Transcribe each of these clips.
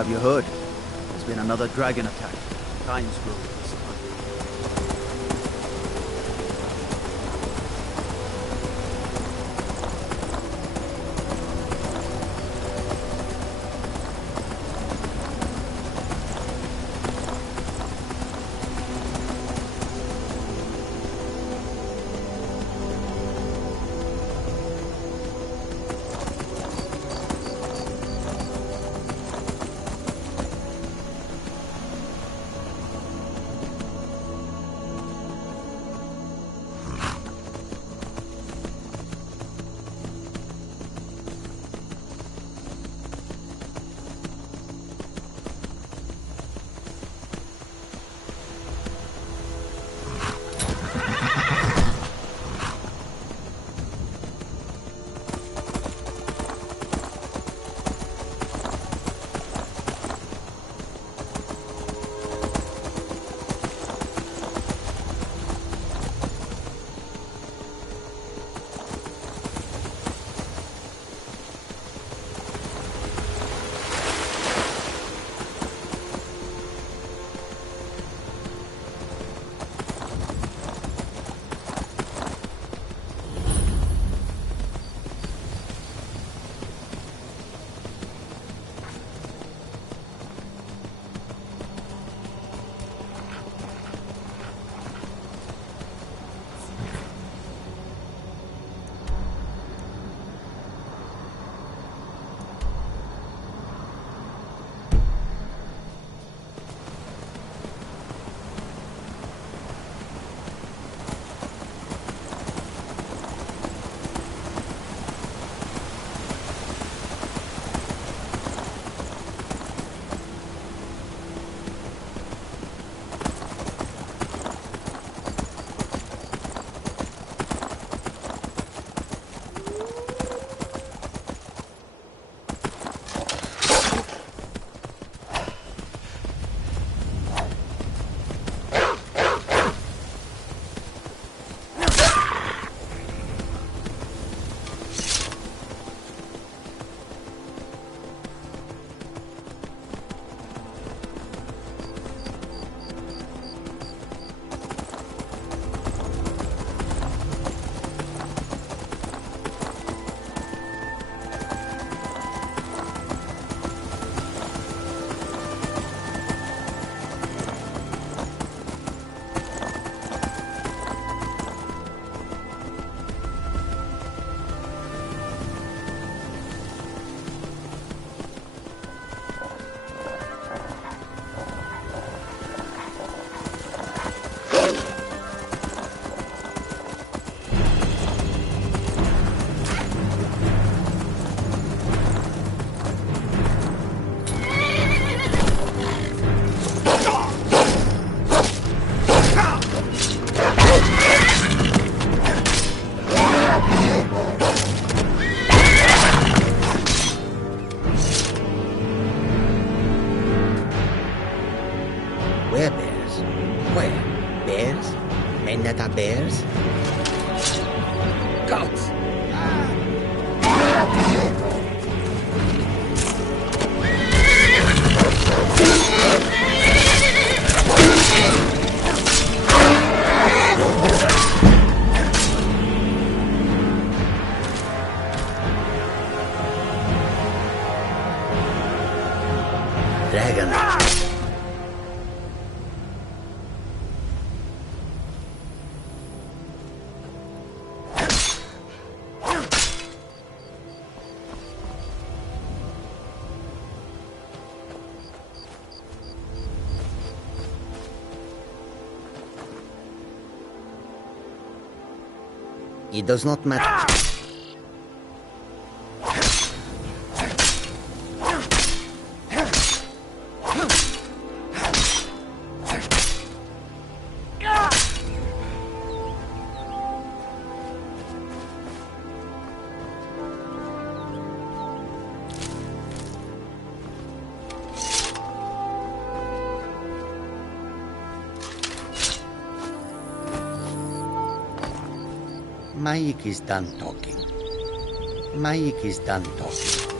Have you heard? There's been another dragon attack. Time scroll this time. Bears? Goats! Dragon. It does not matter. Mike is done talking. Mike is done talking.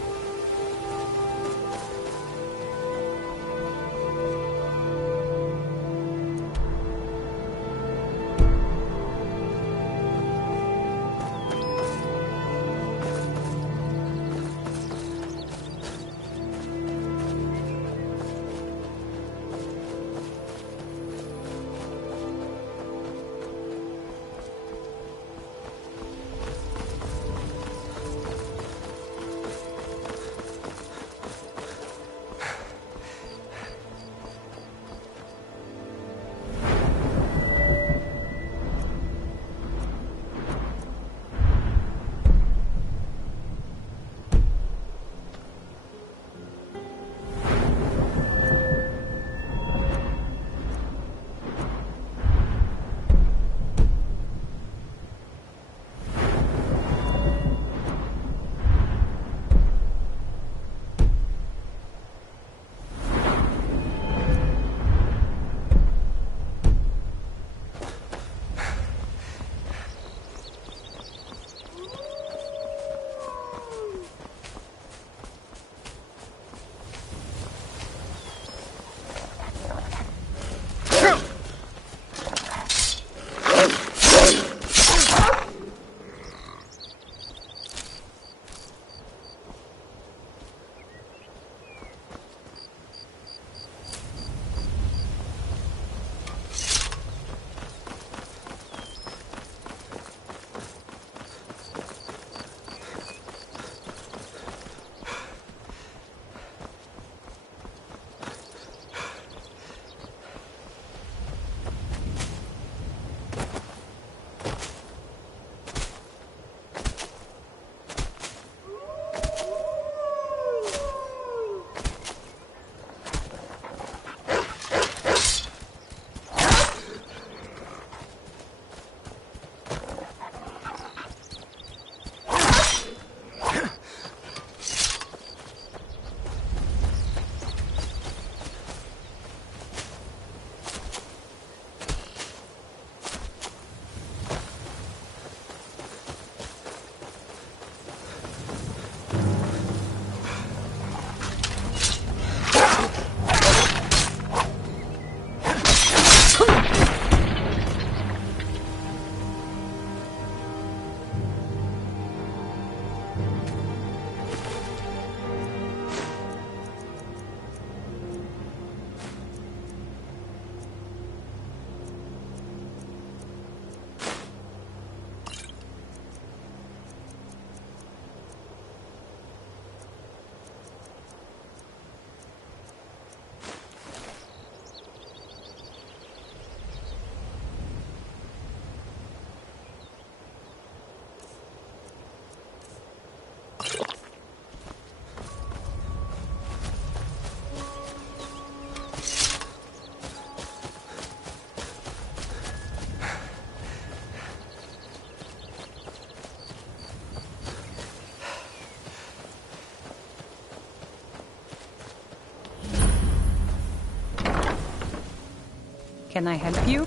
Can I help you?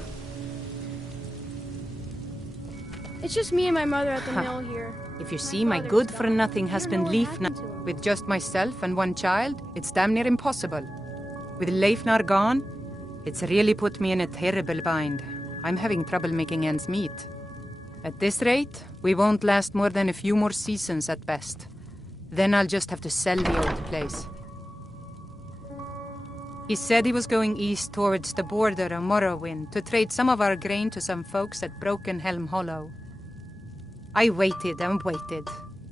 It's just me and my mother at the mill here. If you see, my good-for-nothing husband Leifnar, with just myself and one child, it's damn near impossible. With Leifnar gone, it's really put me in a terrible bind. I'm having trouble making ends meet. At this rate, we won't last more than a few more seasons at best. Then I'll just have to sell the old place. He said he was going east towards the border of Morrowind to trade some of our grain to some folks at Broken Helm Hollow. I waited and waited,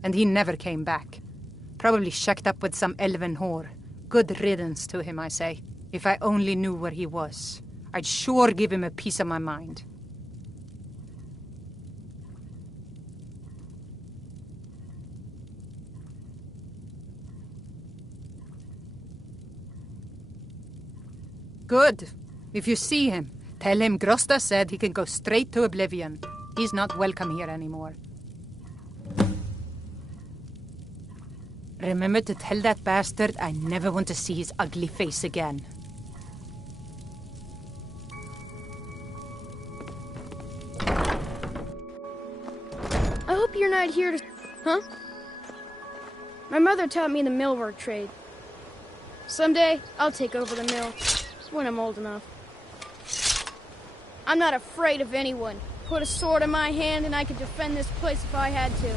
and he never came back. Probably shacked up with some elven whore. Good riddance to him, I say. If I only knew where he was, I'd sure give him a piece of my mind. Good. If you see him, tell him Grosta said he can go straight to oblivion. He's not welcome here anymore. Remember to tell that bastard I never want to see his ugly face again. I hope you're not here to... Huh? My mother taught me the millwork trade. Someday, I'll take over the mill. When I'm old enough. I'm not afraid of anyone. Put a sword in my hand and I could defend this place if I had to.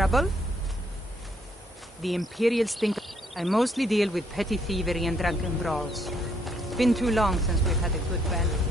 Trouble? The Imperials think I mostly deal with petty thievery and drunken brawls. Been too long since we've had a good bandit raid.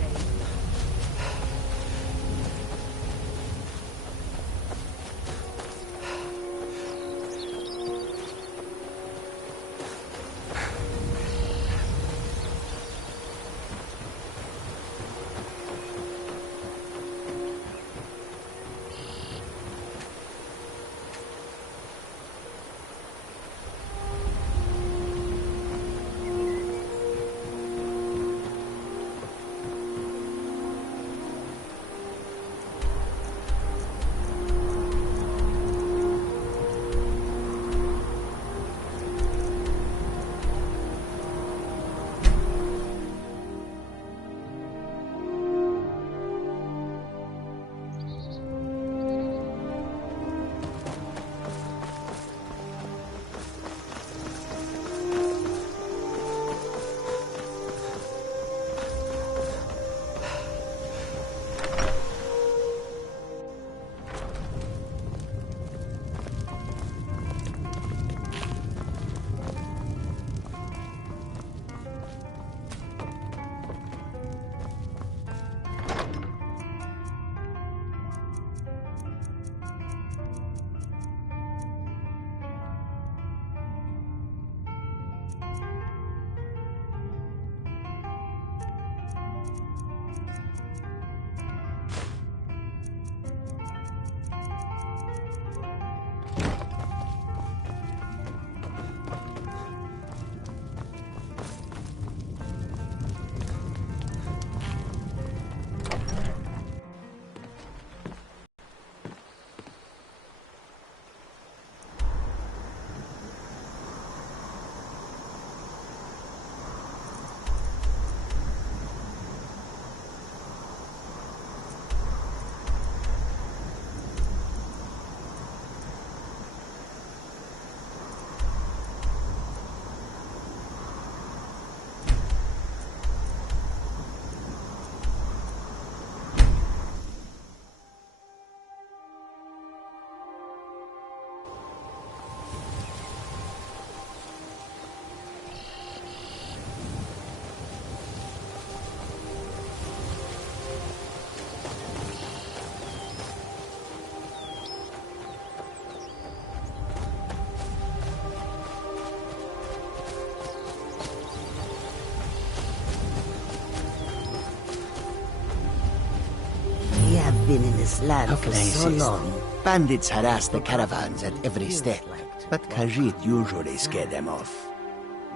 been in this land How for can I so assist? long. Bandits harass the caravans at every step, but Khajiit usually scare them off.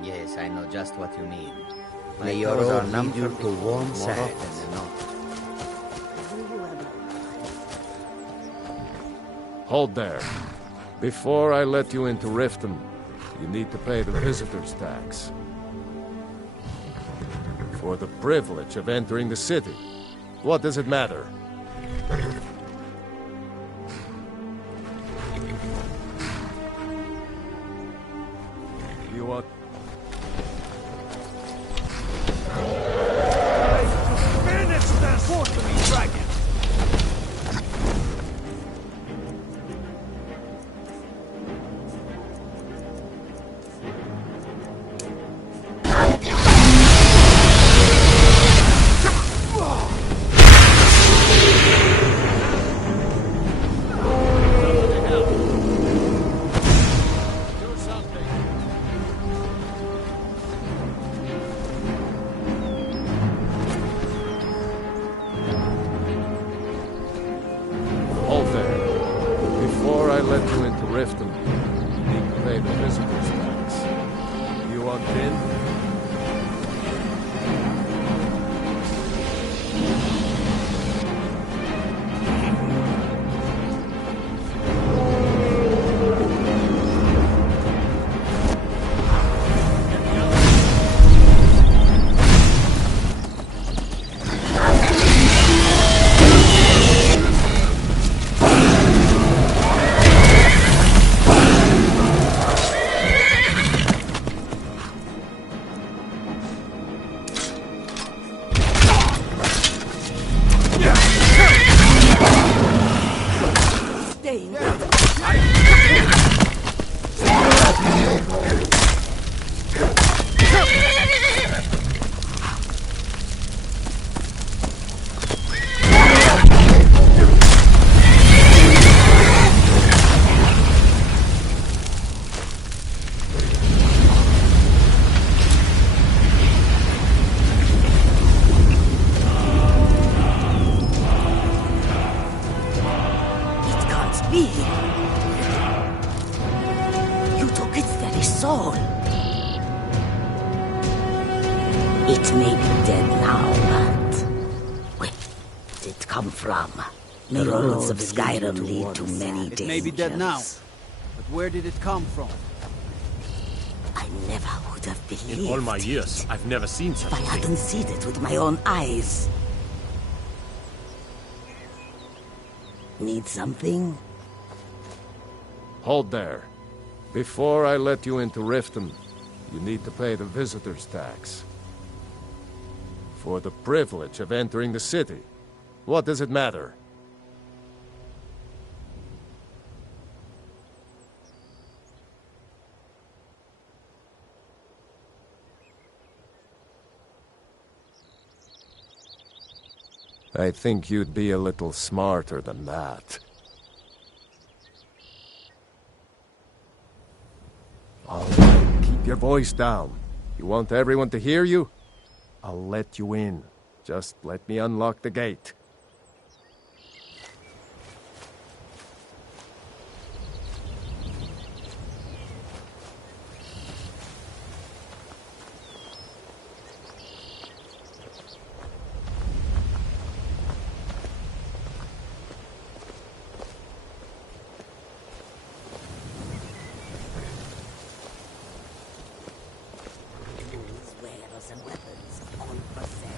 Yes, I know just what you mean. My May your toes are road numb lead you from to it warm more sides. often than not. Hold there. Before I let you into Riften, you need to pay the visitor's tax. For the privilege of entering the city. What does it matter? You want... Finish that force to me, dragon! Hold there. Before I let you into Riften, you need to pay the visitor's tax. You want in? It can't be. You took its very soul. It may be dead now, but where did it come from? The roads of Skyrim lead to many dangers. It may be dead now, but where did it come from? I never would have believed In all my years, I've never seen such if a I thing. hadn't seen it with my own eyes. Need something? Hold there. Before I let you into Riften, you need to pay the visitor's tax. For the privilege of entering the city. What does it matter? I think you'd be a little smarter than that. All right, keep your voice down. You want everyone to hear you? I'll let you in. Just let me unlock the gate. Wares and weapons, all for sale.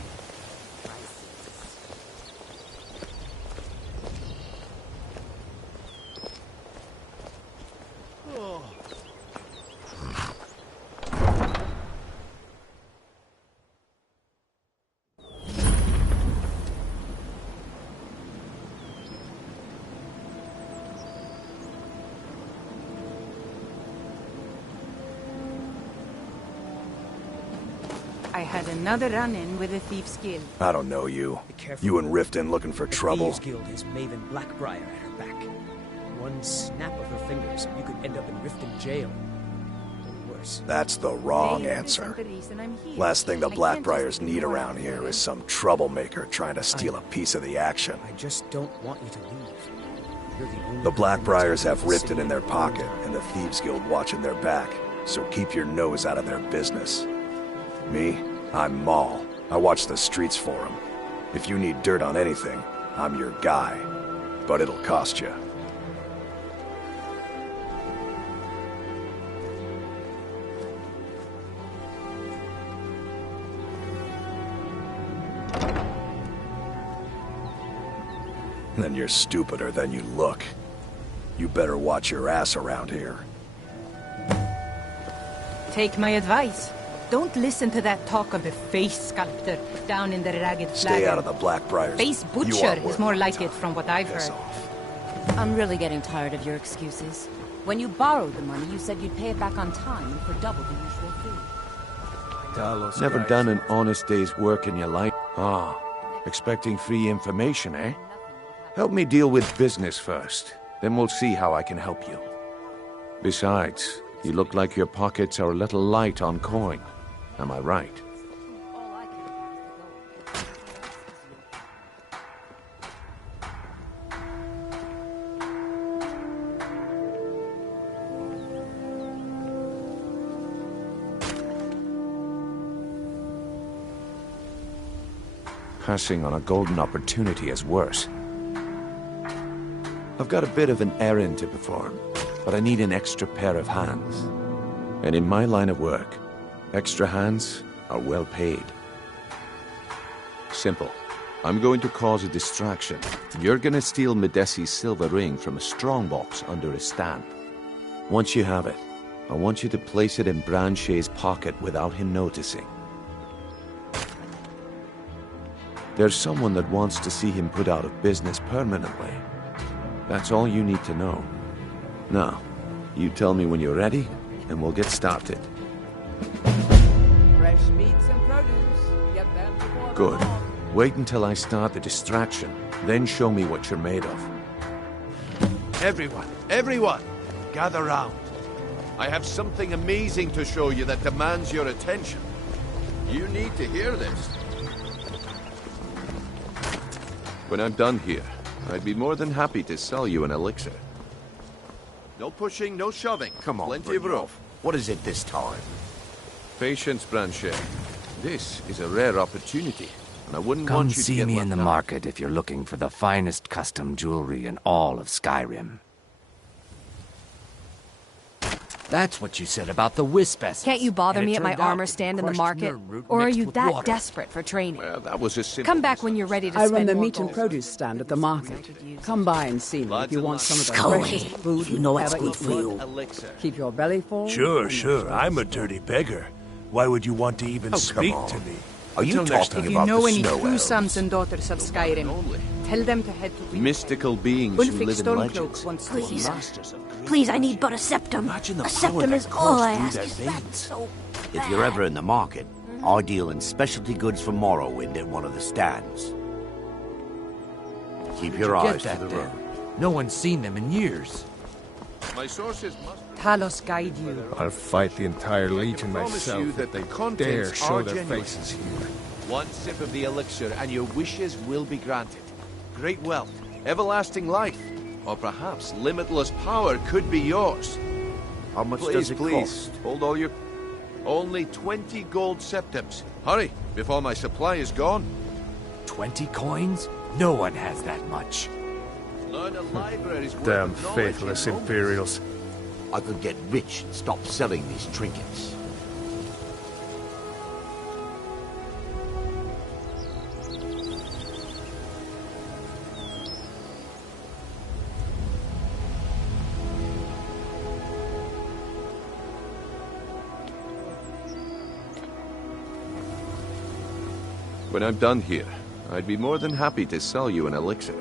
Prices. I had another run-in with a thief's guild. I don't know you. Be careful. You and Riften looking for The trouble. Thieves Guild has Maven Blackbriar at her back. One snap of her fingers, you could end up in Riften jail. Or worse. yours. That's the wrong answer. Last thing the Blackbriars need around here is some troublemaker trying to steal a piece of the action. I just don't want you to leave. You're the only The Blackbriars one have that's Riften in their pocket, and the Thieves Guild watching their back, so keep your nose out of their business. Me? I'm Maul. I watch the streets for them. If you need dirt on anything, I'm your guy. But it'll cost you. Then you're stupider than you look. You better watch your ass around here. Take my advice. Don't listen to that talk of the face sculptor down in the ragged flag. Stay out of the Blackbriars. Face butcher is more like it from what I've heard. I'm really getting tired of your excuses. When you borrowed the money, you said you'd pay it back on time and for double the usual fee. Never done an honest day's work in your life? Ah, expecting free information, eh? Help me deal with business first. Then we'll see how I can help you. Besides, you look like your pockets are a little light on coin. Am I right? Passing on a golden opportunity is worse. I've got a bit of an errand to perform, but I need an extra pair of hands. And in my line of work, extra hands are well paid. Simple. I'm going to cause a distraction. You're gonna steal Medesi's silver ring from a strongbox under a stamp. Once you have it, I want you to place it in Branche's pocket without him noticing. There's someone that wants to see him put out of business permanently. That's all you need to know. Now, you tell me when you're ready, and we'll get started. Fresh meats and produce. Get them before Good. Wait until I start the distraction, then show me what you're made of. Everyone, gather round. I have something amazing to show you that demands your attention. You need to hear this. When I'm done here, I'd be more than happy to sell you an elixir. No pushing, no shoving. Come on, Plenty of room. What is it this time? Patience, Branche. This is a rare opportunity, and I wouldn't Come want you to see get me left in the out. market if you're looking for the finest custom jewelry in all of Skyrim. That's what you said about the wisp essence. Can't you bother And it me at my turned out armor to be stand in the crushed market? nerd root Or are mixed you with that water. desperate for training? Well, that was a simple Come back when you're ready to I spend run the more meat and gold. produce stand at the market. Come by and see me if you want some of the Scully, freshest food you know what's ever good for eaten. you. Keep your belly full. Sure. I'm a dirty beggar. Why would you want to even speak to me? Are you Until next talking If time. you know any snow true elves? sons and daughters of Skyrim, tell them to head to Mystical beings who Ulfric live in legends. Stormcloak wants to Please. see you. Please, I need but a septum. A septum is all I ask. Is that so If you're ever in the market, I deal in specialty goods from Morrowind at one of the stands. Keep your eyes to the road. No one's seen them in years. My sources must Talos guide you. I'll fight the entire Legion myself if they dare show their faces here. One sip of the elixir and your wishes will be granted. Great wealth, everlasting life, or perhaps limitless power could be yours. How much Please, does it please, cost? hold all your... Only 20 gold septims. Hurry, before my supply is gone. 20 coins? No one has that much. Learn a library's worth Damn of knowledge faithless in moments. Imperials. I could get rich and stop selling these trinkets. When I'm done here, I'd be more than happy to sell you an elixir.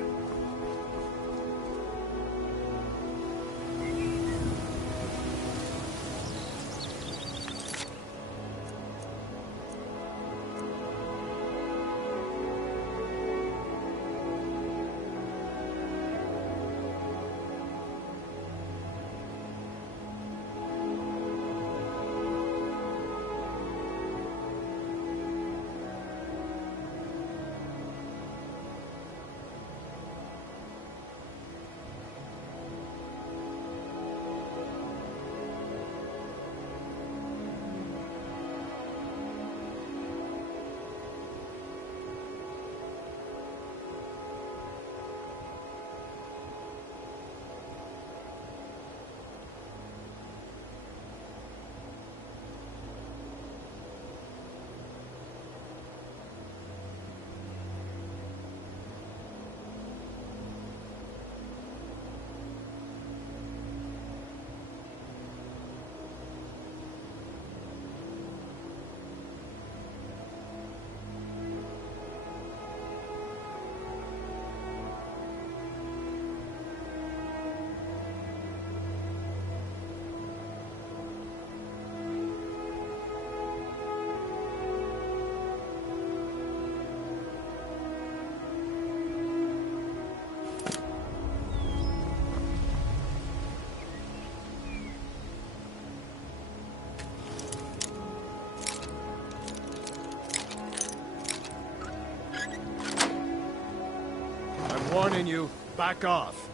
I'm warning you, back off.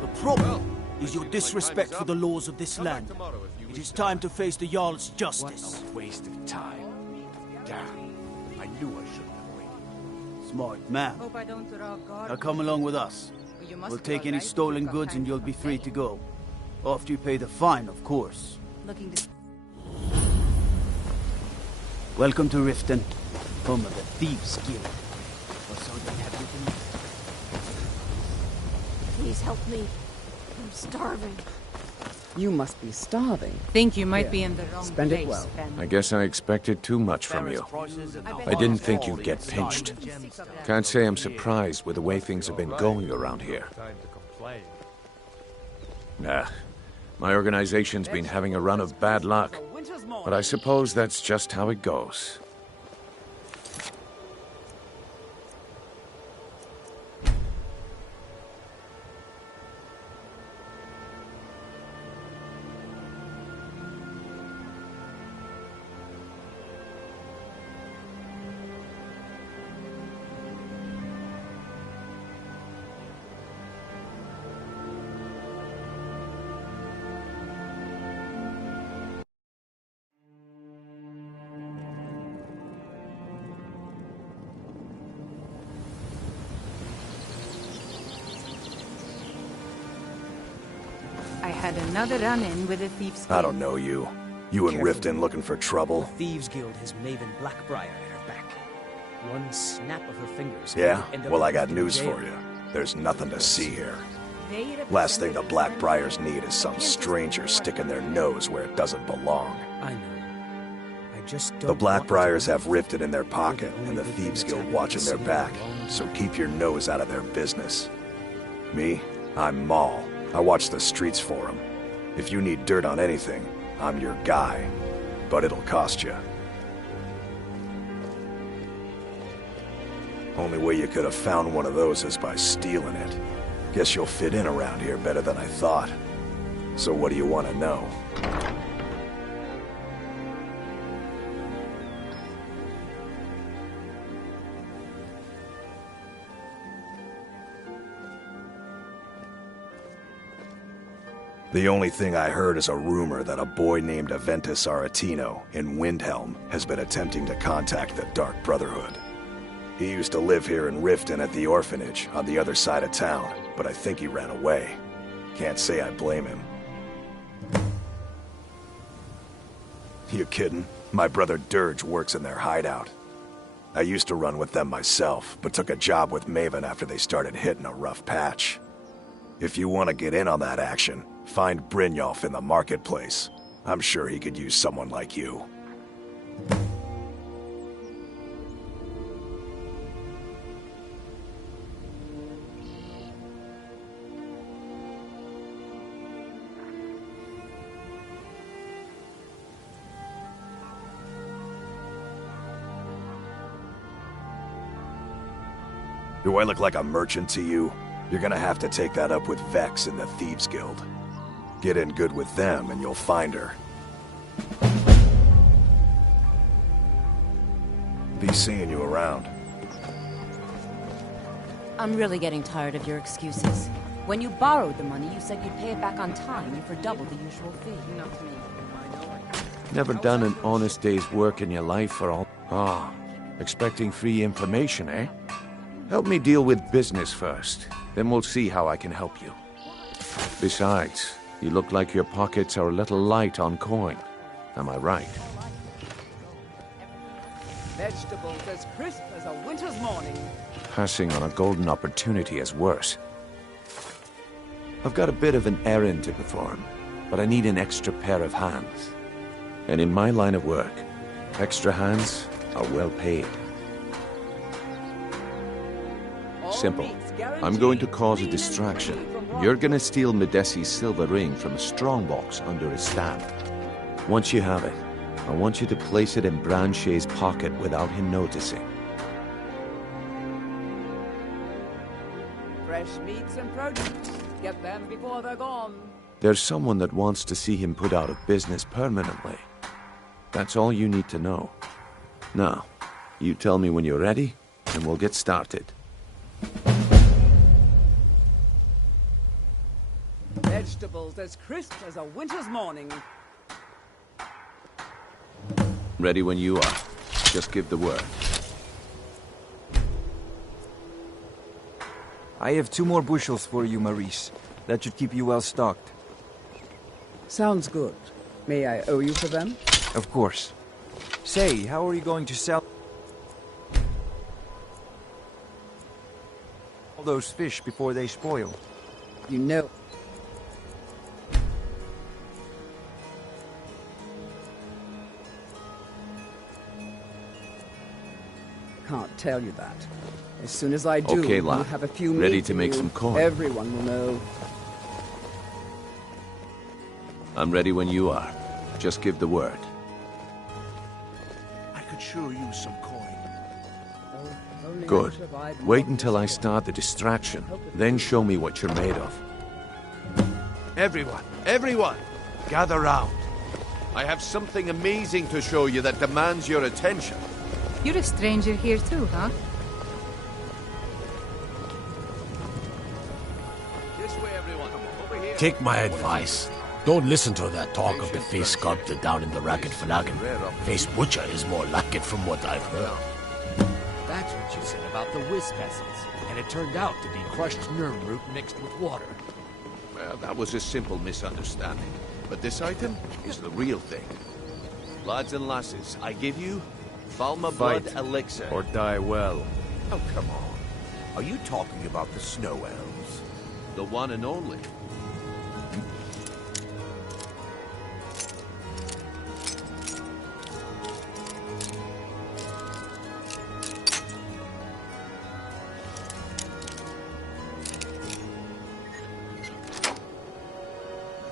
The problem is your disrespect for the laws of this land. It is time to face the Jarl's justice. What a waste of time. Damn. I knew I shouldn't have waited. Smart man. Hope I don't draw guard. Now come along with us. You must We'll be take any alright. stolen You've got goods and time you'll to be free pay. to go. After you pay the fine, of course. Looking to... Welcome to Riften, home of the Thieves Guild. Or so they have written. Please help me. I'm starving. You must be starving. Think you might Here, be in the wrong spend place, it well. Ben. I guess I expected too much from you. I didn't think you'd get pinched. Can't say I'm surprised with the way things have been going around here. Nah, my organization's been having a run of bad luck. But I suppose that's just how it goes. I had another run-in with a thief's I don't know you. You and Riften looking for trouble? Thieves Guild has Maven Blackbriar at her back. One snap of her fingers. Yeah? and Well, I got in news jail. for you. There's nothing to see here. Last thing the Blackbriars need is some stranger sticking their nose where it doesn't belong. I know. I just don't The want Blackbriars to- have Riften in their pocket, and the Thieves Guild watching their back, so keep your nose out of their business. Me? I'm Maul. I watch the streets for them. If you need dirt on anything, I'm your guy. But it'll cost you. Only way you could have found one of those is by stealing it. Guess you'll fit in around here better than I thought. So what do you want to know? The only thing I heard is a rumor that a boy named Aventus Aretino in Windhelm has been attempting to contact the Dark Brotherhood. He used to live here in Riften at the orphanage on the other side of town, but I think he ran away. Can't say I blame him. You kidding? My brother Dirge works in their hideout. I used to run with them myself, but took a job with Maven after they started hitting a rough patch. If you want to get in on that action, find Brynjolf in the marketplace. I'm sure he could use someone like you. Do I look like a merchant to you? You're gonna have to take that up with Vex in the Thieves Guild. Get in good with them and you'll find her. Be seeing you around. I'm really getting tired of your excuses. When you borrowed the money, you said you'd pay it back on time and for double the usual fee. Not me. Never done an honest day's work in your life for all... Ah, expecting free information, eh? Help me deal with business first. Then we'll see how I can help you. Besides, you look like your pockets are a little light on coin. Am I right? Vegetables as crisp as a winter's morning. Passing on a golden opportunity is worse. I've got a bit of an errand to perform, but I need an extra pair of hands. And in my line of work, extra hands are well paid. Simple. I'm going to cause a distraction. You're gonna steal Medesi's silver ring from a strongbox under his stab. Once you have it, I want you to place it in Branche's pocket without him noticing. Fresh meats and produce. Get them before they're gone. There's someone that wants to see him put out of business permanently. That's all you need to know. Now, you tell me when you're ready, and we'll get started. Vegetables as crisp as a winter's morning. Ready when you are. Just give the word. I have 2 more bushels for you, Maurice. That should keep you well stocked. Sounds good. May I owe you for them? Of course. Say, how are you going to sell all those fish before they spoil? You know... Can't tell you that. As soon as I do, Okay, you'll lad. have a few Ready meat to for make you. some coin. Everyone will know. I'm ready when you are. Just give the word. I could sure use some coin. Good. Wait until I start the distraction, then show me what you're made of. Everyone! Gather round. I have something amazing to show you that demands your attention. You're a stranger here too, huh? This way, everyone. Over here. Take my advice. Don't listen to that talk of the face sculptor down in the Racket Flagon. Face butcher is more like it from what I've heard. That's what you said about the wisp essence, and it turned out to be crushed nerve root mixed with water. Well, that was a simple misunderstanding. But this item is the real thing. Lads and lasses, I give you Falma Blood Elixir. Or die well. Oh, come on. Are you talking about the snow elves? The one and only.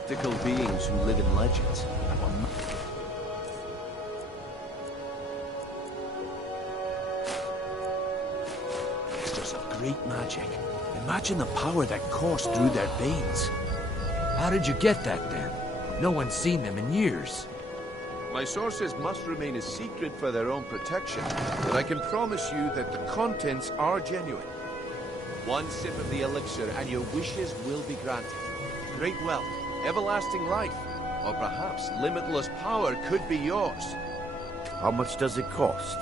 Mythical beings who live in legends. Masters of great magic. Imagine the power that coursed through their veins. How did you get that then? No one's seen them in years. My sources must remain a secret for their own protection, but I can promise you that the contents are genuine. One sip of the elixir and your wishes will be granted. Great wealth, everlasting life, or perhaps limitless power could be yours. How much does it cost?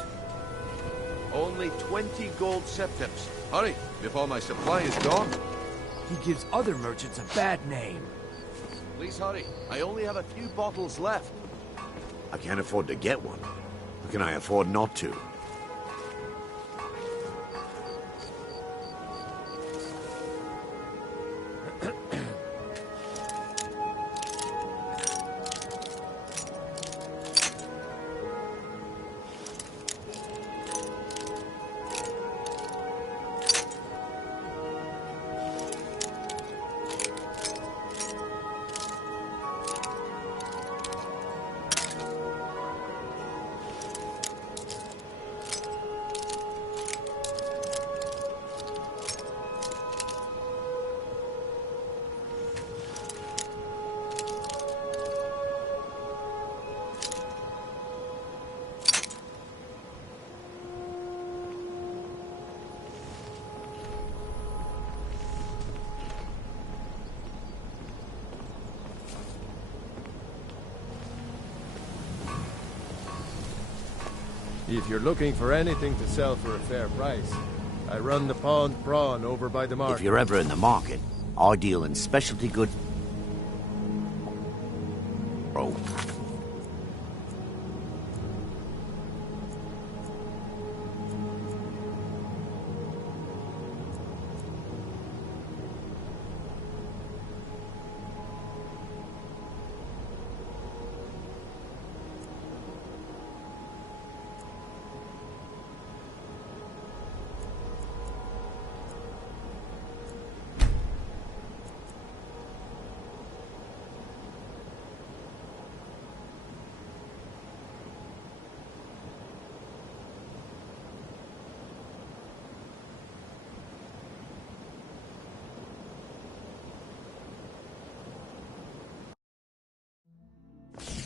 Only 20 gold septims. Hurry, before my supply is gone. He gives other merchants a bad name. Please hurry. I only have a few bottles left. I can't afford to get one. How can I afford not to? If you're looking for anything to sell for a fair price, I run the Pond Prawn over by the market. If you're ever in the market, I deal in specialty goods. Oh.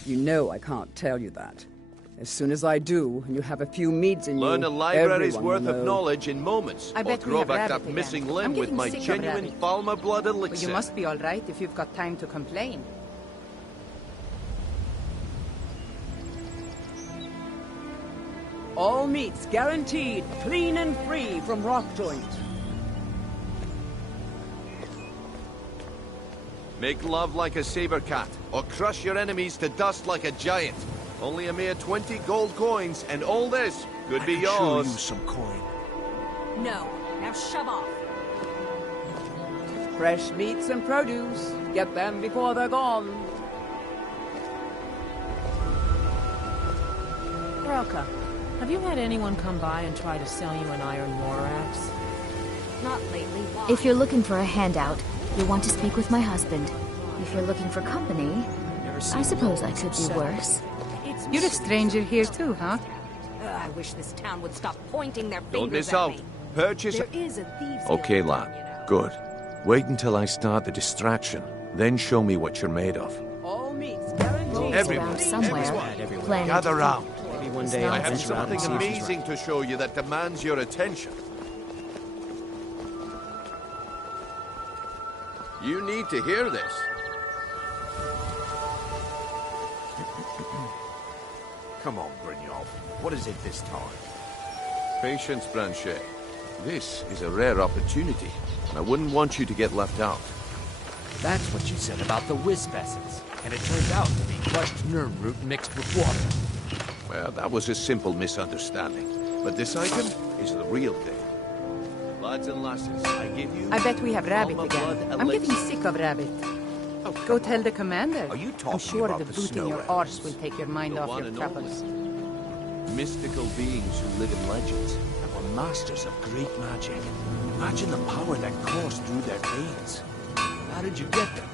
You know I can't tell you that. As soon as I do, and you have a few meads in Learn you, a library's everyone worth will of know. knowledge in moments. I bet or we grow have back rabbit that missing again. limb I'm with getting my sick of genuine rabbit. Falmer blood But elixir. you must be all right if you've got time to complain. All meats guaranteed clean and free from rock joint. Make love like a saber cat, or crush your enemies to dust like a giant. Only a mere 20 gold coins, and all this could be yours. Sure use some coin. No. Now shove off. Fresh meats and produce. Get them before they're gone. Roka, have you had anyone come by and try to sell you an iron war axe? Not lately. Why? If you're looking for a handout, you'll want to speak with my husband. If you're looking for company, I suppose I could be worse. You're a stranger here too, huh? I wish this town would stop pointing their Don't fingers miss at out. me. Purchase. There is a thieves' Okay, guild, lad. Good. Wait until I start the distraction. Then show me what you're made of. All meats guaranteed. Around somewhere. Planning Gather to round. Maybe one It's day I'll I have venture out and something see if she's amazing to show you that demands your attention. You need to hear this. Come on, Brynjolf. What is it this time? Patience, Blanchet. This is a rare opportunity, and I wouldn't want you to get left out. That's what you said about the wisp essence, and it turned out to be crushed nerm root mixed with water. Well, that was a simple misunderstanding. But this item is the real thing. Lads and lasses, I give you... I bet we have rabbit Alma again. blood I'm getting elixir. sick of rabbit. Go tell the commander. Are you I'm talking sure about the the boot in snow your elves? arse will take your mind The off one your and troubles. Mystical beings who live in legends. And were masters of great magic. Imagine the power that coursed through their veins. How did you get them?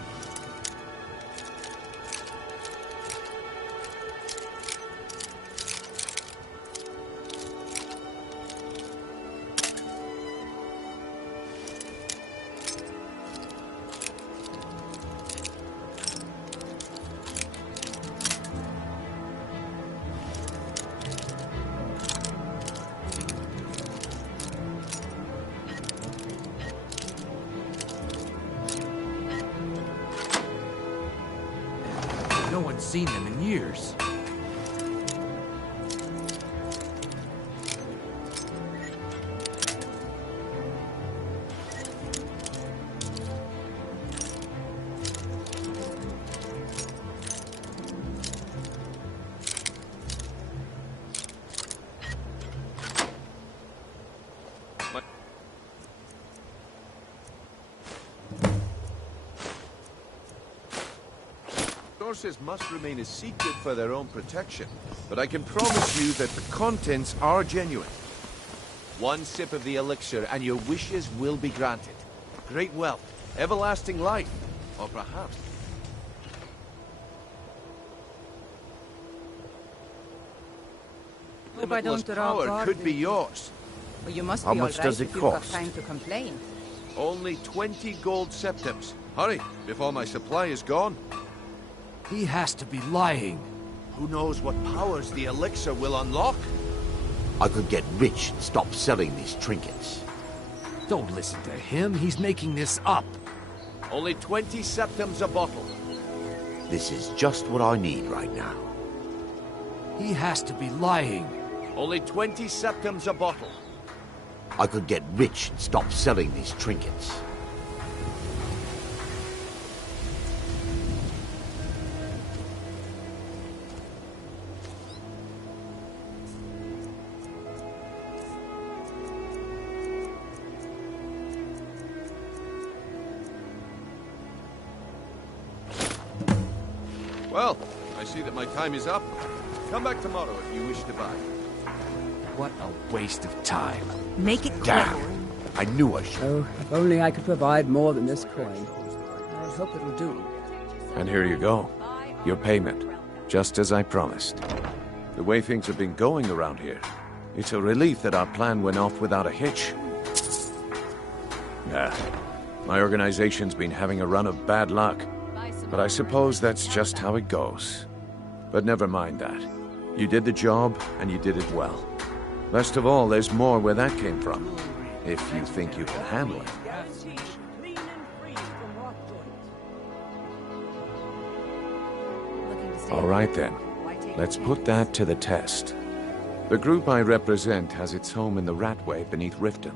No one's seen them in years. Sources must remain a secret for their own protection, but I can promise you that the contents are genuine. One sip of the elixir and your wishes will be granted. Great wealth, everlasting life, or perhaps... Hope I don't limitless draw power guard could be with- yours. Well, you must How be all much right does it if you've got cost? time to complain. Only 20 gold septims. Hurry, before my supply is gone. He has to be lying. Who knows what powers the elixir will unlock? I could get rich and stop selling these trinkets. Don't listen to him. He's making this up. Only 20 septims a bottle. This is just what I need right now. He has to be lying. Only 20 septims a bottle. I could get rich and stop selling these trinkets. Well, I see that my time is up. Come back tomorrow if you wish to buy. What a waste of time. Make it Damn! quick. I knew I should. Oh, if only I could provide more than this coin. I hope it'll do. And here you go. Your payment. Just as I promised. The way things have been going around here, it's a relief that our plan went off without a hitch. My organization's been having a run of bad luck. But I suppose that's just how it goes. But never mind that. You did the job, and you did it well. Best of all, there's more where that came from, if you think you can handle it. All right then, let's put that to the test. The group I represent has its home in the Ratway beneath Riften,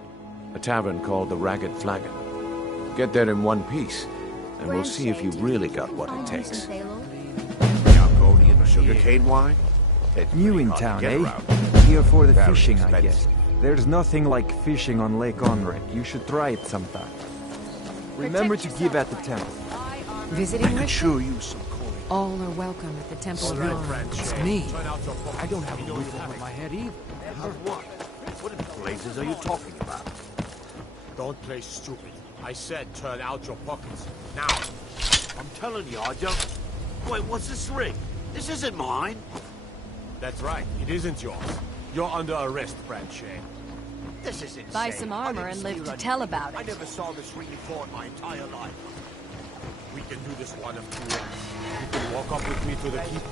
a tavern called the Ragged Flagon. Get there in one piece, and we'll see if you really got what it takes. Argonian sugarcane wine? It's New in town, eh? Here for the fishing, I guess. There's nothing like fishing on Lake Onred. You should try it sometime. Remember to give at the temple. Visiting I can show you some coin. All are welcome at the Temple of Dawn. It's me. I don't have a roof over my head either. Have what? What in blazes are you talking about? Don't play stupid. I said turn out your pockets. Now. I'm telling you, I don't... Wait, what's this ring? This isn't mine. That's right. It isn't yours. You're under arrest, Branshay. This is insane. Buy some armor and live to tell about it. I never saw this ring before in my entire life. We can do this one of two ways. You can walk up with me to the keep.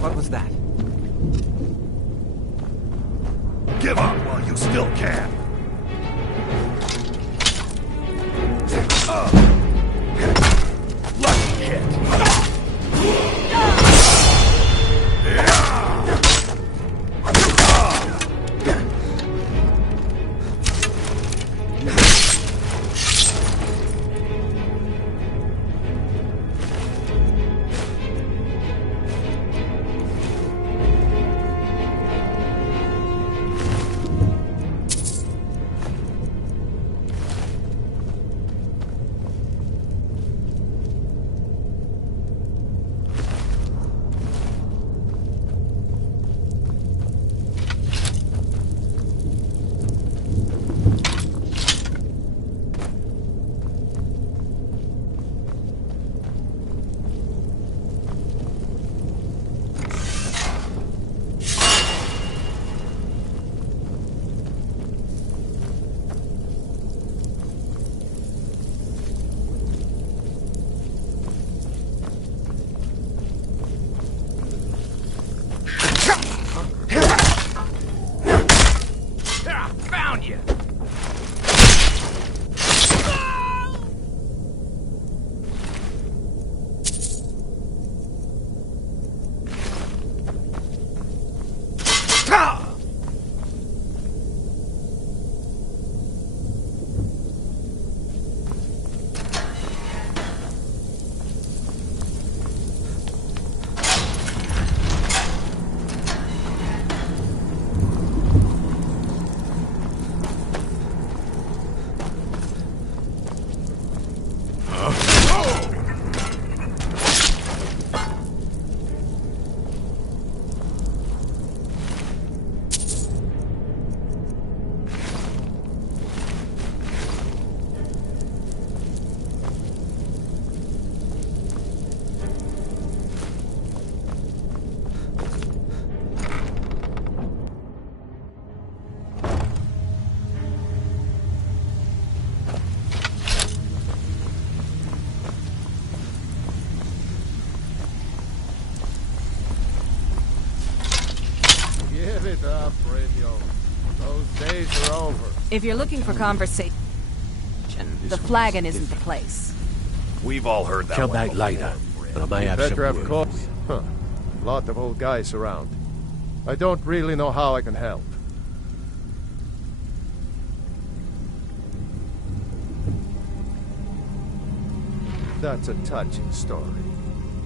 What was that? Give up while you still can. Lucky hit. Found you! Give it up, Brynjo. Those days are over. If you're looking for conversation, the Flagon isn't the place. We've all heard that Come one back before. later, but I may have some Better have word caught. for you. Huh. Lot of old guys around. I don't really know how I can help. That's a touching story.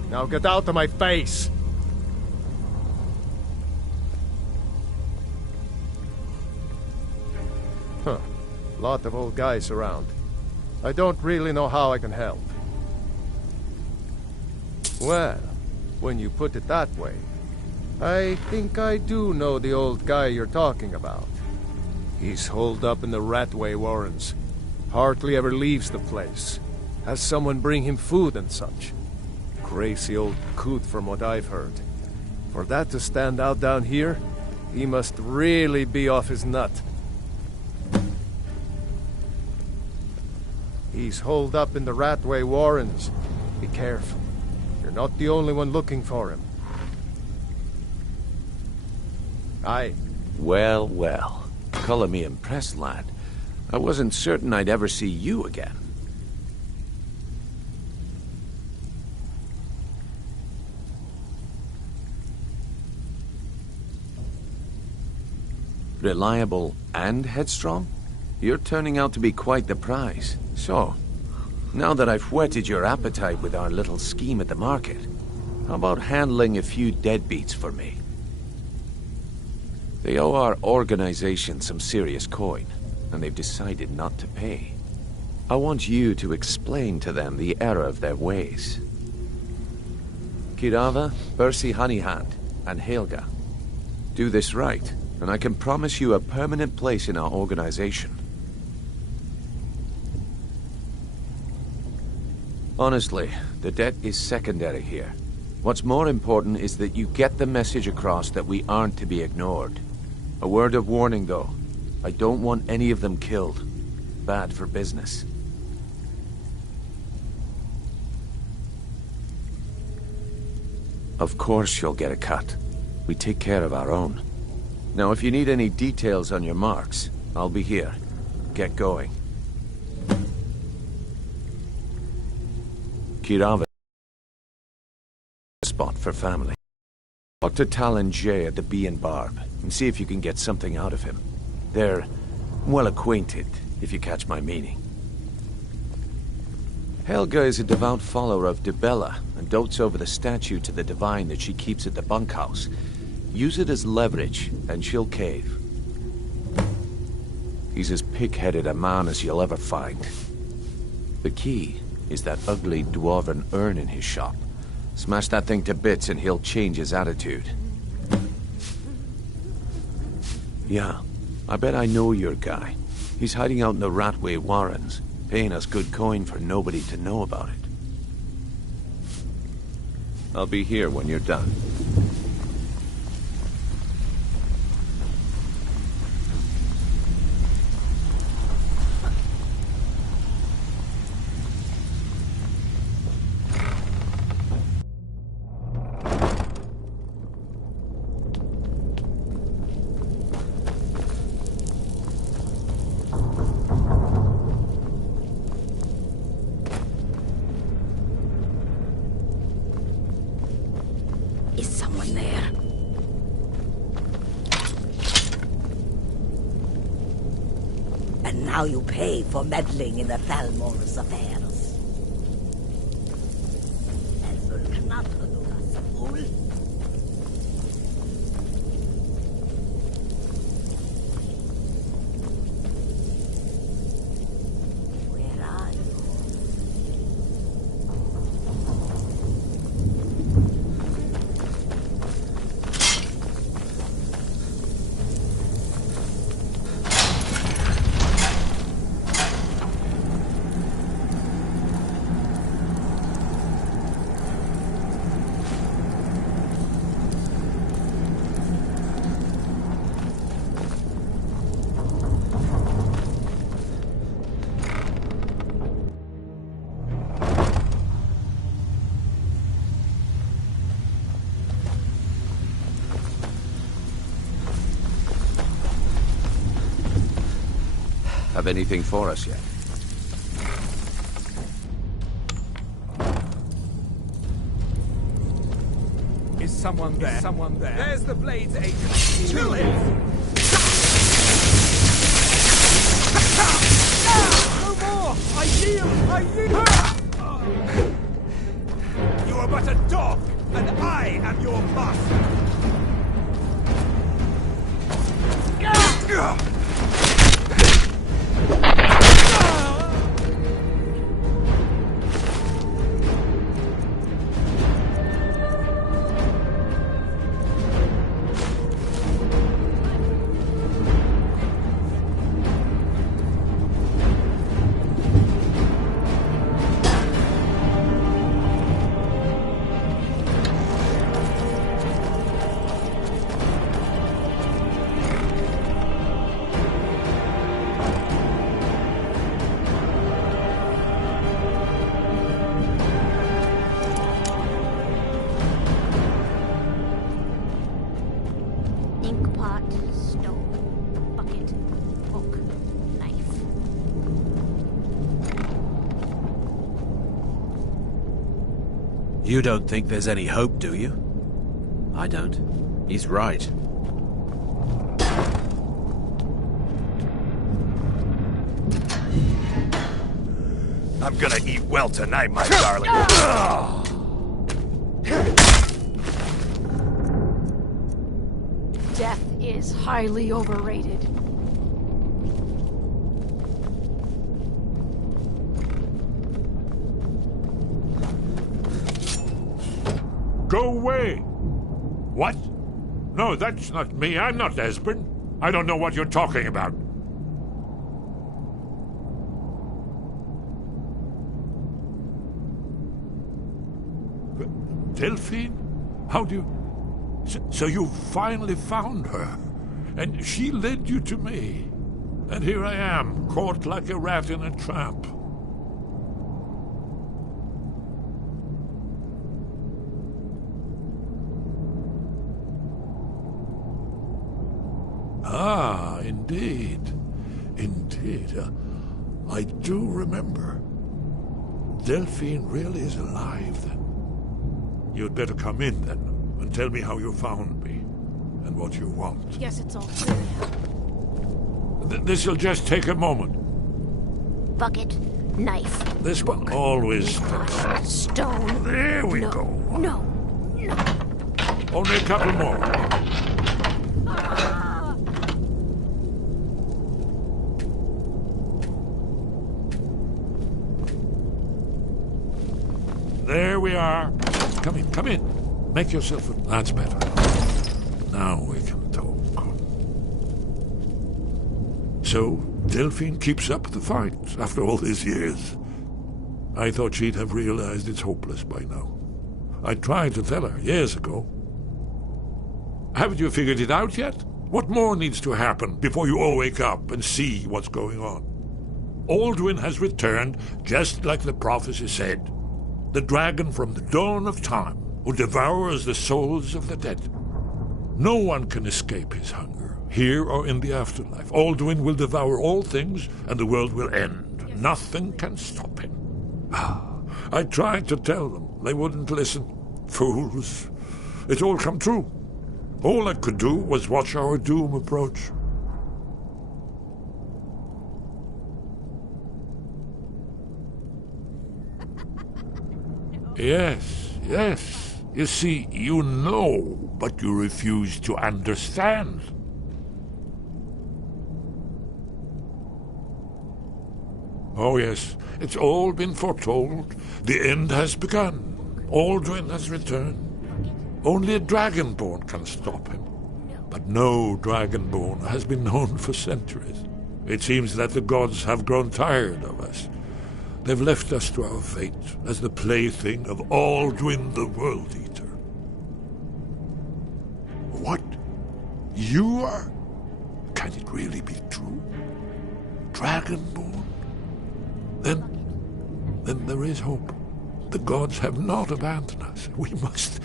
Now get out of my face! Huh. Lot of old guys around. I don't really know how I can help. Well, when you put it that way, I think I do know the old guy you're talking about. He's holed up in the Ratway Warrens. Hardly ever leaves the place. Has someone bring him food and such. Crazy old coot from what I've heard. For that to stand out down here, he must really be off his nut. He's holed up in the Ratway Warrens. Be careful. You're not the only one looking for him. Aye. Well, well. Color me impressed, lad. I wasn't certain I'd ever see you again. Reliable and headstrong? You're turning out to be quite the prize. So, now that I've whetted your appetite with our little scheme at the market, how about handling a few deadbeats for me? They owe our organization some serious coin, and they've decided not to pay. I want you to explain to them the error of their ways. Kirava, Percy Honeyhand, and Helga. Do this right, and I can promise you a permanent place in our organization. Honestly, the debt is secondary here. What's more important is that you get the message across that we aren't to be ignored. A word of warning, though. I don't want any of them killed. Bad for business. Of course you'll get a cut. We take care of our own. Now, if you need any details on your marks, I'll be here. Get going. Kirava. Spot for family. Talk to Talon J at the Bee and Barb, and see if you can get something out of him. They're well acquainted, if you catch my meaning. Helga is a devout follower of Dibella, and dotes over the statue to the divine that she keeps at the bunkhouse. Use it as leverage, and she'll cave. He's as pig-headed a man as you'll ever find. The key is that ugly dwarven urn in his shop. Smash that thing to bits and he'll change his attitude. Yeah, I bet I know your guy. He's hiding out in the Ratway Warrens, paying us good coin for nobody to know about it. I'll be here when you're done. Is someone there? And now you pay for meddling in the Thalmor's affairs. Where are you? Have anything for us yet? Is someone there? Someone there? There's the Blades agent. Kill him! No more! I yield! I yield! You are but a dog, and I am your master! You don't think there's any hope, do you? I don't. He's right. I'm gonna eat well tonight, my darling. Death is highly overrated. Go away! What? No, that's not me. I'm not Esbern. I don't know what you're talking about. Delphine? How do you... So you finally found her, and she led you to me. And here I am, caught like a rat in a trap. Ah, indeed. Indeed. I do remember. Delphine really is alive, then. You'd better come in, then, and tell me how you found me, and what you want. Guess it's all clear now. This'll just take a moment. Bucket, knife. This one always... Stone. There we go. No. Only a couple more. There we are. Come in, come in. Make yourself... That's better. Now we can talk. So, Delphine keeps up the fight after all these years. I thought she'd have realized it's hopeless by now. I tried to tell her years ago. Haven't you figured it out yet? What more needs to happen before you all wake up and see what's going on? Alduin has returned just like the prophecy said. The dragon from the dawn of time, who devours the souls of the dead. No one can escape his hunger, here or in the afterlife. Alduin will devour all things, and the world will end. Nothing can stop him. I tried to tell them. They wouldn't listen. Fools. It's all come true. All I could do was watch our doom approach. Yes, yes. You see, you know, but you refuse to understand. Oh yes, it's all been foretold. The end has begun. Alduin has returned. Only a dragonborn can stop him. But no dragonborn has been known for centuries. It seems that the gods have grown tired of us. They've left us to our fate as the plaything of Alduin the World Eater. What? You are? Can it really be true? Dragonborn? Then there is hope. The gods have not abandoned us. We must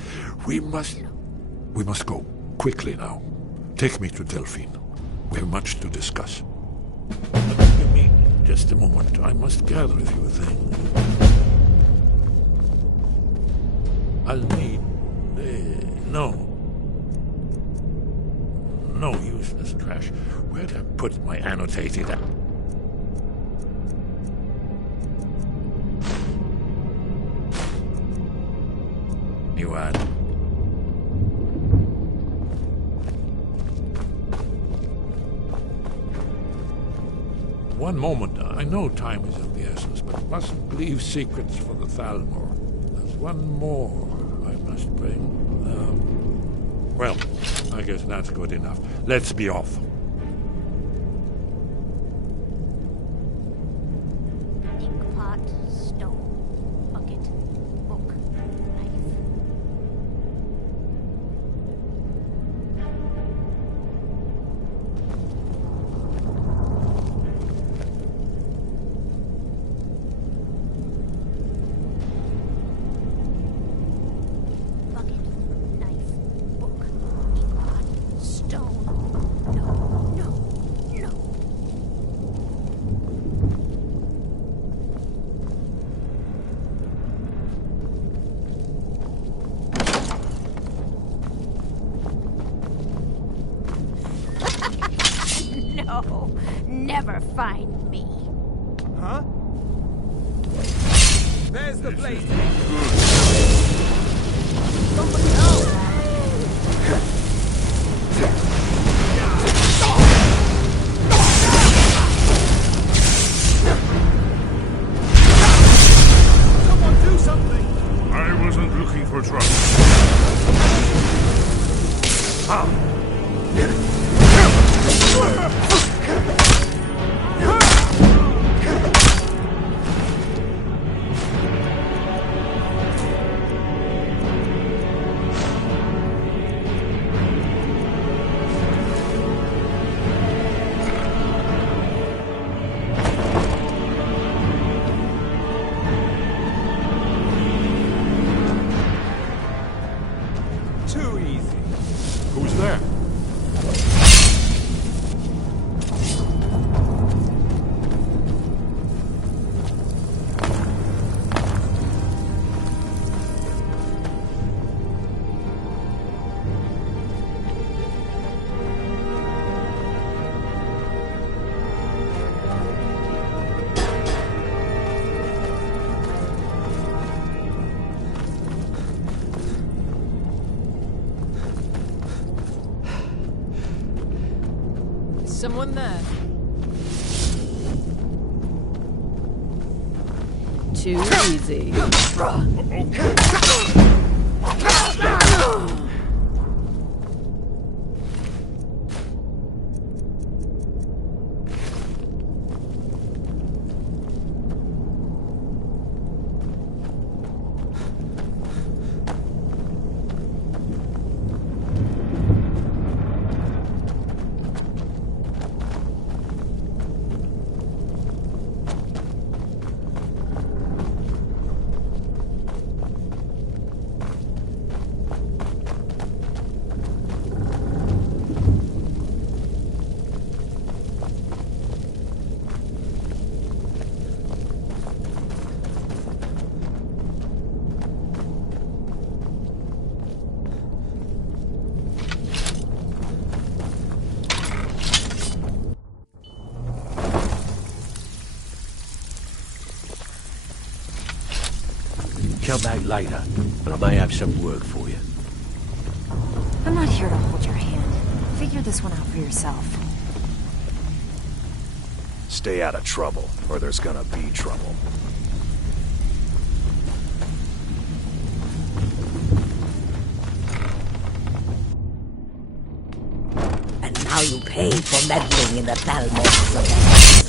go. Quickly now. Take me to Delphine. We have much to discuss. Give me just a moment. I must gather a few things. I'll need this. No. No useless trash. Where'd I put my annotated... You had... One moment. I know time is of the essence, but mustn't leave secrets for the Thalmor. There's one more I must bring. Well, I guess that's good enough. Let's be off. Inkpot, stone, bucket, book, knife. No, never find me. Huh? There's the place. Somebody help! Someone do something! I wasn't looking for trouble. Too easy. Who's there? Someone there? Too easy. Come back later, and I may have some work for you. I'm not here to hold your hand. Figure this one out for yourself. Stay out of trouble, or there's gonna be trouble. And now you pay for meddling in the Thalmor's affairs.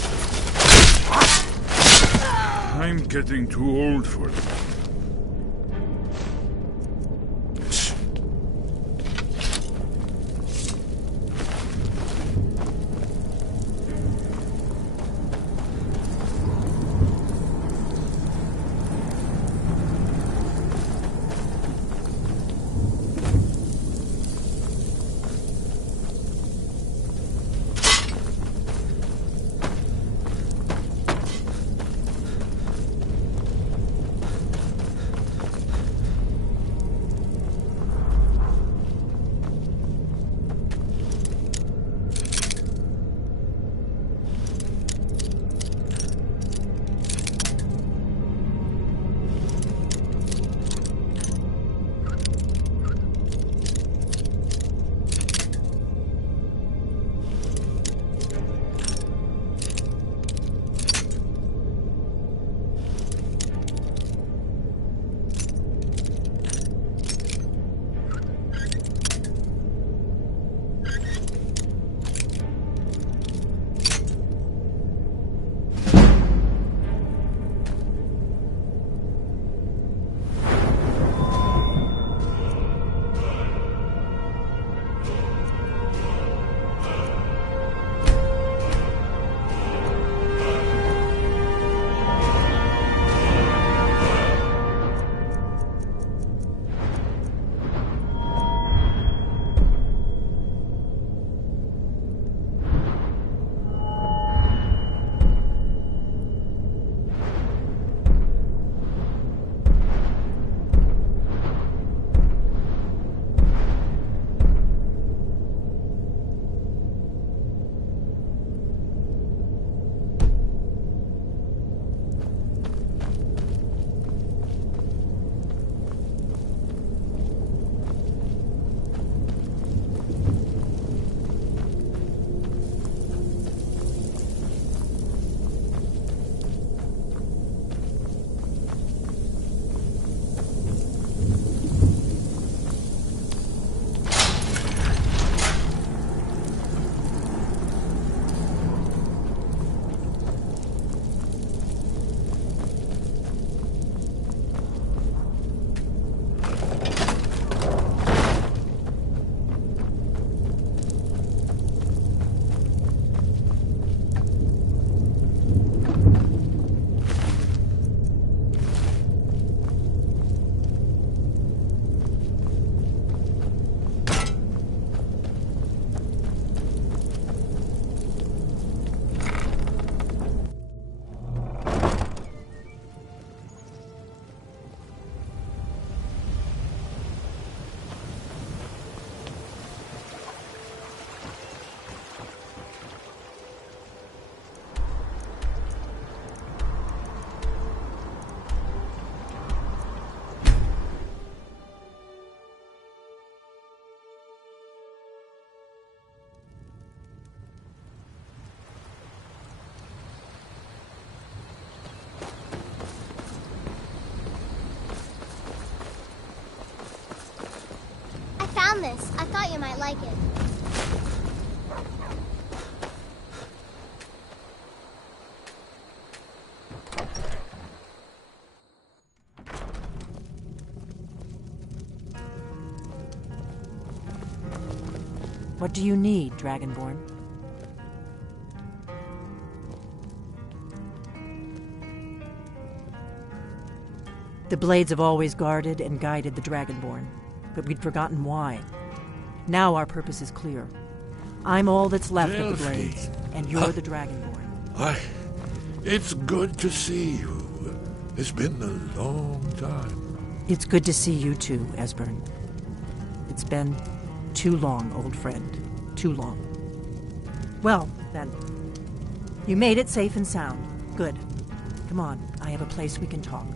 I'm getting too old for it. found this. I thought you might like it. What do you need, Dragonborn? The Blades have always guarded and guided the Dragonborn, but we'd forgotten why. Now our purpose is clear. I'm all that's left of the Blades, and you're the Dragonborn. It's good to see you. It's been a long time. It's good to see you too, Esbern. It's been too long, old friend. Too long. Well, then. You made it safe and sound. Good. Come on, I have a place we can talk.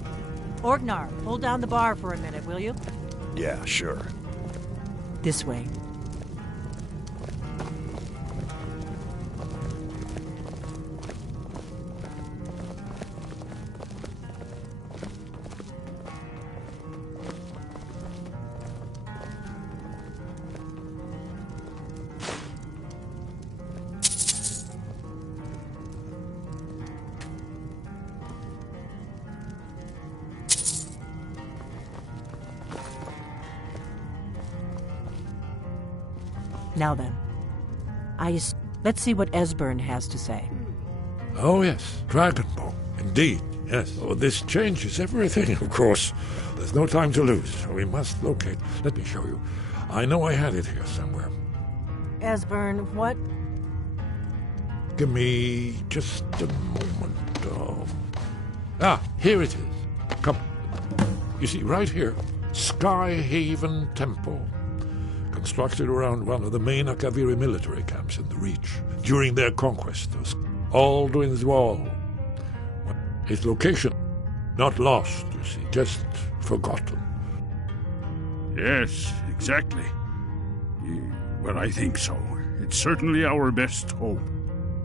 Orgnar, hold down the bar for a minute, will you? Yeah, sure. This way. Now then, let's see what Esbern has to say. Oh, yes, Dragonborn. Indeed, yes. Oh, this changes everything, of course. There's no time to lose. We must locate. Let me show you. I know I had it here somewhere. Esbern, what? Give me just a moment. Here it is. Come. You see, right here, Skyhaven Temple. Constructed around one of the main Akaviri military camps in the Reach during their conquest of Alduin's Wall. Its location, not lost, you see, just forgotten. Yes, exactly. Well, I think so. It's certainly our best hope.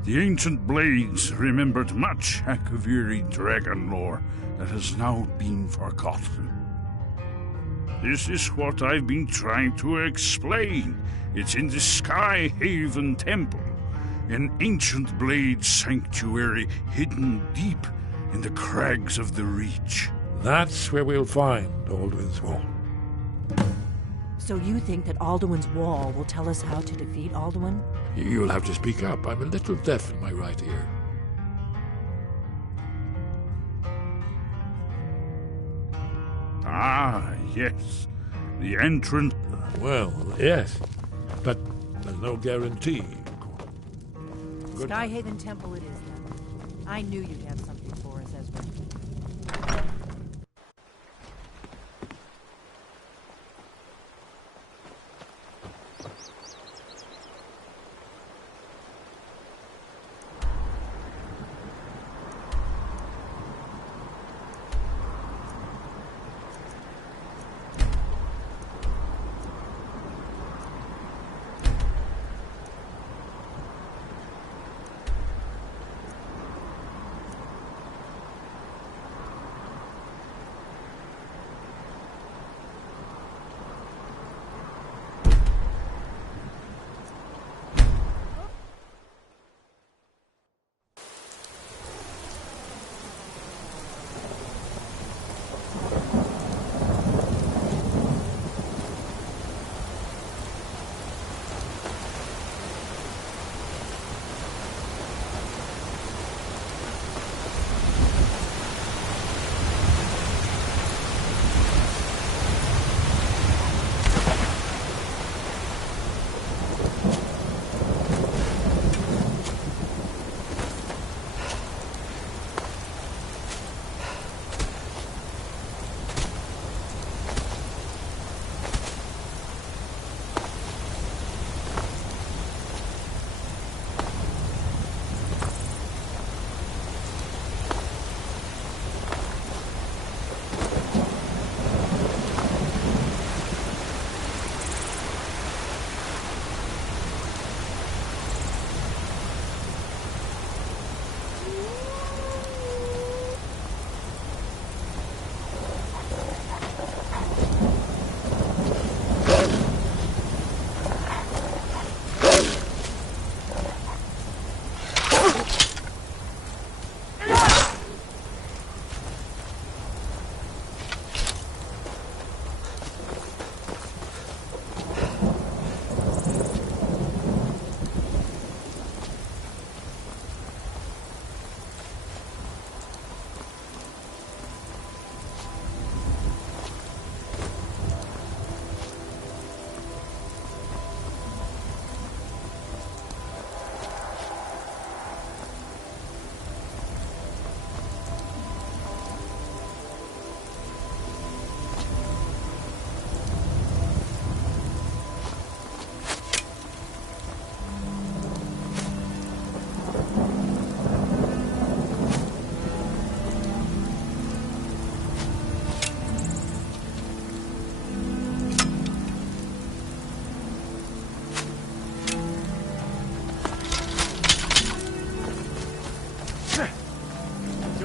The ancient Blades remembered much Akaviri dragon lore that has now been forgotten. This is what I've been trying to explain. It's in the Skyhaven Temple, an ancient blade sanctuary hidden deep in the crags of the Reach. That's where we'll find Alduin's Wall. So you think that Alduin's Wall will tell us how to defeat Alduin? You'll have to speak up. I'm a little deaf in my right ear. Ah, yes. The entrance... Well, yes. But there's no guarantee. Skyhaven Temple it is, then. I knew you'd have something for us, Esbern.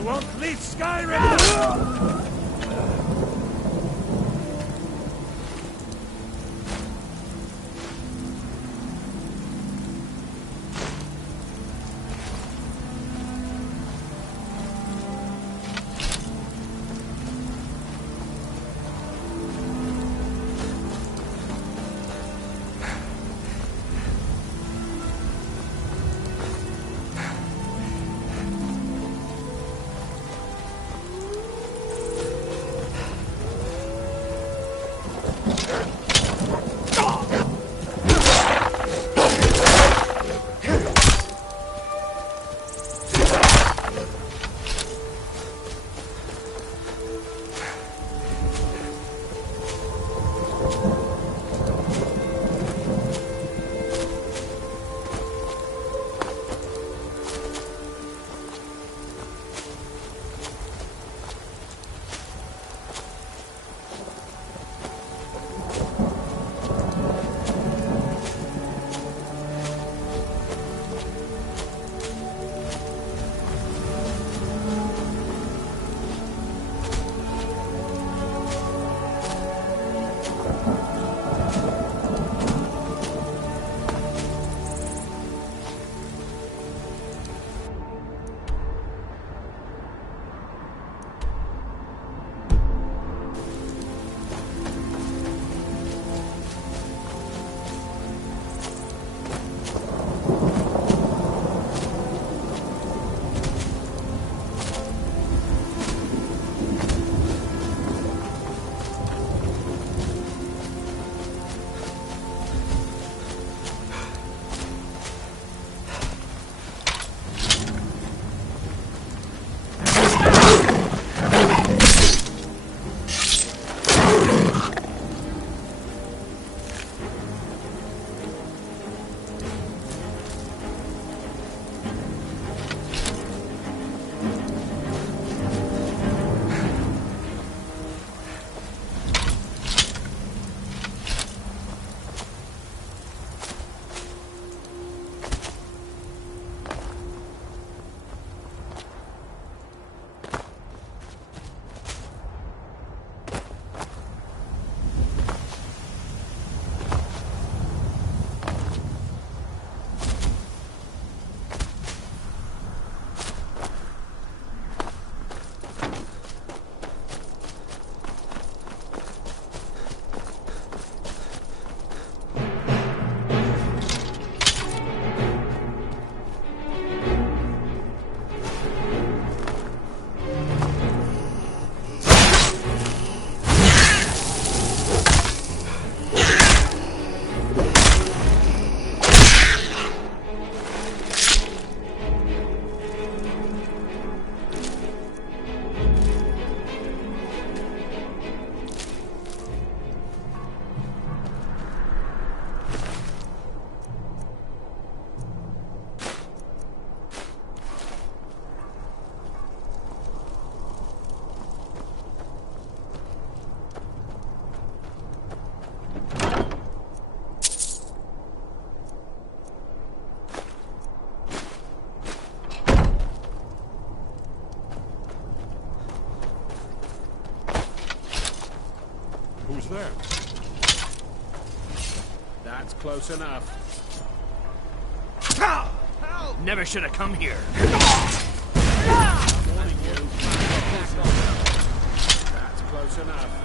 You won't leave Skyrim! Who's there? That's close enough. Never should have come here. Warning you. That's close enough.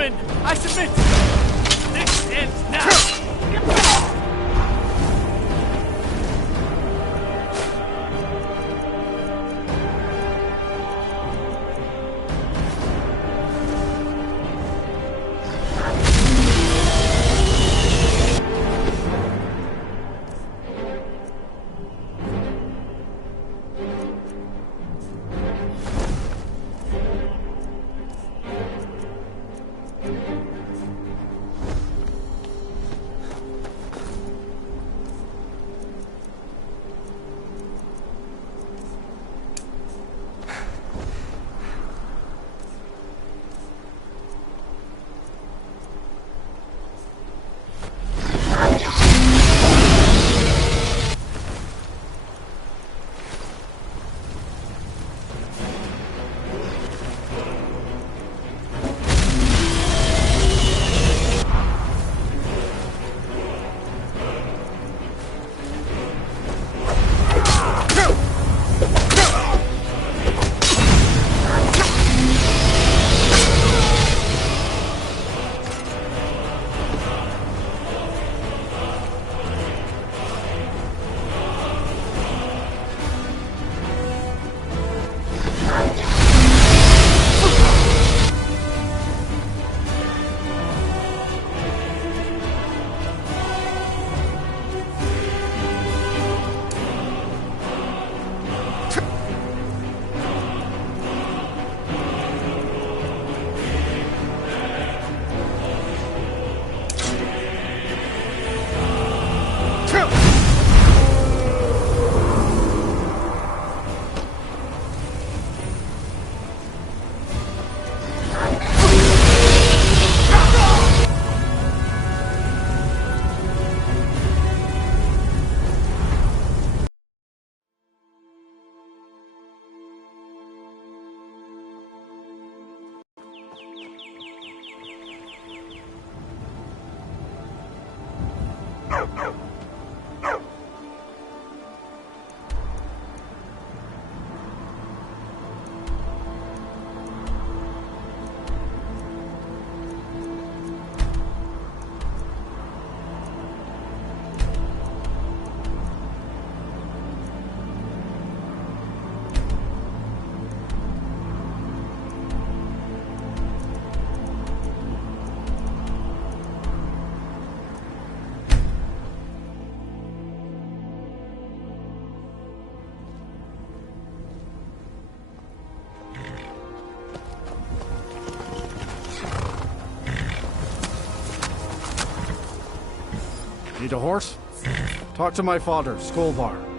win. I submit. This ends now. Need a horse? Talk to my father, Skolvar.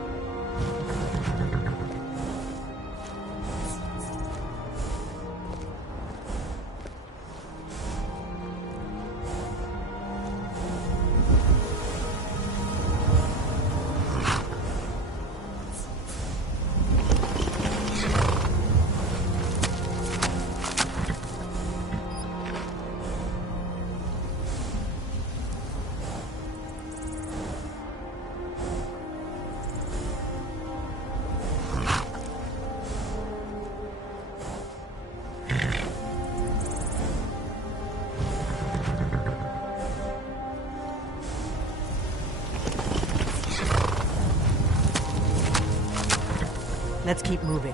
Let's keep moving.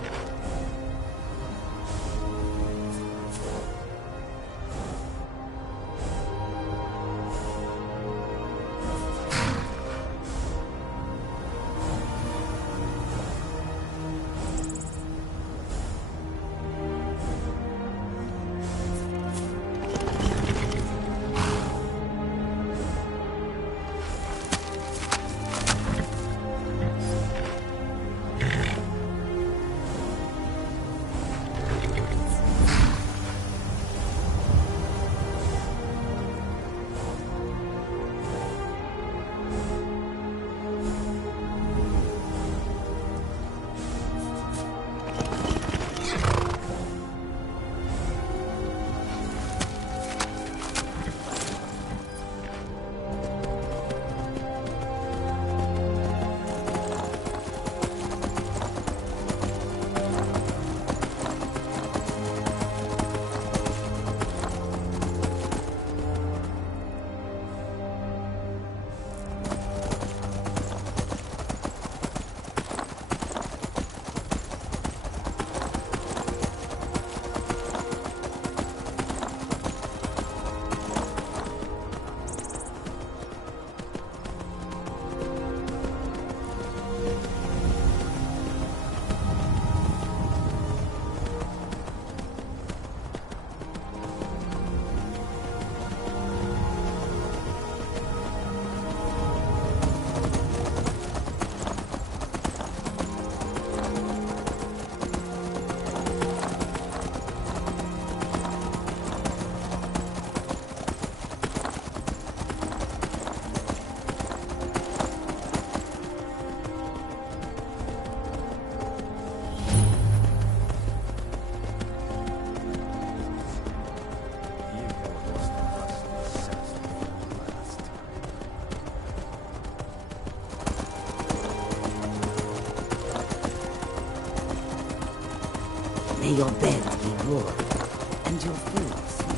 May your bed be warm, and your food sweet.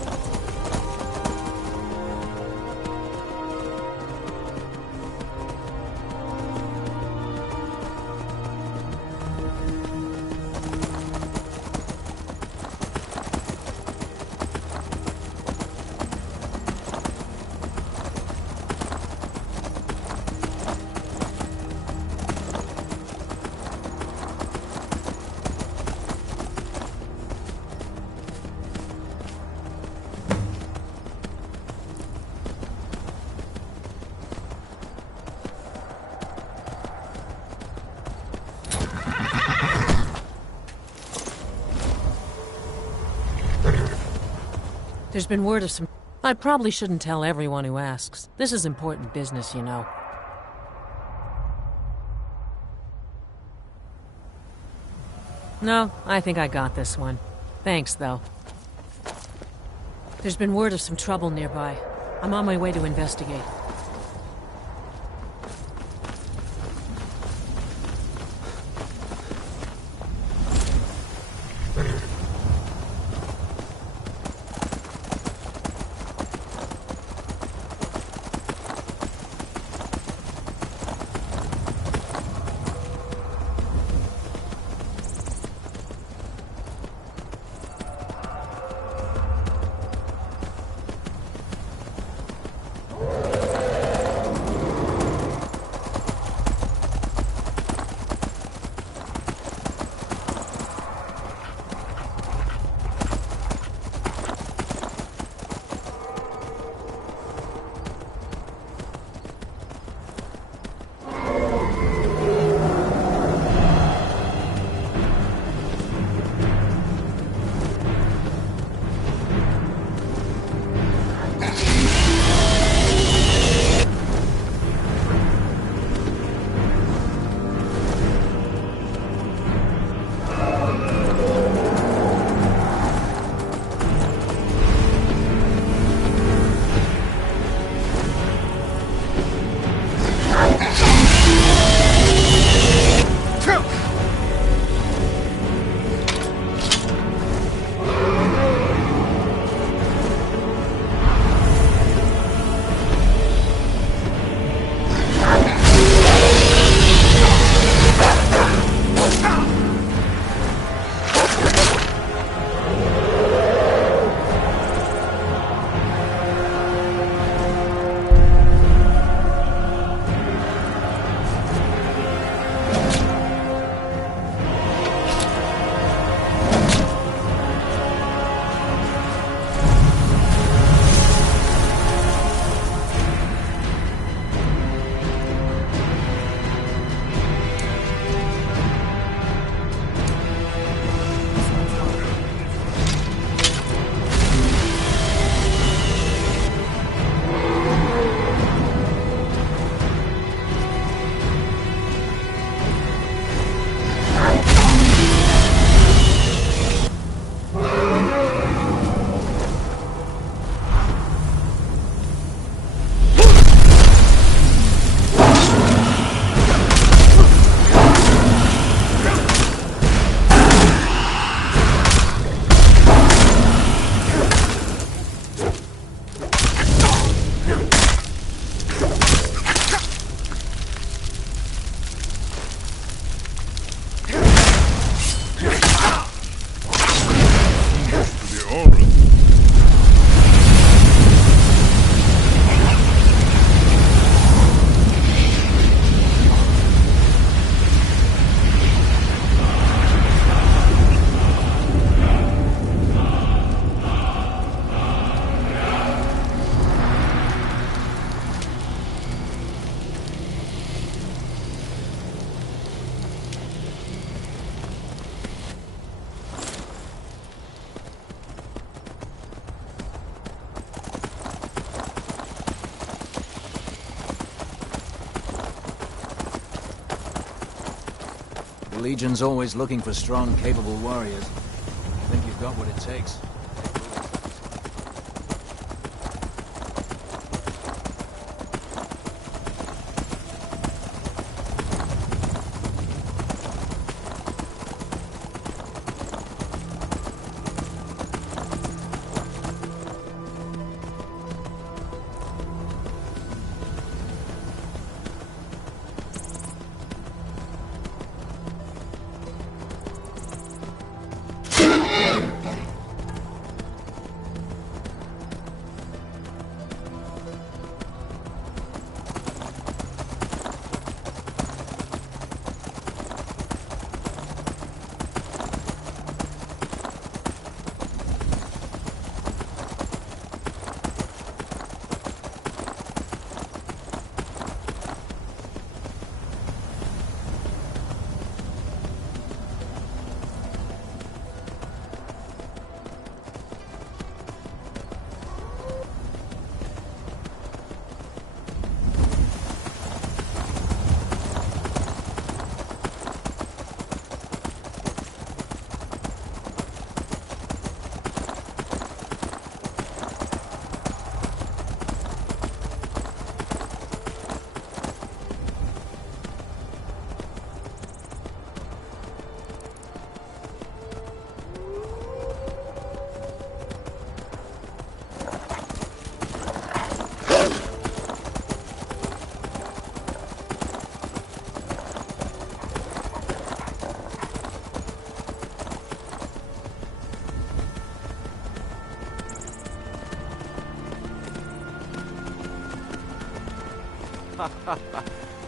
There's been word of some... I probably shouldn't tell everyone who asks. This is important business, you know. No, I think I got this one. Thanks, though. There's been word of some trouble nearby. I'm on my way to investigate. The Legion's always looking for strong, capable warriors. I think you've got what it takes.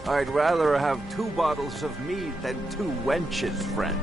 I'd rather have 2 bottles of mead than 2 wenches, friend.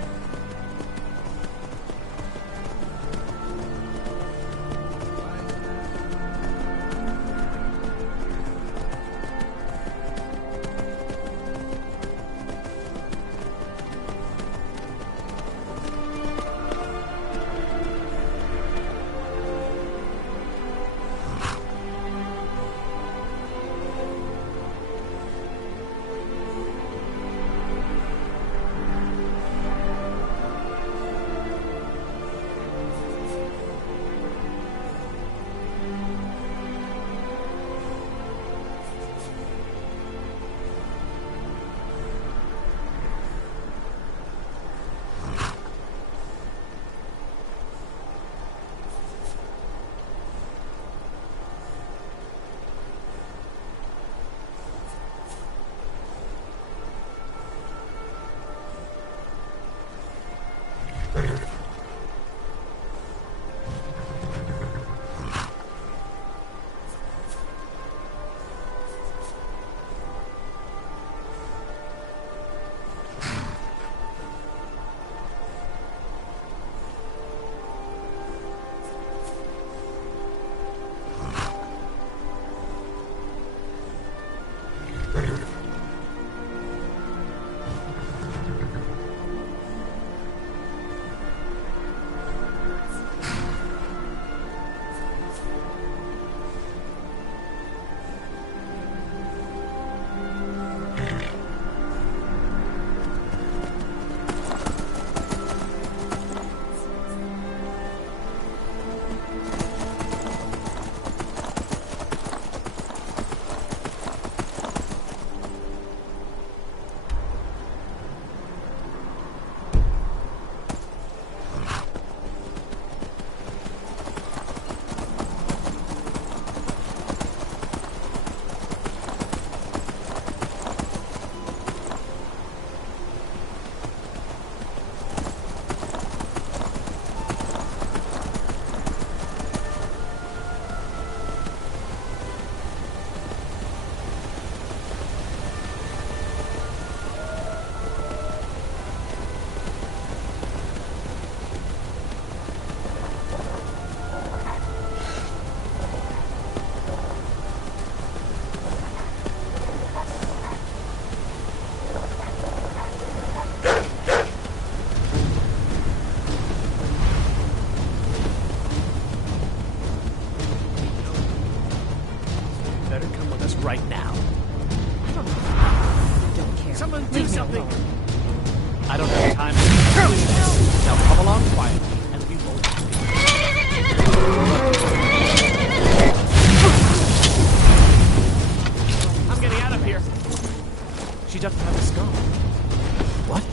I don't have time to... Now come along quietly, and we won't... I'm getting out of here. She doesn't have a skull. What?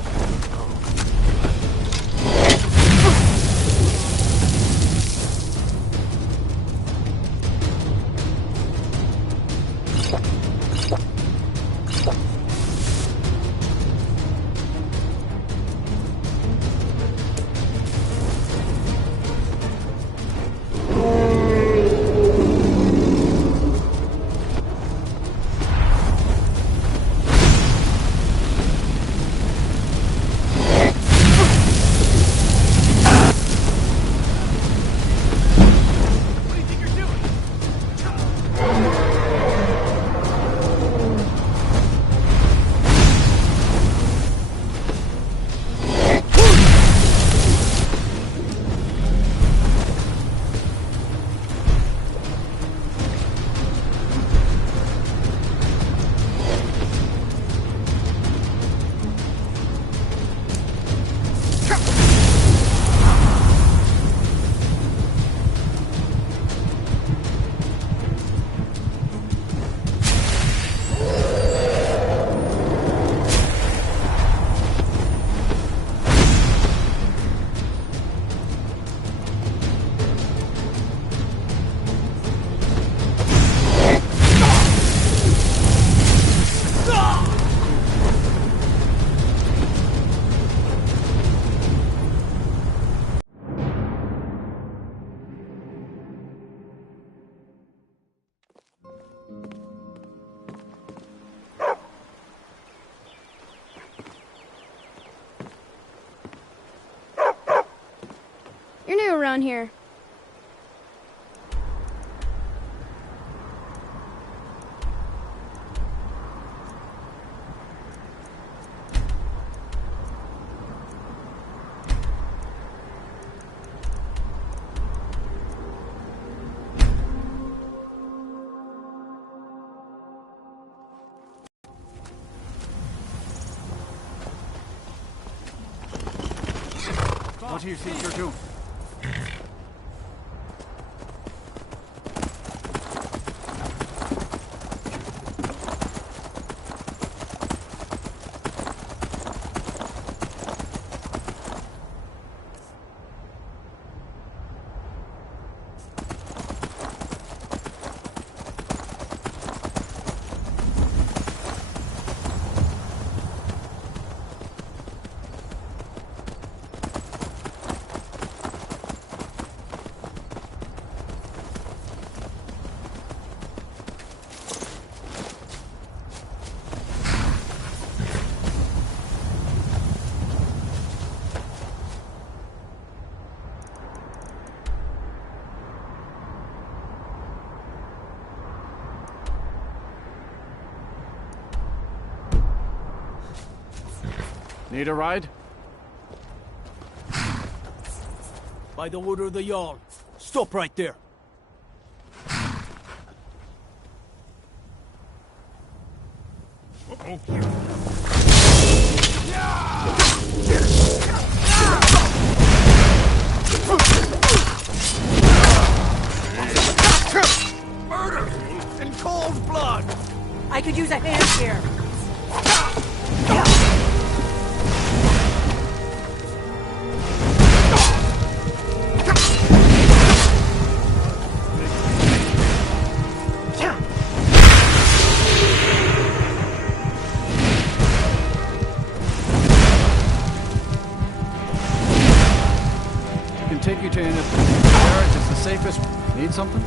You're new around here. What do you think you're doing? Need a ride? By the order of the Jarl. Stop right there. Murder! In cold blood! I could use a hand here. Take you to any of the barracks. It's the safest. Need something?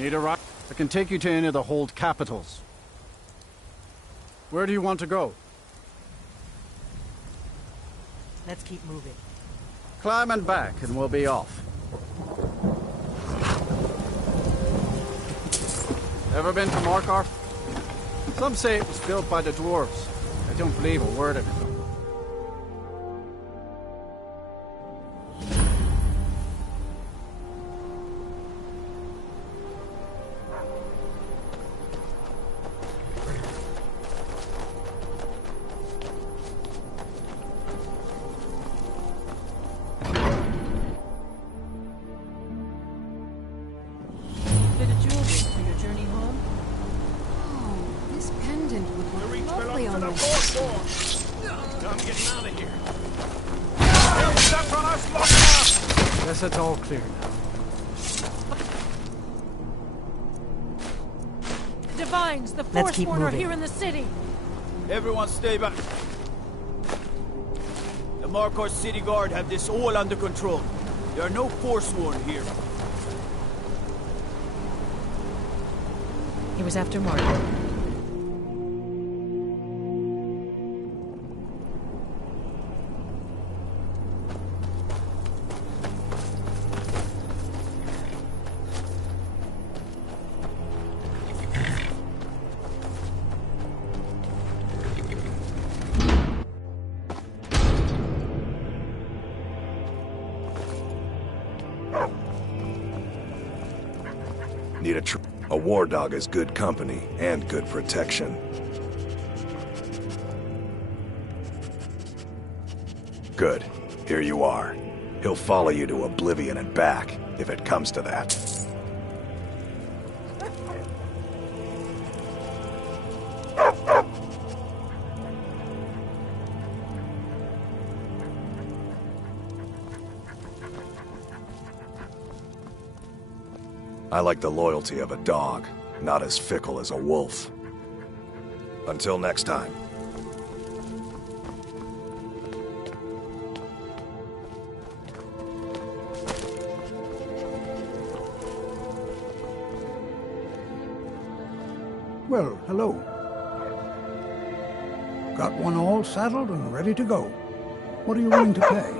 Need a ride? I can take you to any of the hold capitals. Where do you want to go? Let's keep moving. Climb and back, and we'll be off. Ever been to Markarth? Some say it was built by the dwarves. I don't believe a word of it. Guess it's all clear now. Divines, the Let's keep Forsworn are moving. here in the city. Everyone stay back. The Markarth City Guard have this all under control. There are no Forsworn here. He was after Mark. Need a war dog is good company and good protection. Good. Here you are. He'll follow you to oblivion and back, if it comes to that. I like the loyalty of a dog, not as fickle as a wolf. Until next time. Well, hello. Got one all saddled and ready to go. What are you willing to pay?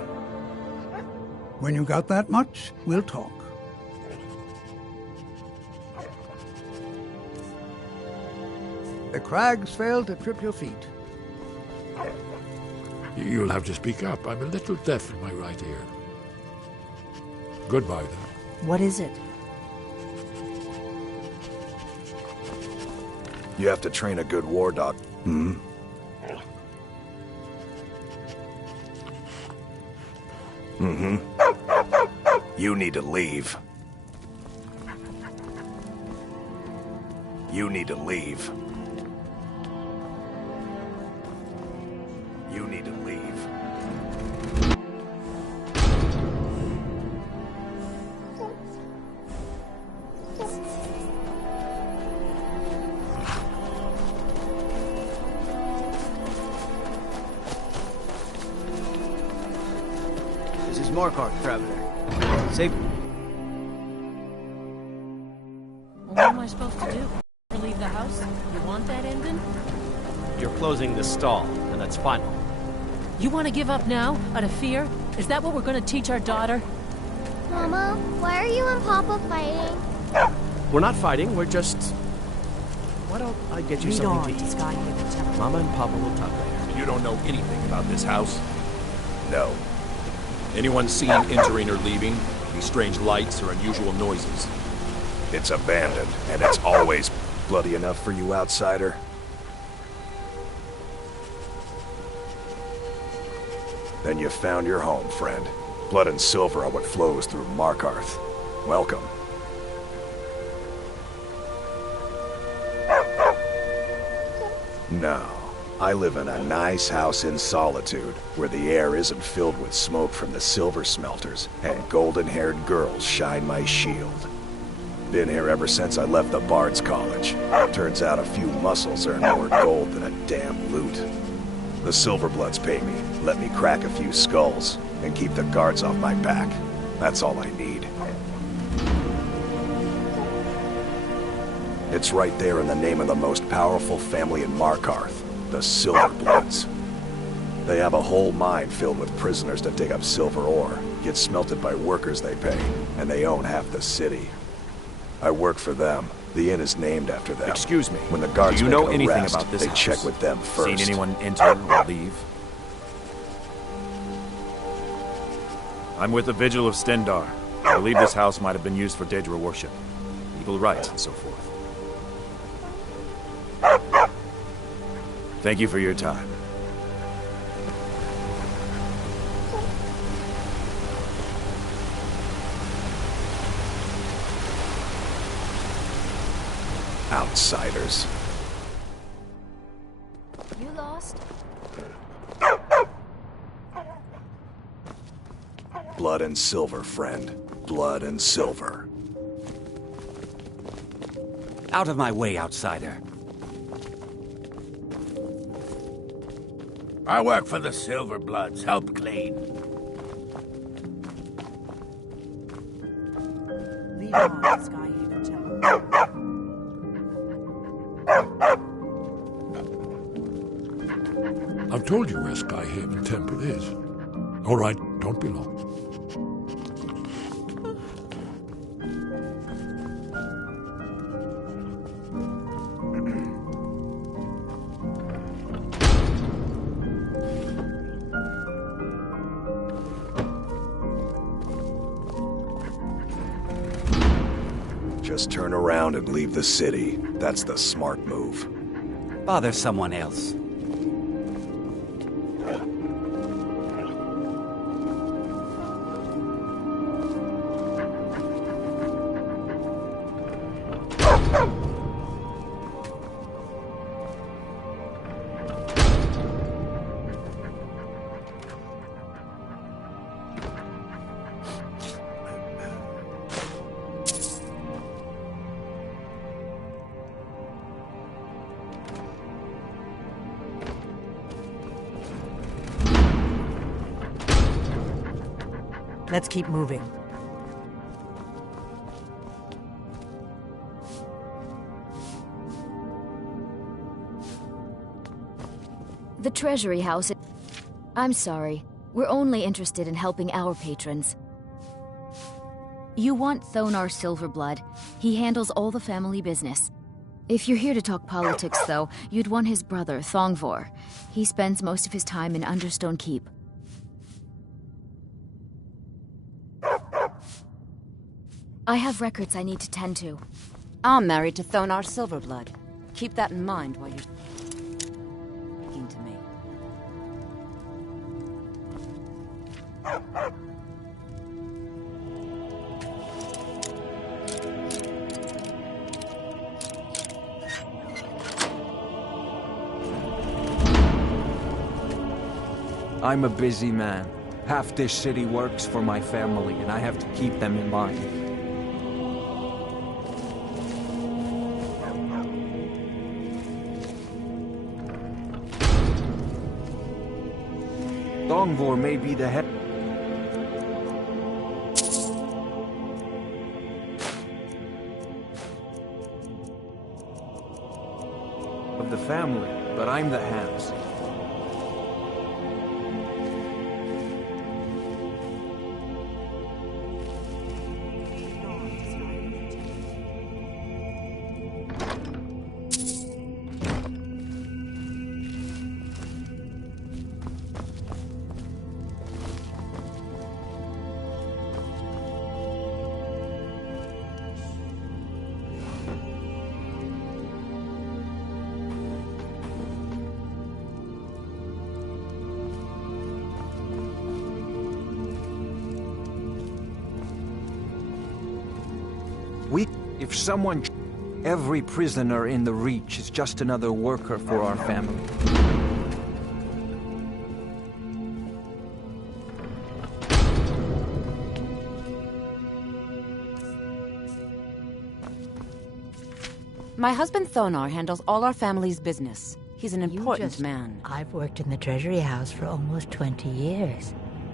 When you got that much, we'll talk. The crags fail to trip your feet. You'll have to speak up. I'm a little deaf in my right ear. Goodbye, then. What is it? You have to train a good war dog. Hmm? Mm-hmm. You need to leave. You need to leave. You need to leave. This is Markarth, Traveler. Safe. Well, what am I supposed to do? Leave the house? You want that ending? You're closing the stall, and that's final. You want to give up now, out of fear? Is that what we're going to teach our daughter? Mama, why are you and Papa fighting? We're not fighting, we're just... Why don't I get you Lead something on, to eat? Skyrim. Mama and Papa will talk later. You don't know anything about this house? No. Anyone seen entering or leaving? Any strange lights or unusual noises? It's abandoned, and it's always bloody enough for you, outsider. Then you found your home, friend. Blood and silver are what flows through Markarth. Welcome. No. I live in a nice house in solitude, where the air isn't filled with smoke from the silver smelters, and golden-haired girls shine my shield. Been here ever since I left the Bard's College. Turns out a few muscles earn more gold than a damn loot. The Silverbloods pay me, let me crack a few skulls, and keep the guards off my back. That's all I need. It's right there in the name of the most powerful family in Markarth, the Silverbloods. They have a whole mine filled with prisoners to dig up silver ore, get smelted by workers they pay, and they own half the city. I work for them. The inn is named after them. Excuse me. When the guards Do you make know an anything arrest, about this they house? check with them first. Seen anyone enter or leave? I'm with the Vigil of Stendar. I believe this house might have been used for Daedra worship, evil rites, and so forth. Thank you for your time. Outsiders. You lost? Blood and silver, friend. Blood and silver. Out of my way, outsider. I work for the Silverbloods. Help clean. Leave on, Skyhaven Temple. I've told you where Skyhaven Temple is. All right, don't be long. Just turn around and leave the city. That's the smart move. Bother someone else. Let's keep moving. The Treasury House... I'm sorry. We're only interested in helping our patrons. You want Thonar Silverblood. He handles all the family business. If you're here to talk politics, though, you'd want his brother, Thongvor. He spends most of his time in Understone Keep. I have records I need to tend to. I'm married to Thonar Silverblood. Keep that in mind while you're speaking to me. I'm a busy man. Half this city works for my family, and I have to keep them in mind. Thongvor may be the head of the family, but I'm the hands. If someone... Every prisoner in the Reach is just another worker for our family. My husband Thonar handles all our family's business. He's an important man. I've worked in the Treasury House for almost 20 years.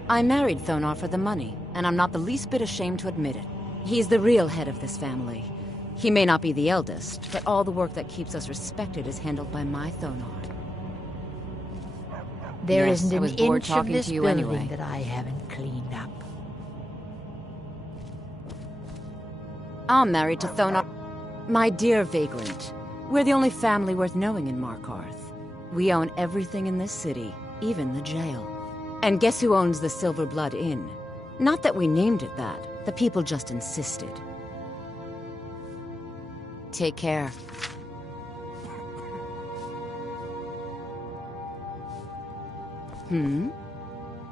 I married Thonar for the money, and I'm not the least bit ashamed to admit it. He's the real head of this family. He may not be the eldest, but all the work that keeps us respected is handled by my Thonar. There Yes, isn't I an was bored inch of talking this to you building anyway. that I haven't cleaned up. I'm married to Thonar. My dear vagrant, we're the only family worth knowing in Markarth. We own everything in this city, even the jail. And guess who owns the Silver Blood Inn? Not that we named it that. The people just insisted. Take care.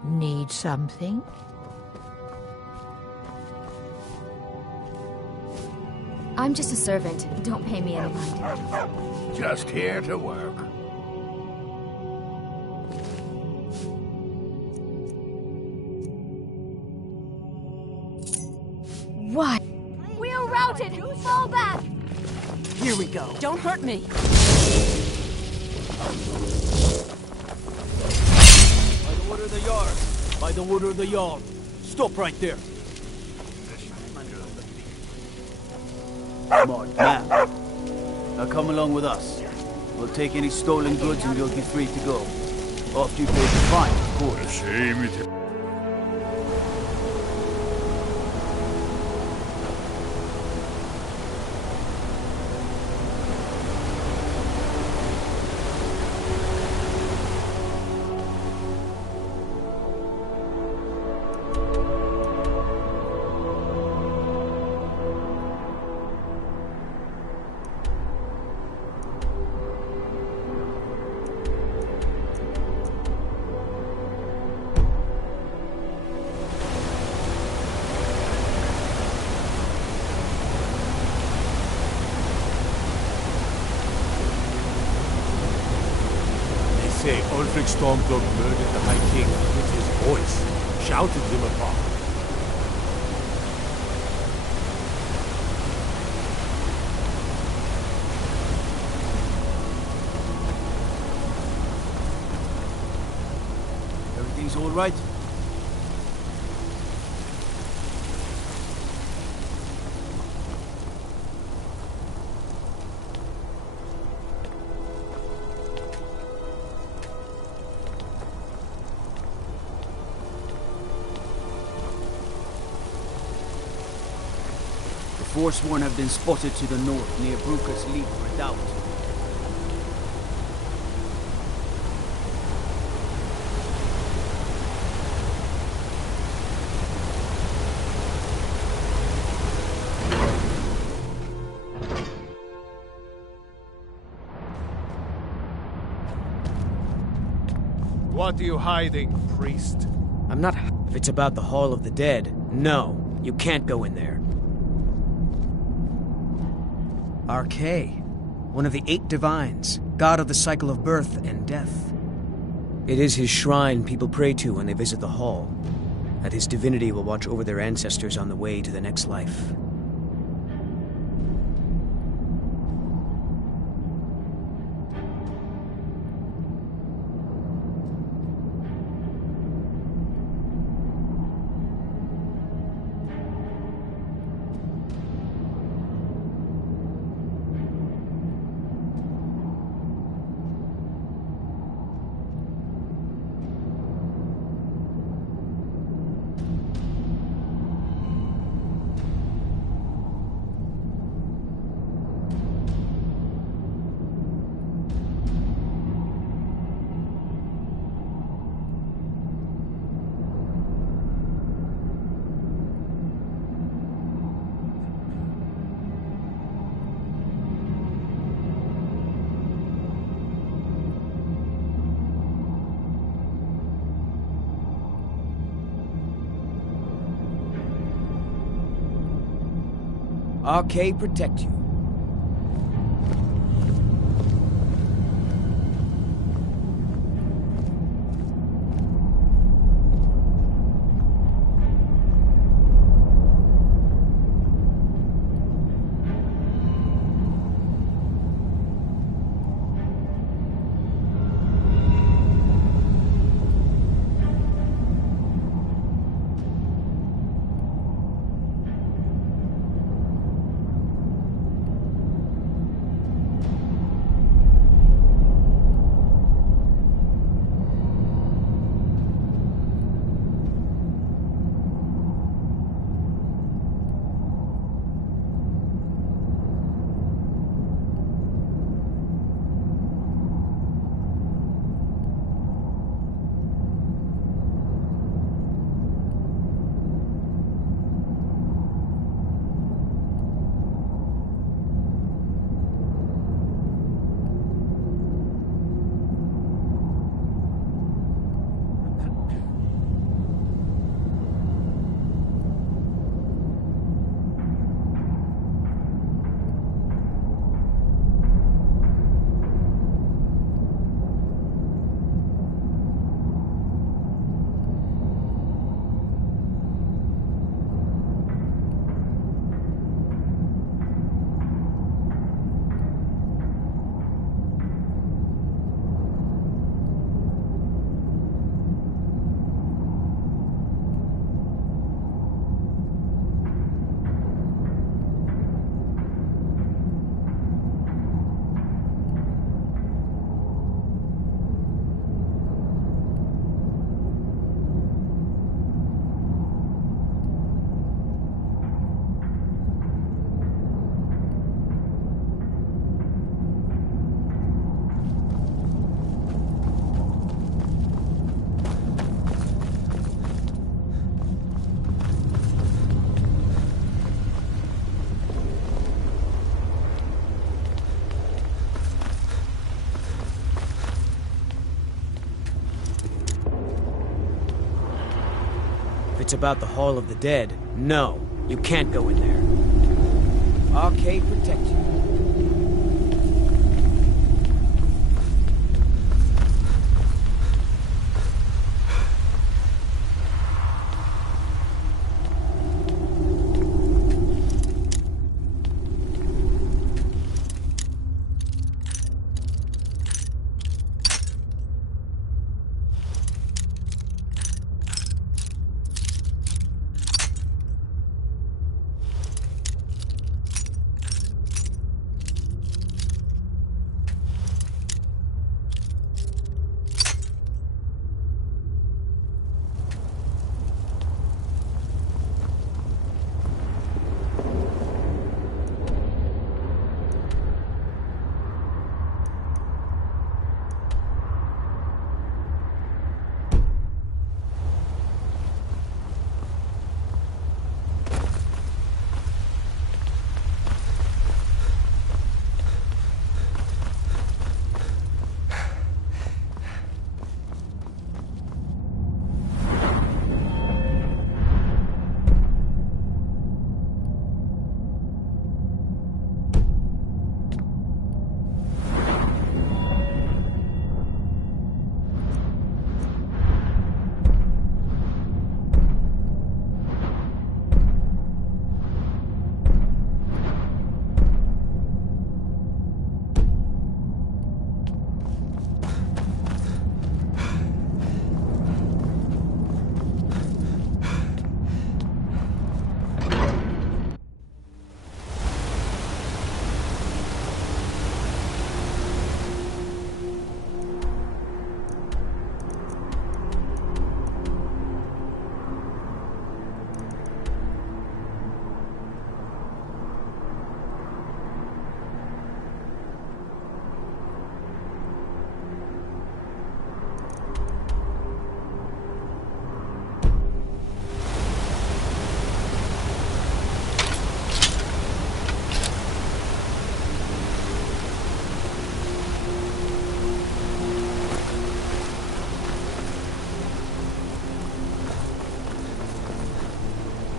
Need something? I'm just a servant. Don't pay me any mind. Just here to work. What? We are routed! Fall back! Here we go. Don't hurt me! By the order of the Yard. By the order of the Yard. Stop right there. Come on, now. Now come along with us. We'll take any stolen goods and you'll be free to go. After you pay the fine, of course. Say Ulfric Stormcloak murdered the High King with his voice, shouted him apart. Everything's all right? The Forsworn have been spotted to the north, near Bruka's Leap Redoubt. What are you hiding, priest? I'm not. If it's about the Hall of the Dead, no, you can't go in there. Archay, one of the 8 divines, god of the cycle of birth and death. It is his shrine people pray to when they visit the hall, that his divinity will watch over their ancestors on the way to the next life. Archay protect you. it's about the Hall of the Dead, no, you can't go in there. Arcade protects you.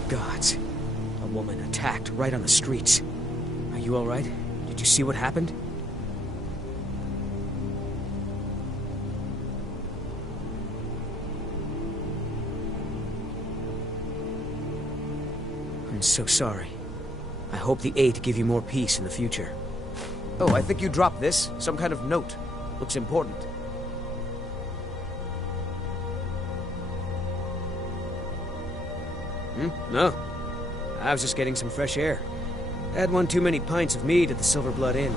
Gods. A woman attacked right on the streets. Are you all right? Did you see what happened? I'm so sorry. I hope the Eight give you more peace in the future. Oh, I think you dropped this. Some kind of note. Looks important. No. I was just getting some fresh air. Had one too many pints of mead at the Silver Blood Inn.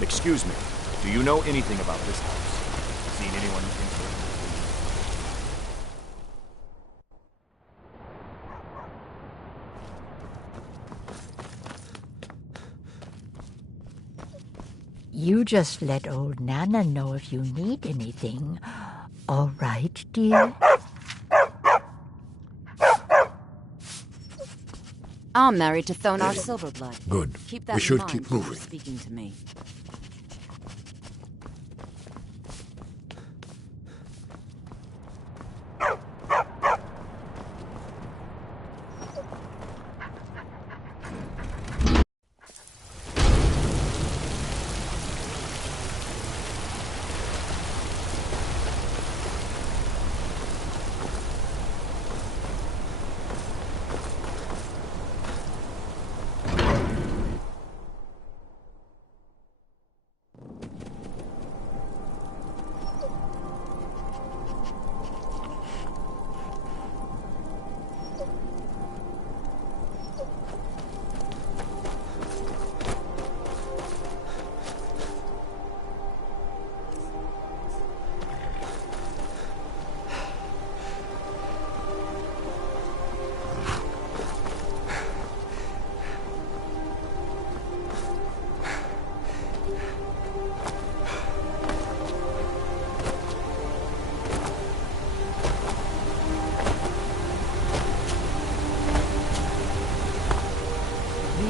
Excuse me, do you know anything about this house? Seen anyone You just let old Nana know if you need anything. All right, dear? I'm married to Thonar Silverblood. Good. Keep that We in should mind keep when you're moving. speaking to me.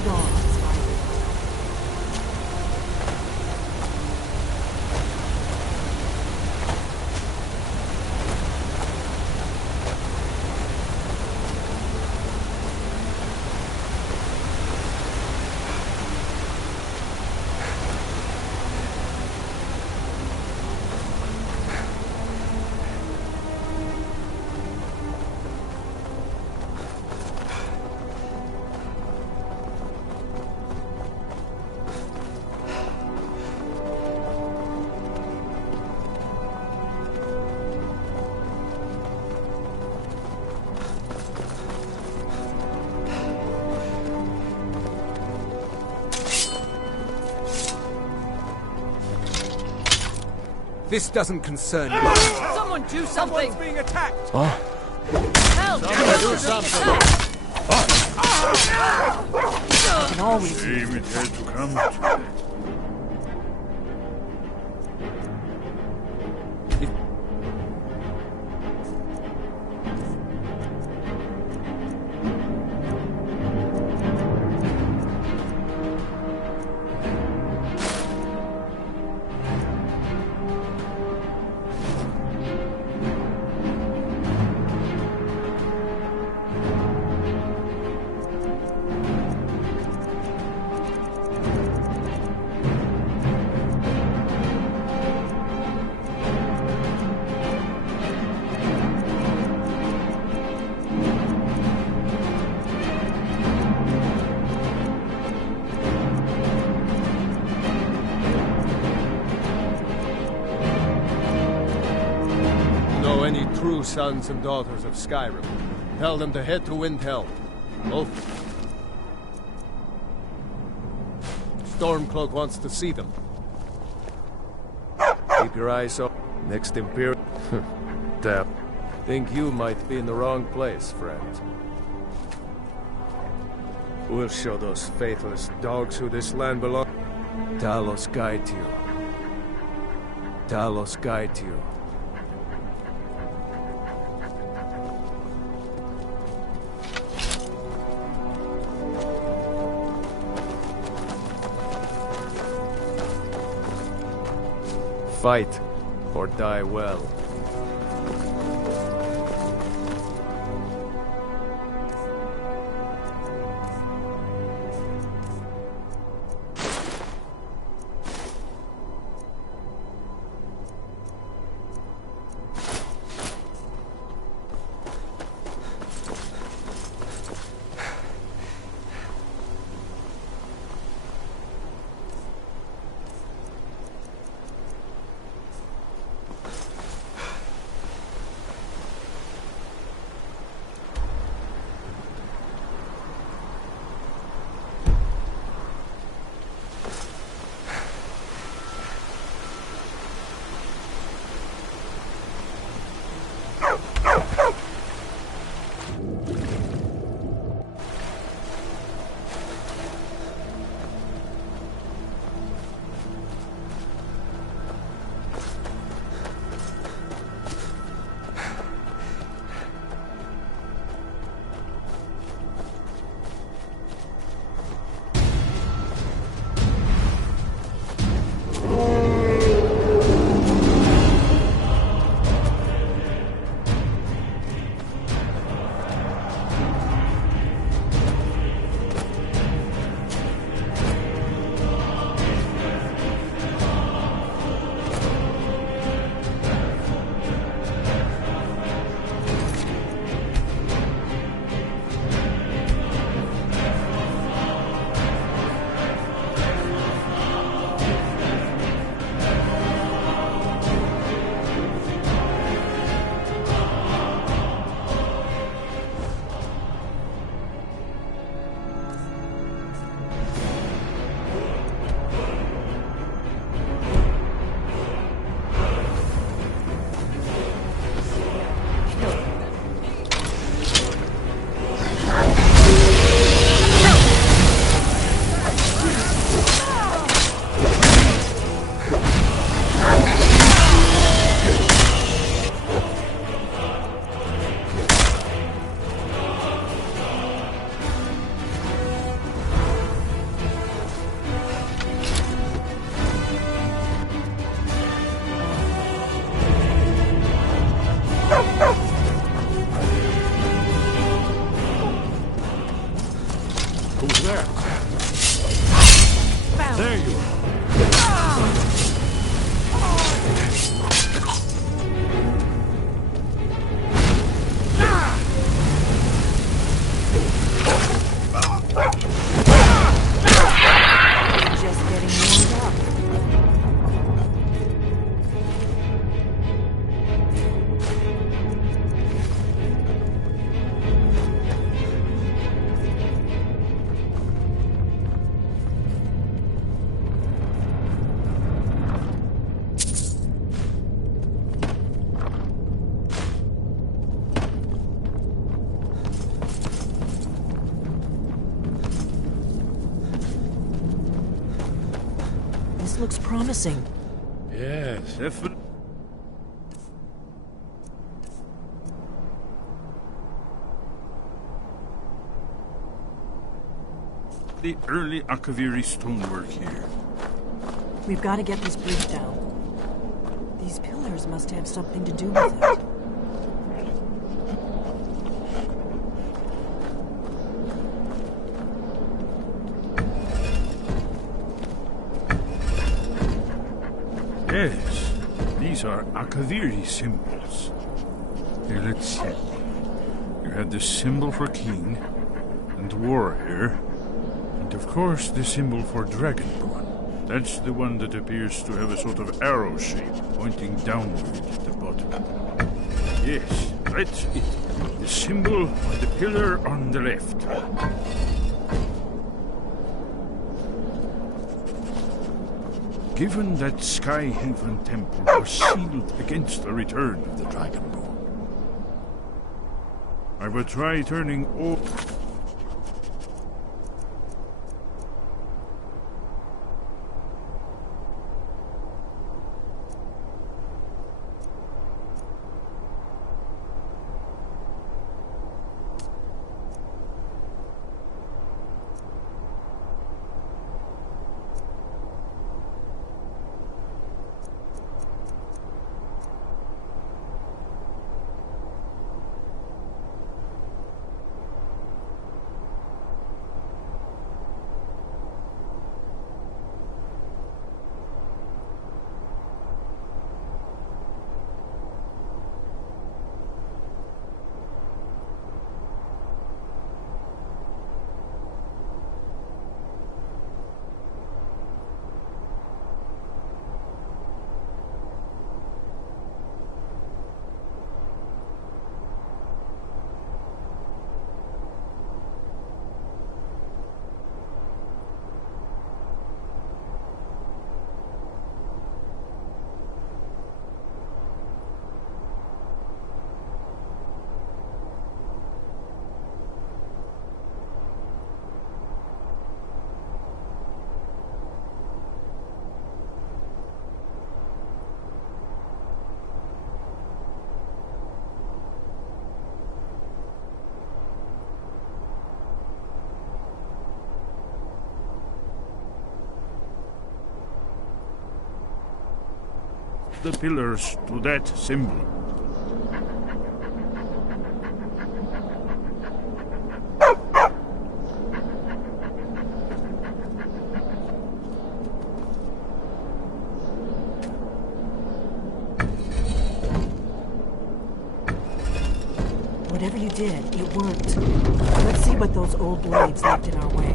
wrong, Skyrim. This doesn't concern you. Someone do something! Someone's being attacked! Oh. Help! Someone do something! I can always Shame it had to come to that. Any true sons and daughters of Skyrim, tell them to head to Windhelm. Oh. Stormcloak wants to see them. Keep your eyes open. Next Imperial... Damn. Think you might be in the wrong place, friend. We'll show those faithless dogs who this land belongs. Talos guide you. Talos guide you. Fight, or die well. Who's there? There you are. Just getting warmed up. This looks promising. Yes. The early Akaviri stonework here. We've got to get this bridge down. These pillars must have something to do with it. Yes, these are Akaviri symbols. Here, let's see. You had the symbol for king and warrior, and of course the symbol for dragonborn. That's the one that appears to have a sort of arrow shape pointing downward at the bottom. Yes, that's it. The symbol on the pillar on the left. Given that Skyhaven Temple was sealed against the return of the Dragonborn, I will try turning all... the pillars to that symbol. Whatever you did, it worked. Let's see what those old blades left in our way.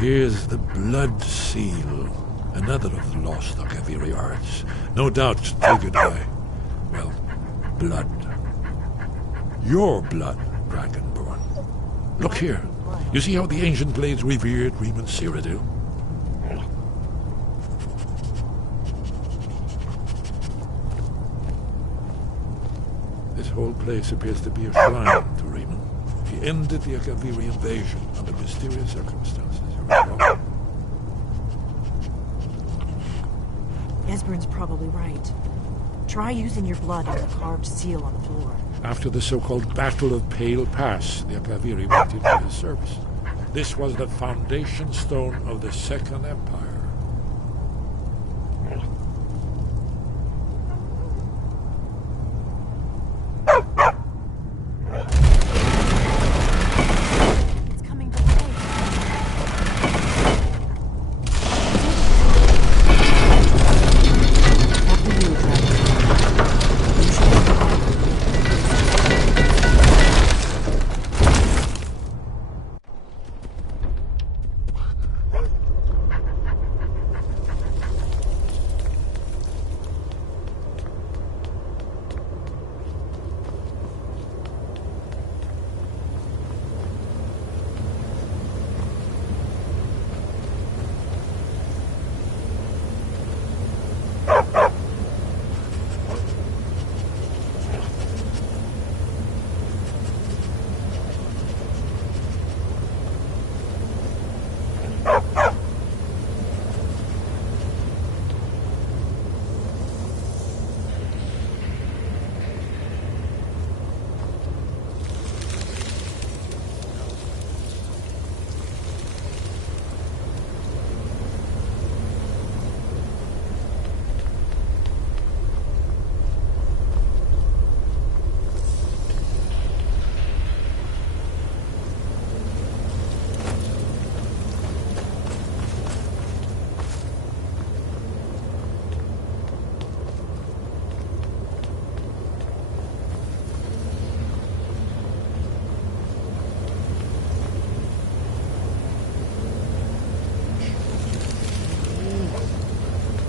Here's the Blood Seal, another of the lost Akaviri arts. No doubt triggered by, well, blood. Your blood, Dragonborn. Look here. You see how the ancient blades revered Riemann Cyrodiil? This whole place appears to be a shrine to Riemann. He ended the Akaviri invasion under mysterious circumstances. You recall? Esbern's probably right. Try using your blood on the carved seal on the floor. After the so-called Battle of Pale Pass, the Akaviri went into his service. This was the foundation stone of the Second Empire.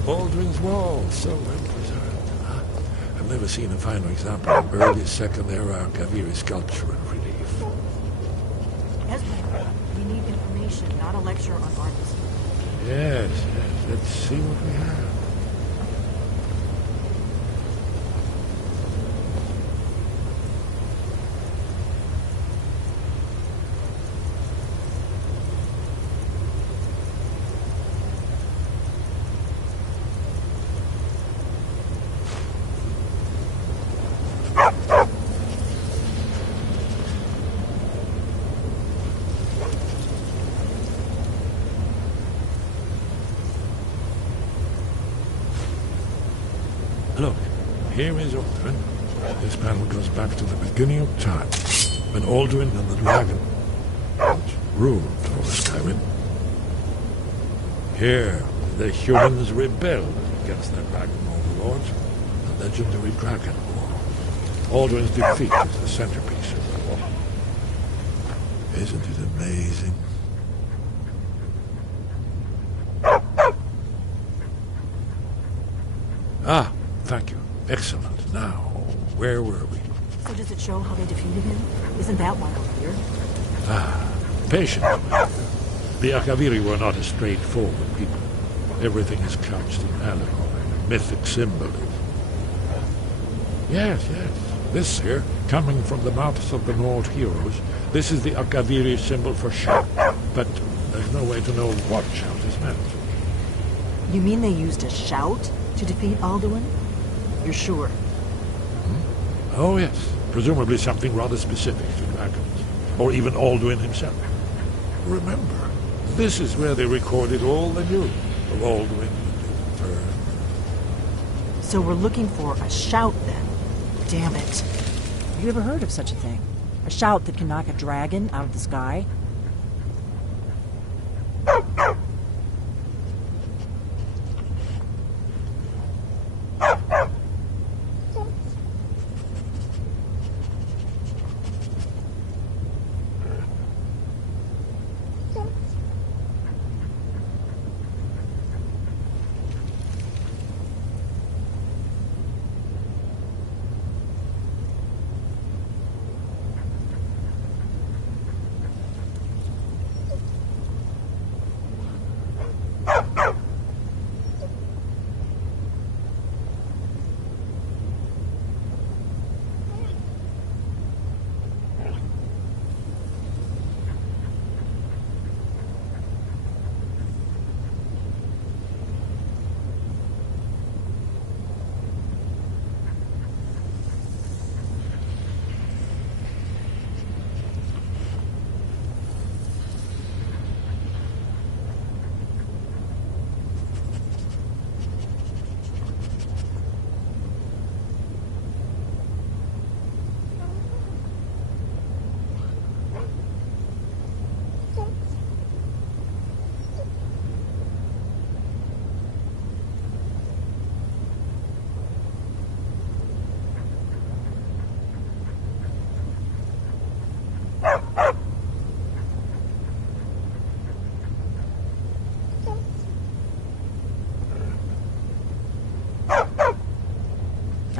Baldwin's Wall, so well preserved. I've never seen a finer example of early Second-era Akaviri sculpture and relief. Esbern, we need information, not a lecture on art history. Yes, let's see what we have. Look, here is Alduin. This panel goes back to the beginning of time, when Alduin and the dragon ruled over Skyrim. Here, the humans rebelled against their dragon overlords, the legendary Dragon War. Alduin's defeat is the centerpiece of the war. Isn't it amazing? Ah, thank you. Excellent. Now, where were we? So does it show how they defeated him? Isn't that why we're here? Ah, patience. The Akaviri were not a straightforward people. Everything is couched in allegory, mythic symbolism. Yes. This here, coming from the mouths of the Nord heroes, this is the Akaviri symbol for shout. But there's no way to know what shout is meant. You mean they used a shout to defeat Alduin? You're sure? Oh, yes. Presumably something rather specific to dragons. Or even Alduin himself. Remember, this is where they recorded all the news of Alduin and his return. So we're looking for a shout, then. Damn it. Have you ever heard of such a thing? A shout that can knock a dragon out of the sky?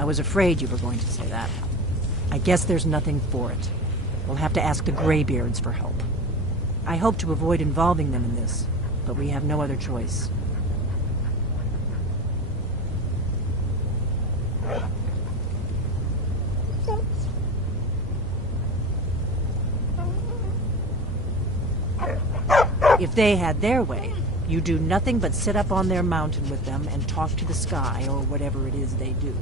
I was afraid you were going to say that. I guess there's nothing for it. We'll have to ask the Greybeards for help. I hope to avoid involving them in this, but we have no other choice. If they had their way, you do nothing but sit up on their mountain with them and talk to the sky or whatever it is they do.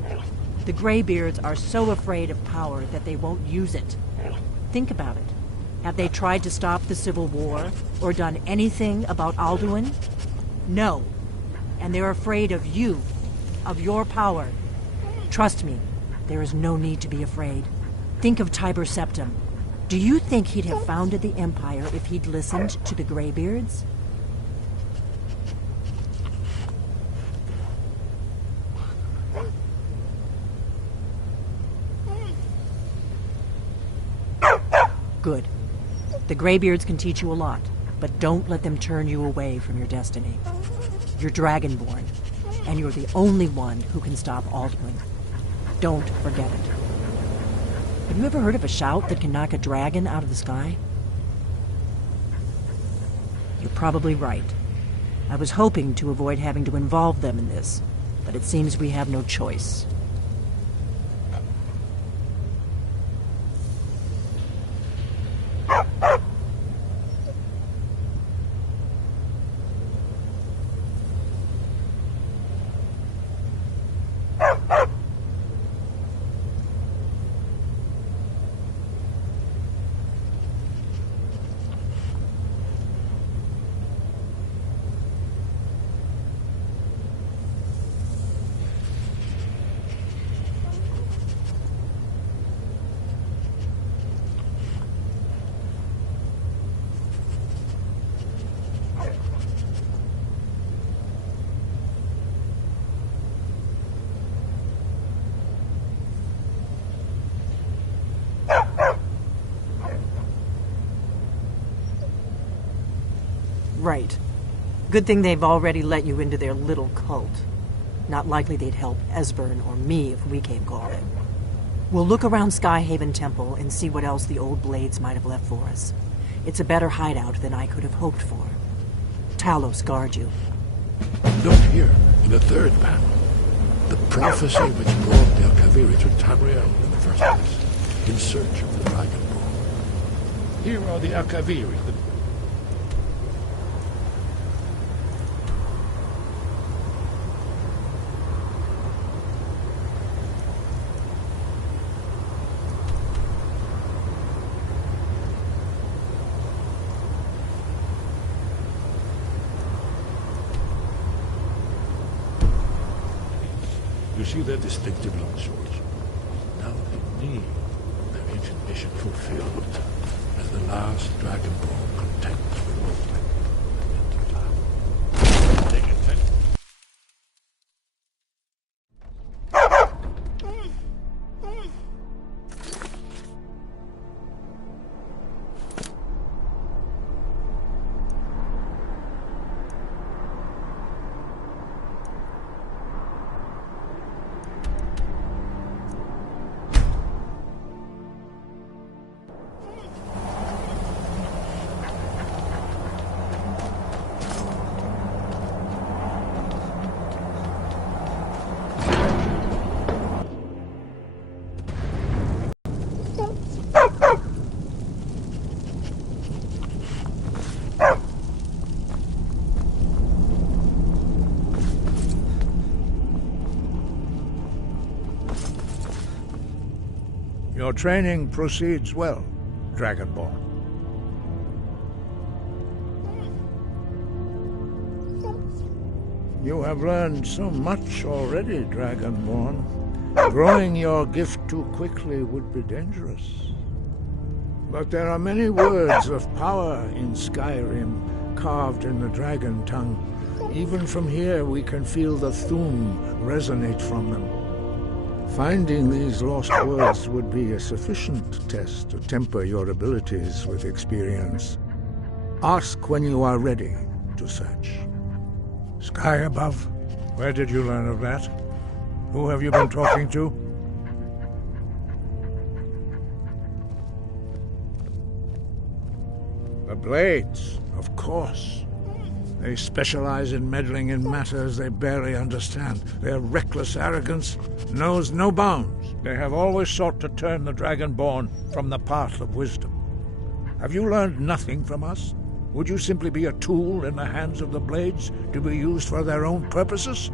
The Greybeards are so afraid of power that they won't use it. Think about it. Have they tried to stop the Civil War or done anything about Alduin? No. And they're afraid of you, of your power. Trust me, there is no need to be afraid. Think of Tiber Septim. Do you think he'd have founded the Empire if he'd listened to the Greybeards? Good. The Greybeards can teach you a lot, but don't let them turn you away from your destiny. You're Dragonborn, and you're the only one who can stop Alduin. Don't forget it. Have you ever heard of a shout that can knock a dragon out of the sky? You're probably right. I was hoping to avoid having to involve them in this, but it seems we have no choice. Right. Good thing they've already let you into their little cult. Not likely they'd help Esbern or me if we came calling. We'll look around Skyhaven Temple and see what else the old blades might have left for us. It's a better hideout than I could have hoped for. Talos guard you. Look here, in the third panel. The prophecy which brought the Alkaviri to Tamriel in the first place, in search of the Dragon Ball. Here are the Alkaviri. You see their distinctive long swords. Now they need their ancient mission fulfilled as the last Dragon Ball contends with Fortnite. Your training proceeds well, Dragonborn. You have learned so much already, Dragonborn. Growing your gift too quickly would be dangerous. But there are many words of power in Skyrim, carved in the dragon tongue. Even from here we can feel the Thum resonate from them. Finding these lost words would be a sufficient test to temper your abilities with experience. Ask when you are ready to search. Sky above. Where did you learn of that? Who have you been talking to? The Blades, of course. They specialize in meddling in matters they barely understand. Their reckless arrogance knows no bounds. They have always sought to turn the Dragonborn from the path of wisdom. Have you learned nothing from us? Would you simply be a tool in the hands of the Blades to be used for their own purposes?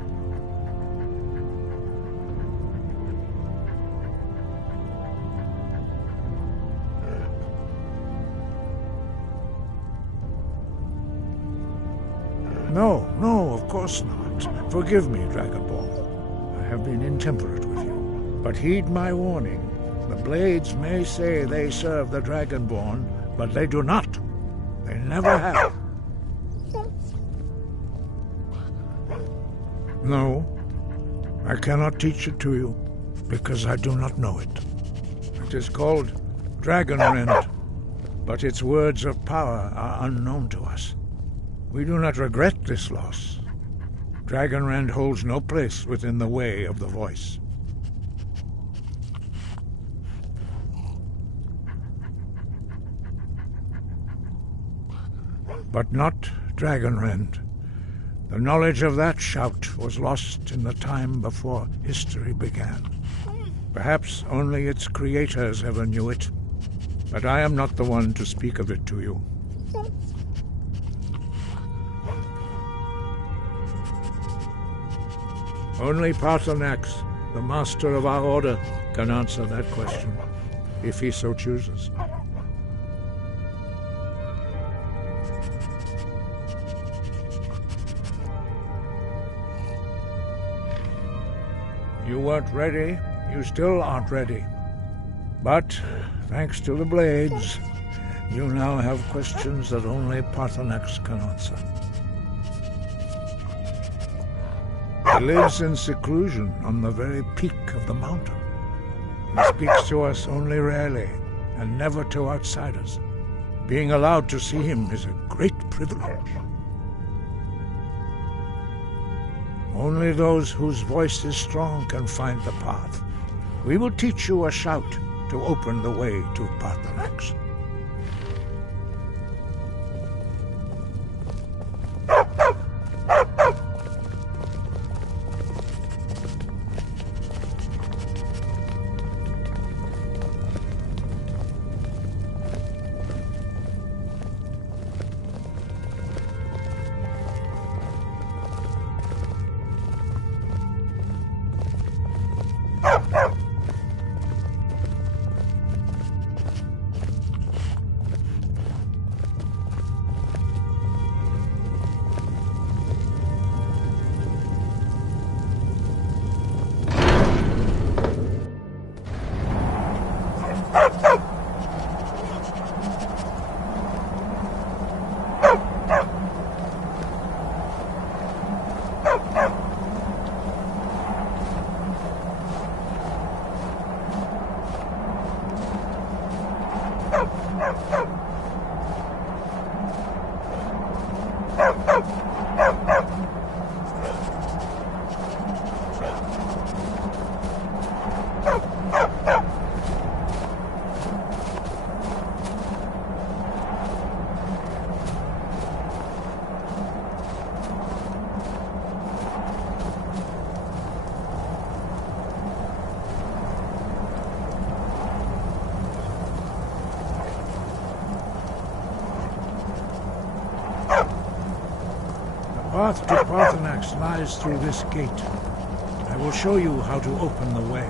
No, of course not. Forgive me, Dragonborn. I have been intemperate with you. But heed my warning. The Blades may say they serve the Dragonborn, but they do not. They never have. No, I cannot teach it to you, because I do not know it. It is called Dragonrend, but its words of power are unknown to us. We do not regret this loss. Dragonrend holds no place within the way of the voice. But not Dragonrend. The knowledge of that shout was lost in the time before history began. Perhaps only its creators ever knew it, but I am not the one to speak of it to you. Only Paarthurnax, the master of our order, can answer that question, if he so chooses. You weren't ready. You still aren't ready. But, thanks to the Blades, you now have questions that only Paarthurnax can answer. He lives in seclusion on the very peak of the mountain. He speaks to us only rarely, and never to outsiders. Being allowed to see him is a great privilege. Only those whose voice is strong can find the path. We will teach you a shout to open the way to Paarthurnax. The path to Paarthurnax lies through this gate. I will show you how to open the way.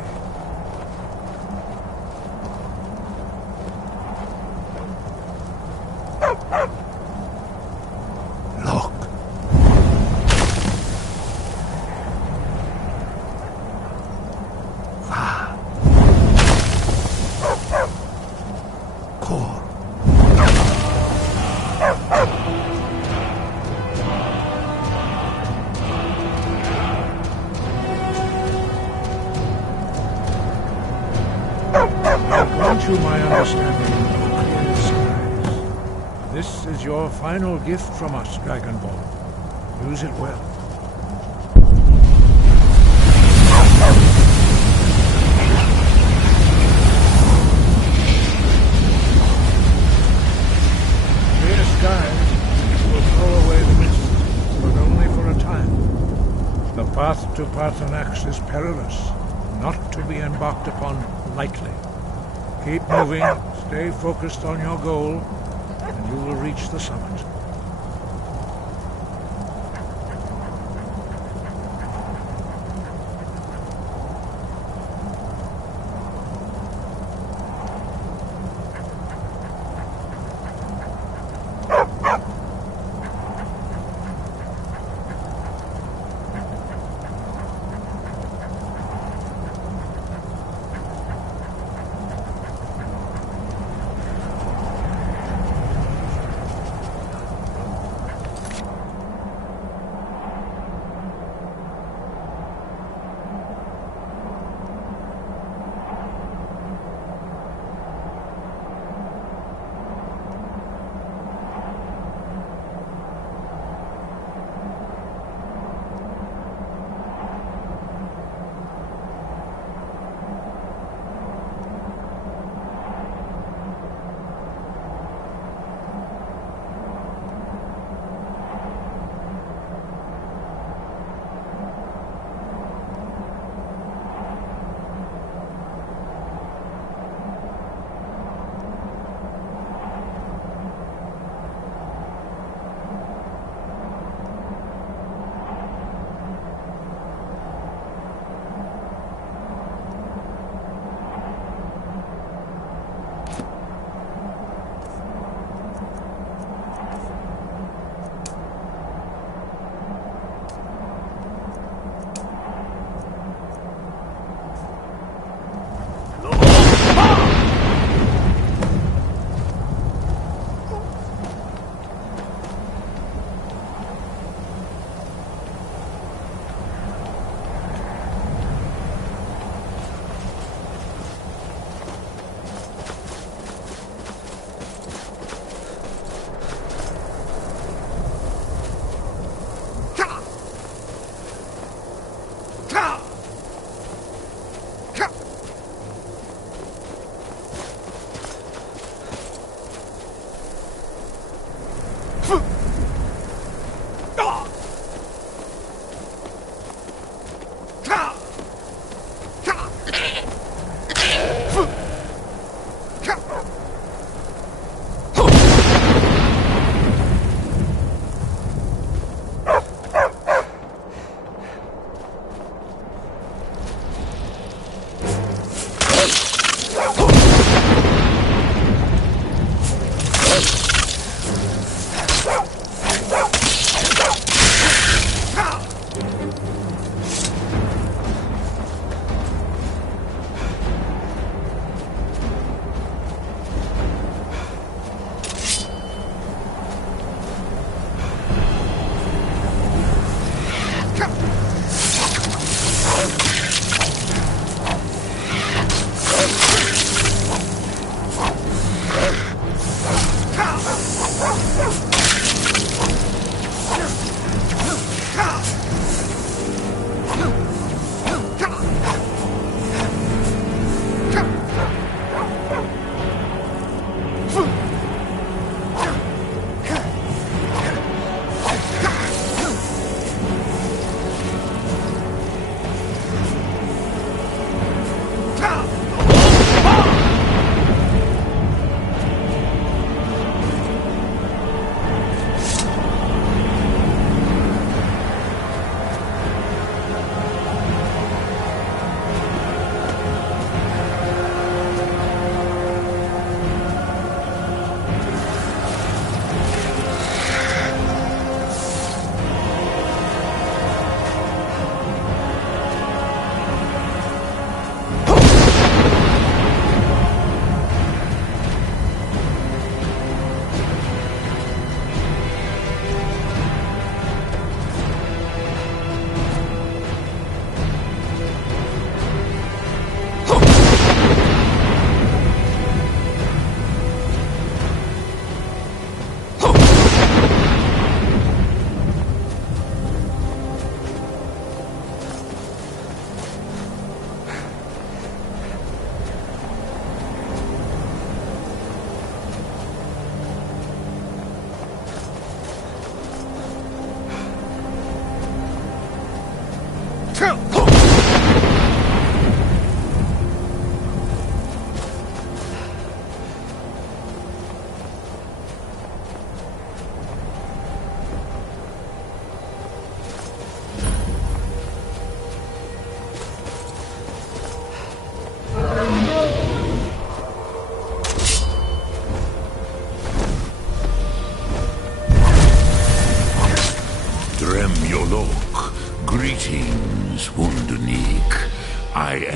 To my understanding of clear skies. This is your final gift from us, Dragonborn. Use it well. Here Paarthurnax is perilous, not to be embarked upon lightly. Keep moving, stay focused on your goal, and you will reach the summit.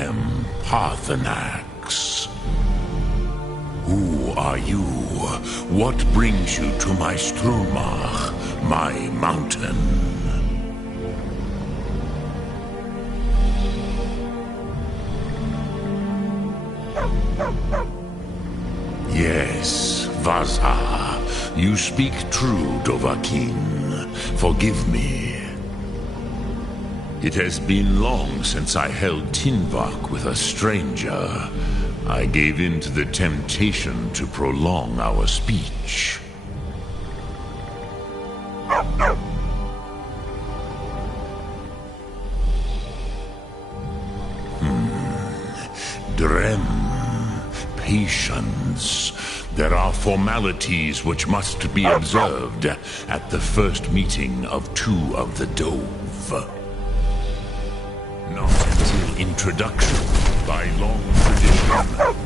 am Parthenax. Who are you? What brings you to my Strumach, my mountain? Yes, Vaza, you speak true, Dovahkiin. Forgive me. It has been long since I held Tinvak with a stranger. I gave in to the temptation to prolong our speech. Drem. Patience. There are formalities which must be observed at the first meeting of two of the Dove. Not until introduction, by long tradition,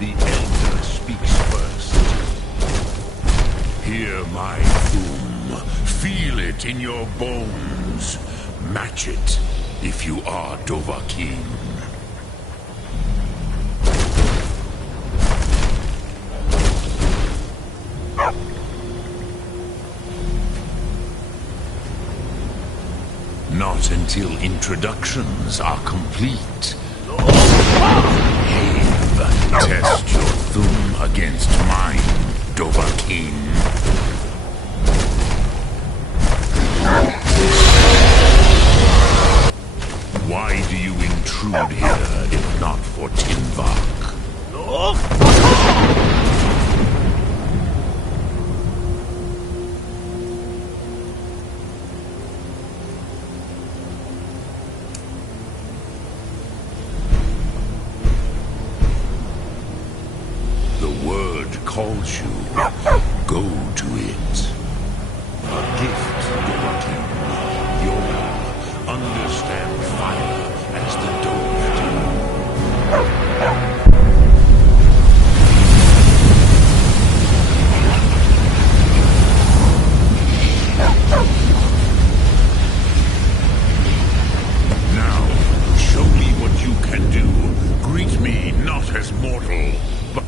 the Elder speaks first. Hear my Thum. Feel it in your bones. Match it if you are Dovahkiin. Not until introductions are complete. Have, test your Thum against mine, Dovahkiin. Why do you intrude here if not for Tinvak? Calls you, go to it. A gift, Dovahkiin. You'll understand fire as the Dove do. Now, show me what you can do. Greet me not as mortal, but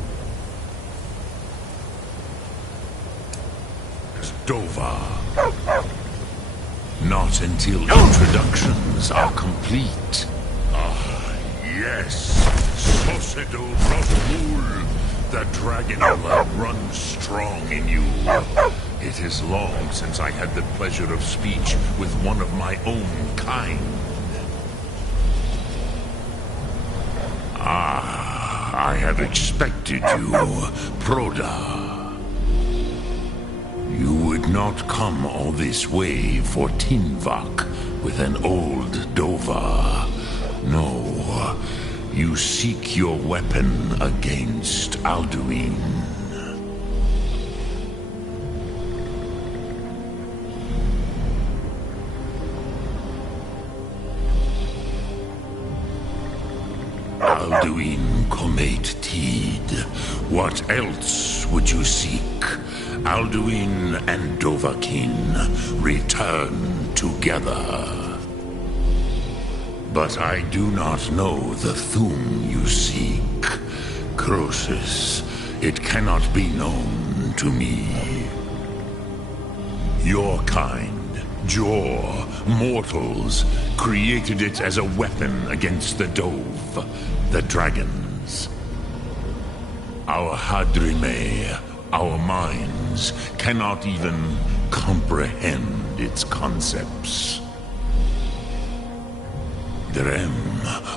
Dova. Not until introductions are complete. Ah, yes. Sosedo Rotmul. The dragon blood runs strong in you. It is long since I had the pleasure of speech with one of my own kind. Ah, I had expected you, Proda. You would not come all this way for Tinvak with an old Dova. No, you seek your weapon against Alduin. Alduin Comate Teed. What else would you seek? Alduin and Dovahkiin return together. But I do not know the Thum you seek. Croesus, it cannot be known to me. Your kind, Jor, mortals, created it as a weapon against the Dove, the dragons. Our Hadrime, our minds, cannot even comprehend its concepts. Drem,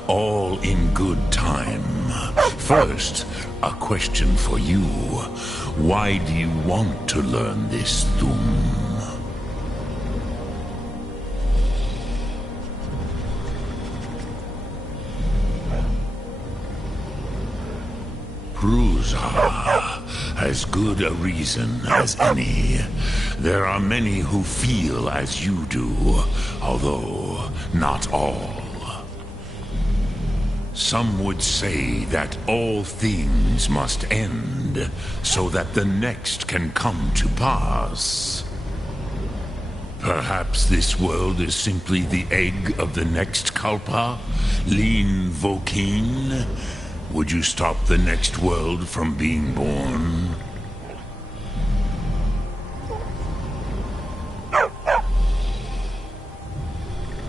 all in good time. First, a question for you. Why do you want to learn this Thum? Prusa, as good a reason as any. There are many who feel as you do, although not all. Some would say that all things must end, so that the next can come to pass. Perhaps this world is simply the egg of the next Kalpa? Lean Vokeen? Would you stop the next world from being born?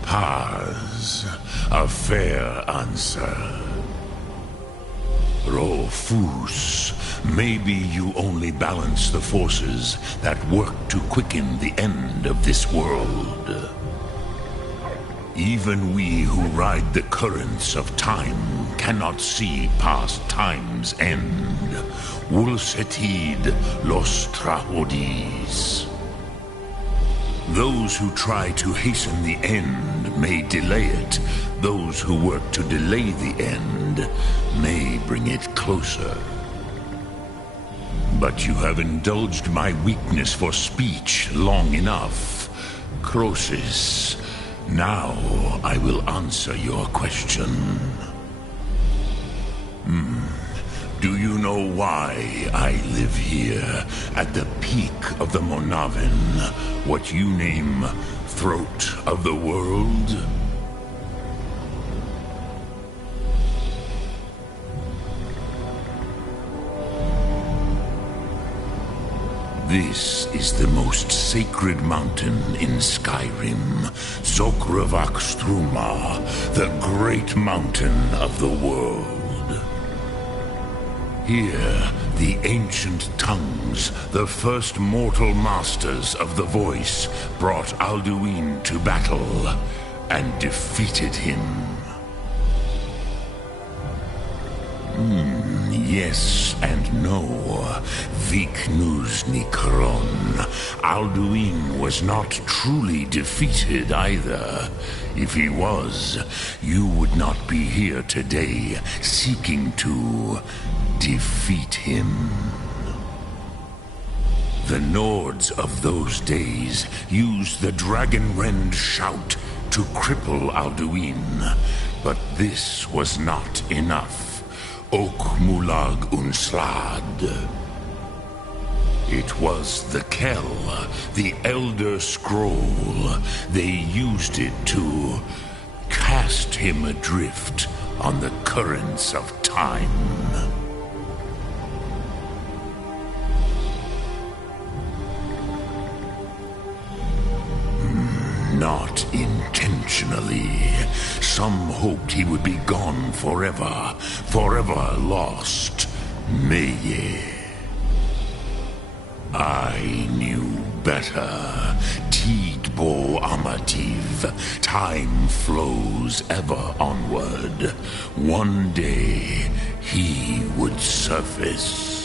Paz, a fair answer. Rofus, maybe you only balance the forces that work to quicken the end of this world. Even we who ride the currents of time cannot see past time's end. Wulsetid los trahodis. Those who try to hasten the end may delay it. Those who work to delay the end may bring it closer. But you have indulged my weakness for speech long enough. Croesus, now I will answer your question. Do you know why I live here, at the peak of the Monavin, what you name throat of the world? This is the most sacred mountain in Skyrim, Sokravak Struma, the great mountain of the world. Here, the ancient tongues, the first mortal masters of the voice, brought Alduin to battle and defeated him. Yes and no. Viknus Nikron. Alduin was not truly defeated either. If he was, you would not be here today seeking to defeat him. The Nords of those days used the Dragonrend shout to cripple Alduin, but this was not enough. Ok Mulag Unslad. It was the Kell, the Elderscroll. They used it to cast him adrift on the currents of time. Not intentionally. Some hoped he would be gone forever, forever lost. Meye. I knew better. Tidbo Amativ. Time flows ever onward. One day, he would surface.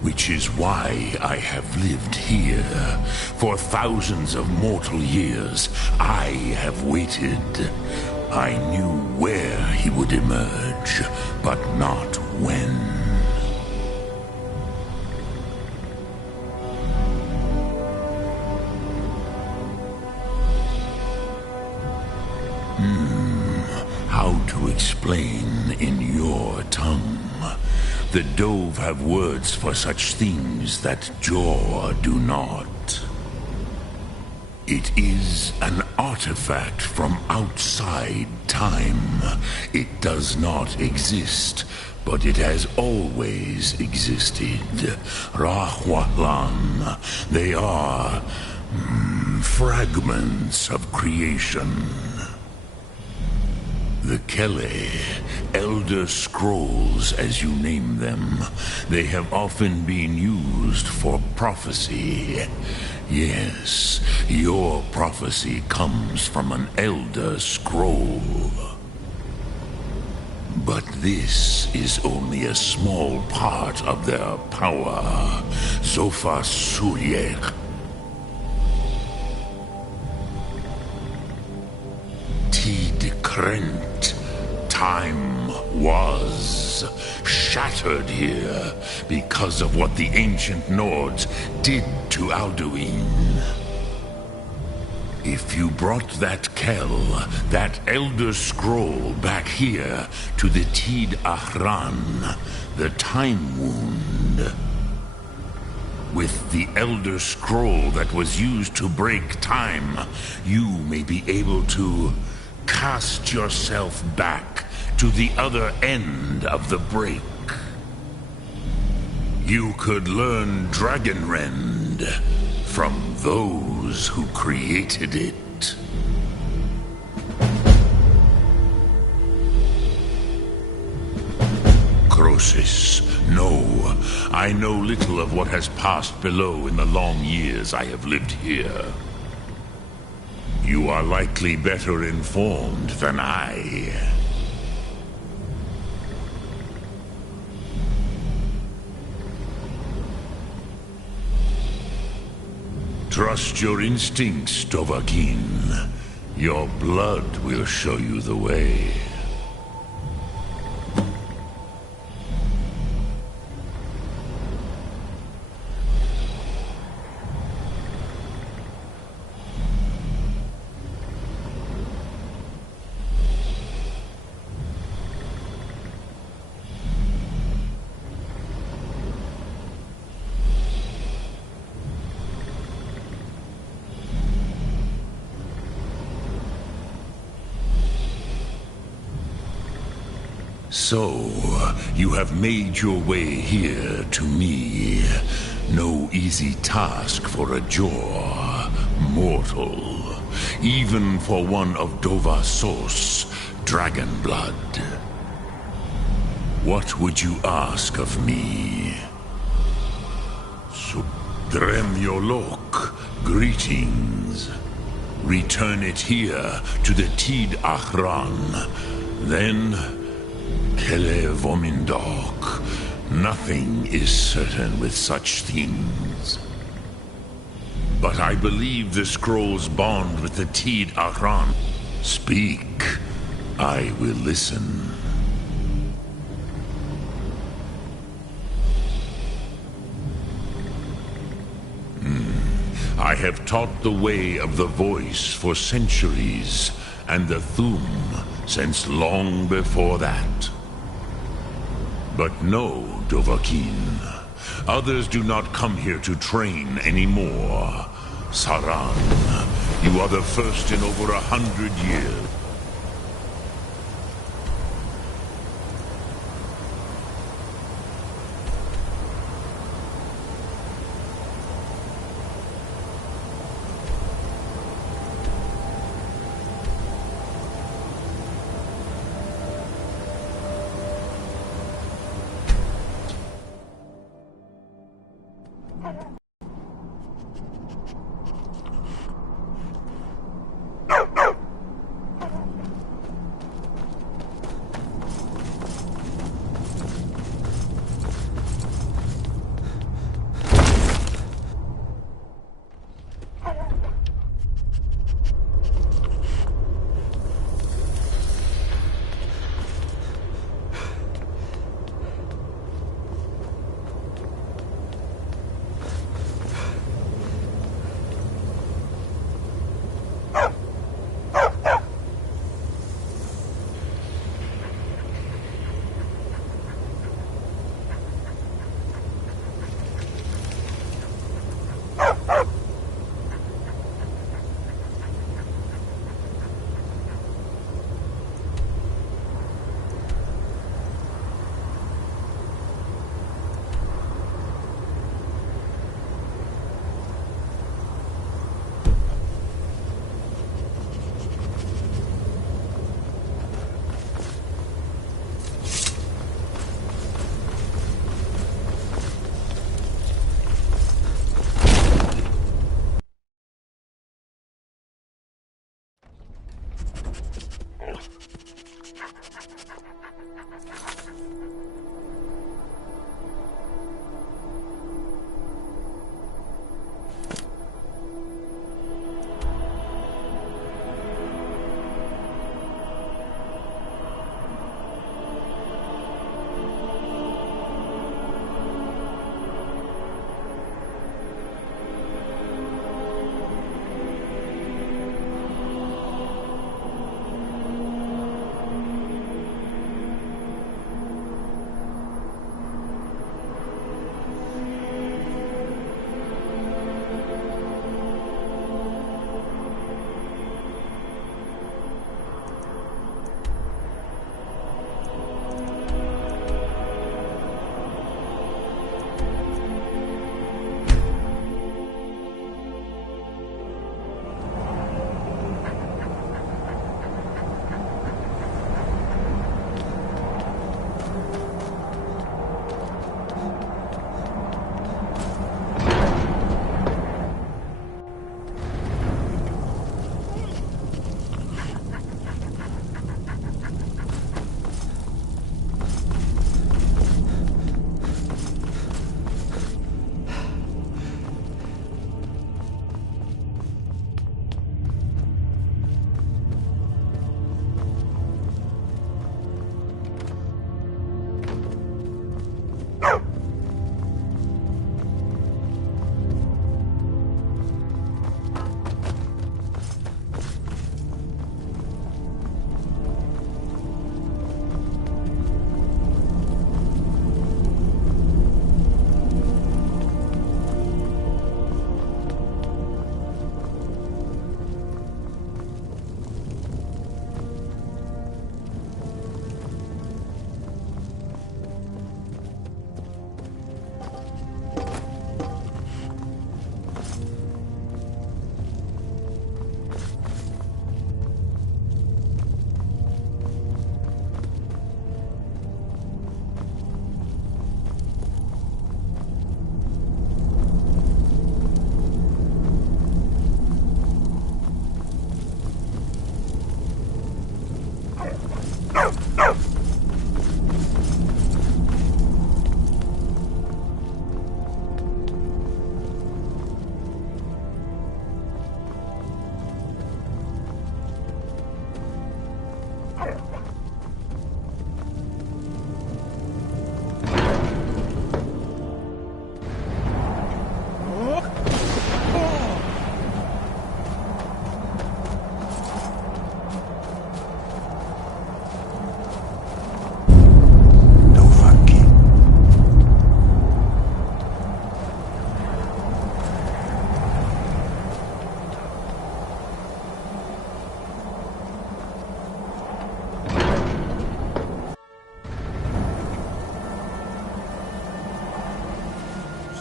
Which is why I have lived here. For thousands of mortal years, I have waited. I knew where he would emerge, but not when. How to explain in your tongue? The Dove have words for such things that Jor do not. It is an artifact from outside time. It does not exist, but it has always existed. Rahwalan. They are fragments of creation. The Kelle, Elder Scrolls as you name them, they have often been used for prophecy. Yes, your prophecy comes from an Elder Scroll. But this is only a small part of their power. Sofa Suryek. Krent. Time was shattered here because of what the ancient Nords did to Alduin. If you brought that Kell, that Elder Scroll back here to the Tid Ahran, the Time Wound, With the Elderscroll that was used to break time, you may be able to cast yourself back to the other end of the break. You could learn Dragonrend from those who created it. Croesus, no. I know little of what has passed below in the long years I have lived here. You are likely better informed than I. Trust your instincts, Dovahkiin. Your blood will show you the way. So, you have made your way here to me. No easy task for a Jor, mortal. Even for one of Dovahsos, dragon blood. What would you ask of me? Dremyolok, greetings. Return it here to the Tid Achran. Then Kele Vomindok. Nothing is certain with such things. But I believe the scroll's bond with the Tid Achran. Speak. I will listen. I have taught the way of the voice for centuries, and the Thum since long before that. But no, Dovahkiin. Others do not come here to train anymore. Saran, you are the first in over 100 years.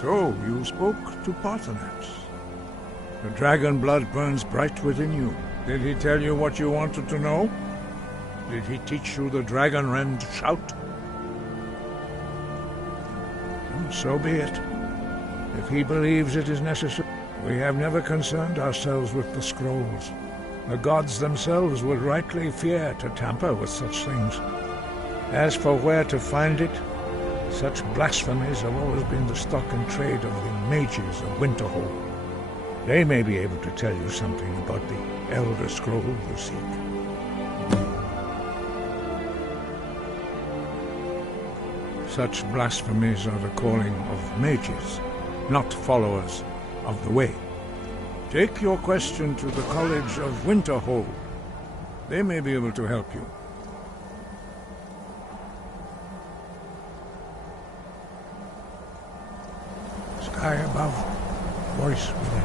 So, you spoke to Parthenax. The dragon blood burns bright within you. Did he tell you what you wanted to know? Did he teach you the dragon rend shout? So be it. If he believes it is necessary, we have never concerned ourselves with the scrolls. The gods themselves would rightly fear to tamper with such things. As for where to find it, such blasphemies have always been the stock and trade of the mages of Winterhold. They may be able to tell you something about the Elderscroll you seek. Such blasphemies are the calling of mages, not followers of the way. Take your question to the College of Winterhold. They may be able to help you. Sky above, voice within.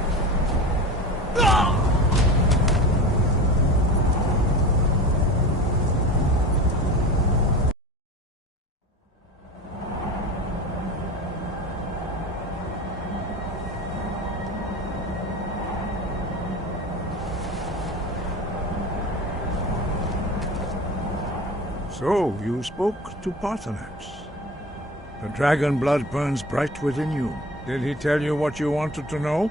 So, you spoke to Parthenax. The dragon blood burns bright within you. Did he tell you what you wanted to know?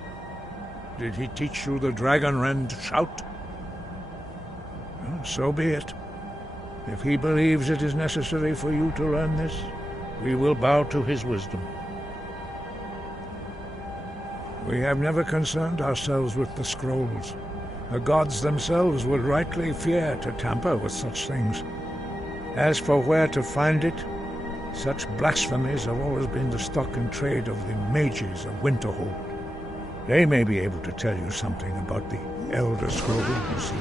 Did he teach you the dragon rend shout? So be it. If he believes it is necessary for you to learn this, we will bow to his wisdom. We have never concerned ourselves with the scrolls. The gods themselves would rightly fear to tamper with such things. As for where to find it, such blasphemies have always been the stock and trade of the mages of Winterhold. They may be able to tell you something about the Elderscroll you seek.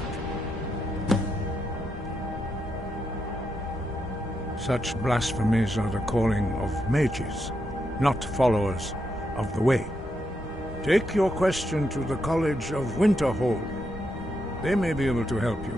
Such blasphemies are the calling of mages, not followers of the way. Take your question to the College of Winterhold. They may be able to help you.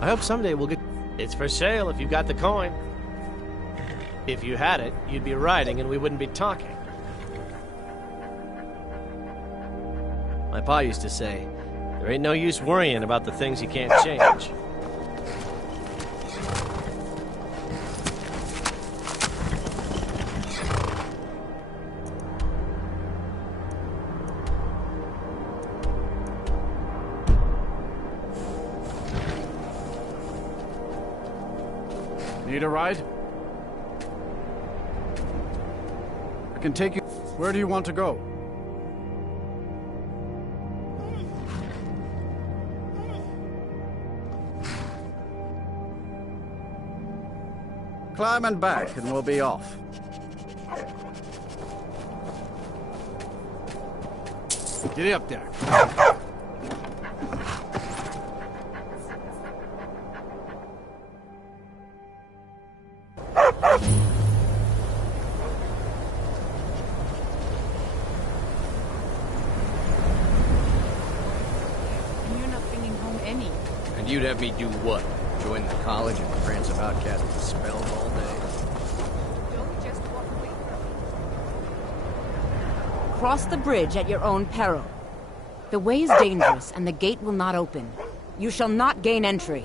I hope someday we'll get... It's for sale if you got the coin. If you had it, you'd be riding and we wouldn't be talking. My pa used to say, there ain't no use worrying about the things you can't change. Need a ride? I can take you... Where do you want to go? Climb and back, and we'll be off. Get up there. You'd have me do what? Join the college and prance about casting spells all day? Don't just walk away from cross the bridge at your own peril. The way is dangerous, and the gate will not open. You shall not gain entry.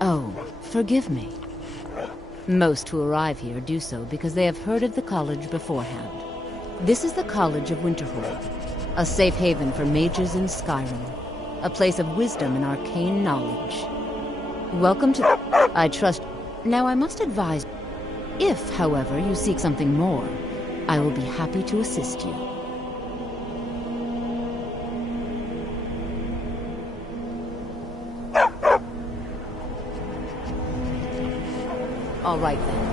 Oh, forgive me. Most who arrive here do so because they have heard of the college beforehand. This is the College of Winterhold, a safe haven for mages in Skyrim, a place of wisdom and arcane knowledge. Welcome to... I trust... Now I must advise... If, however, you seek something more, I will be happy to assist you. All right, then.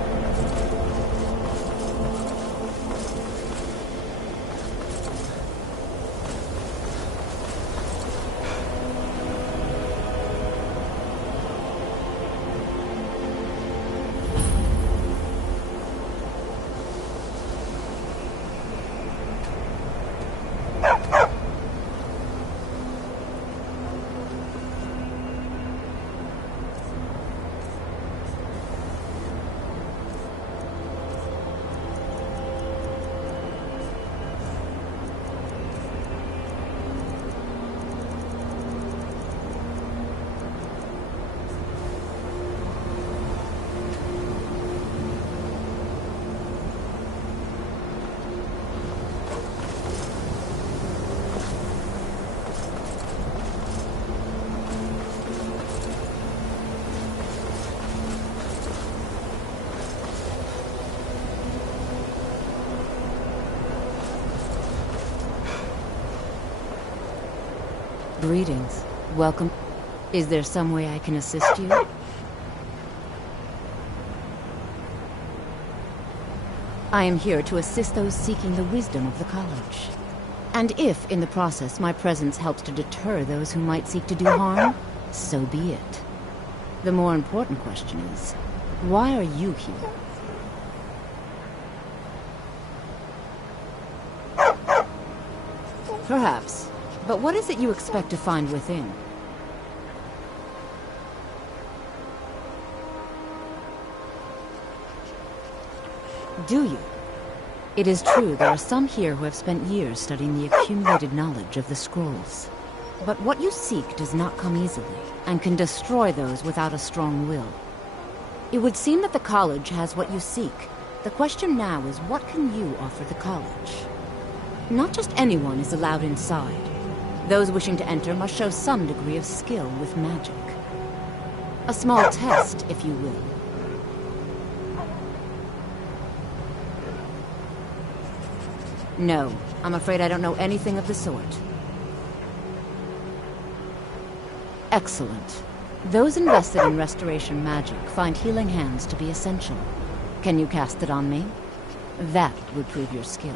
Greetings. Welcome. Is there some way I can assist you? I am here to assist those seeking the wisdom of the college. And if, in the process, my presence helps to deter those who might seek to do harm, so be it. The more important question is, why are you here? Perhaps. But what is it you expect to find within? Do you? It is true there are some here who have spent years studying the accumulated knowledge of the scrolls. But what you seek does not come easily, and can destroy those without a strong will. It would seem that the college has what you seek. The question now is, what can you offer the college? Not just anyone is allowed inside. Those wishing to enter must show some degree of skill with magic. A small test, if you will. No, I'm afraid I don't know anything of the sort. Excellent. Those invested in restoration magic find healing hands to be essential. Can you cast it on me? That would prove your skill.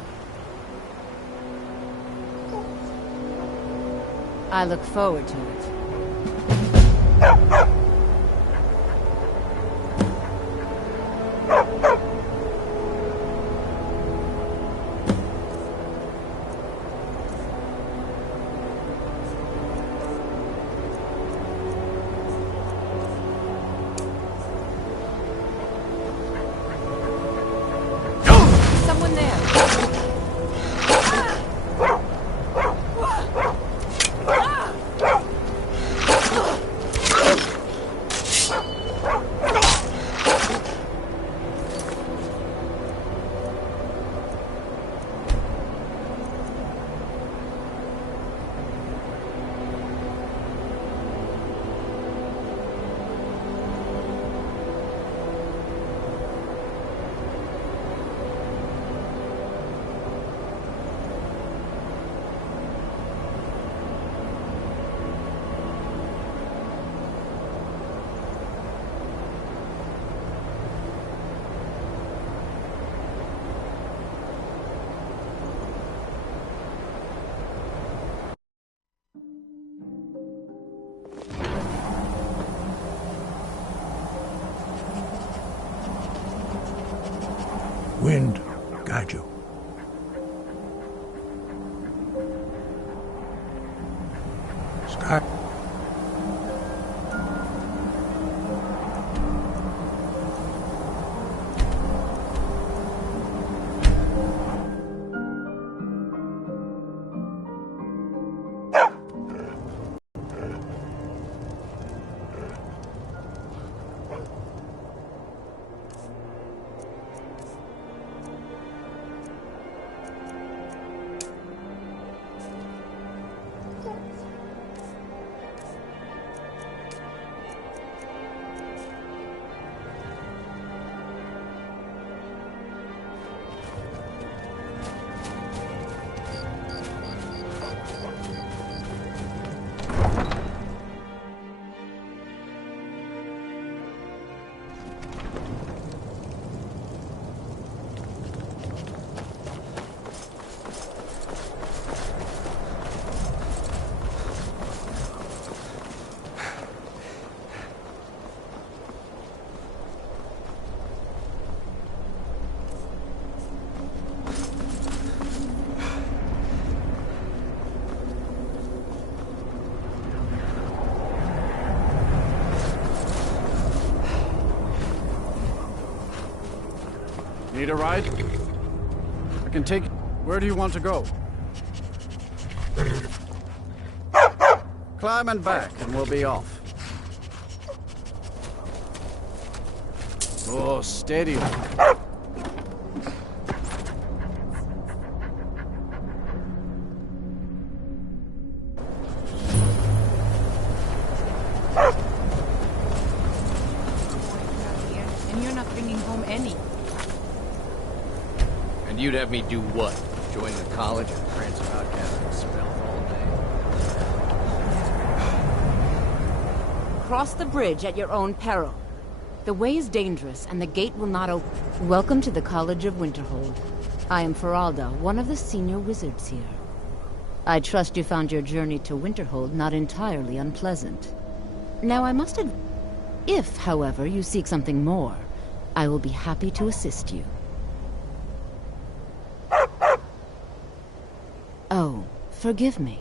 I look forward to it. Someone there! Wind, guide you. Sky. Need a ride? I can take... Where do you want to go? Climb and back, and we'll be off. Oh, steady. And you're not bringing home any. And you'd have me do what? Join the college and prance about casting spells all day? Cross the bridge at your own peril. The way is dangerous, and the gate will not open. Welcome to the College of Winterhold. I am Feralda, one of the senior wizards here. I trust you found your journey to Winterhold not entirely unpleasant. Now I must admit, if, however, you seek something more, I will be happy to assist you. Oh, forgive me.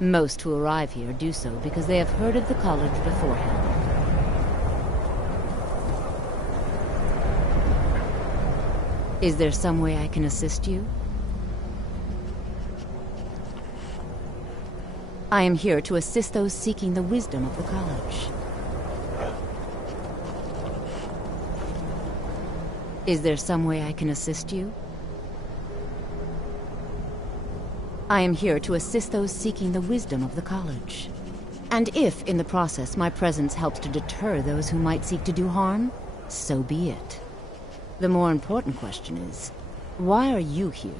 Most who arrive here do so because they have heard of the college beforehand. Is there some way I can assist you? I am here to assist those seeking the wisdom of the college. Is there some way I can assist you? I am here to assist those seeking the wisdom of the college. And if, in the process, my presence helps to deter those who might seek to do harm, so be it. The more important question is, why are you here?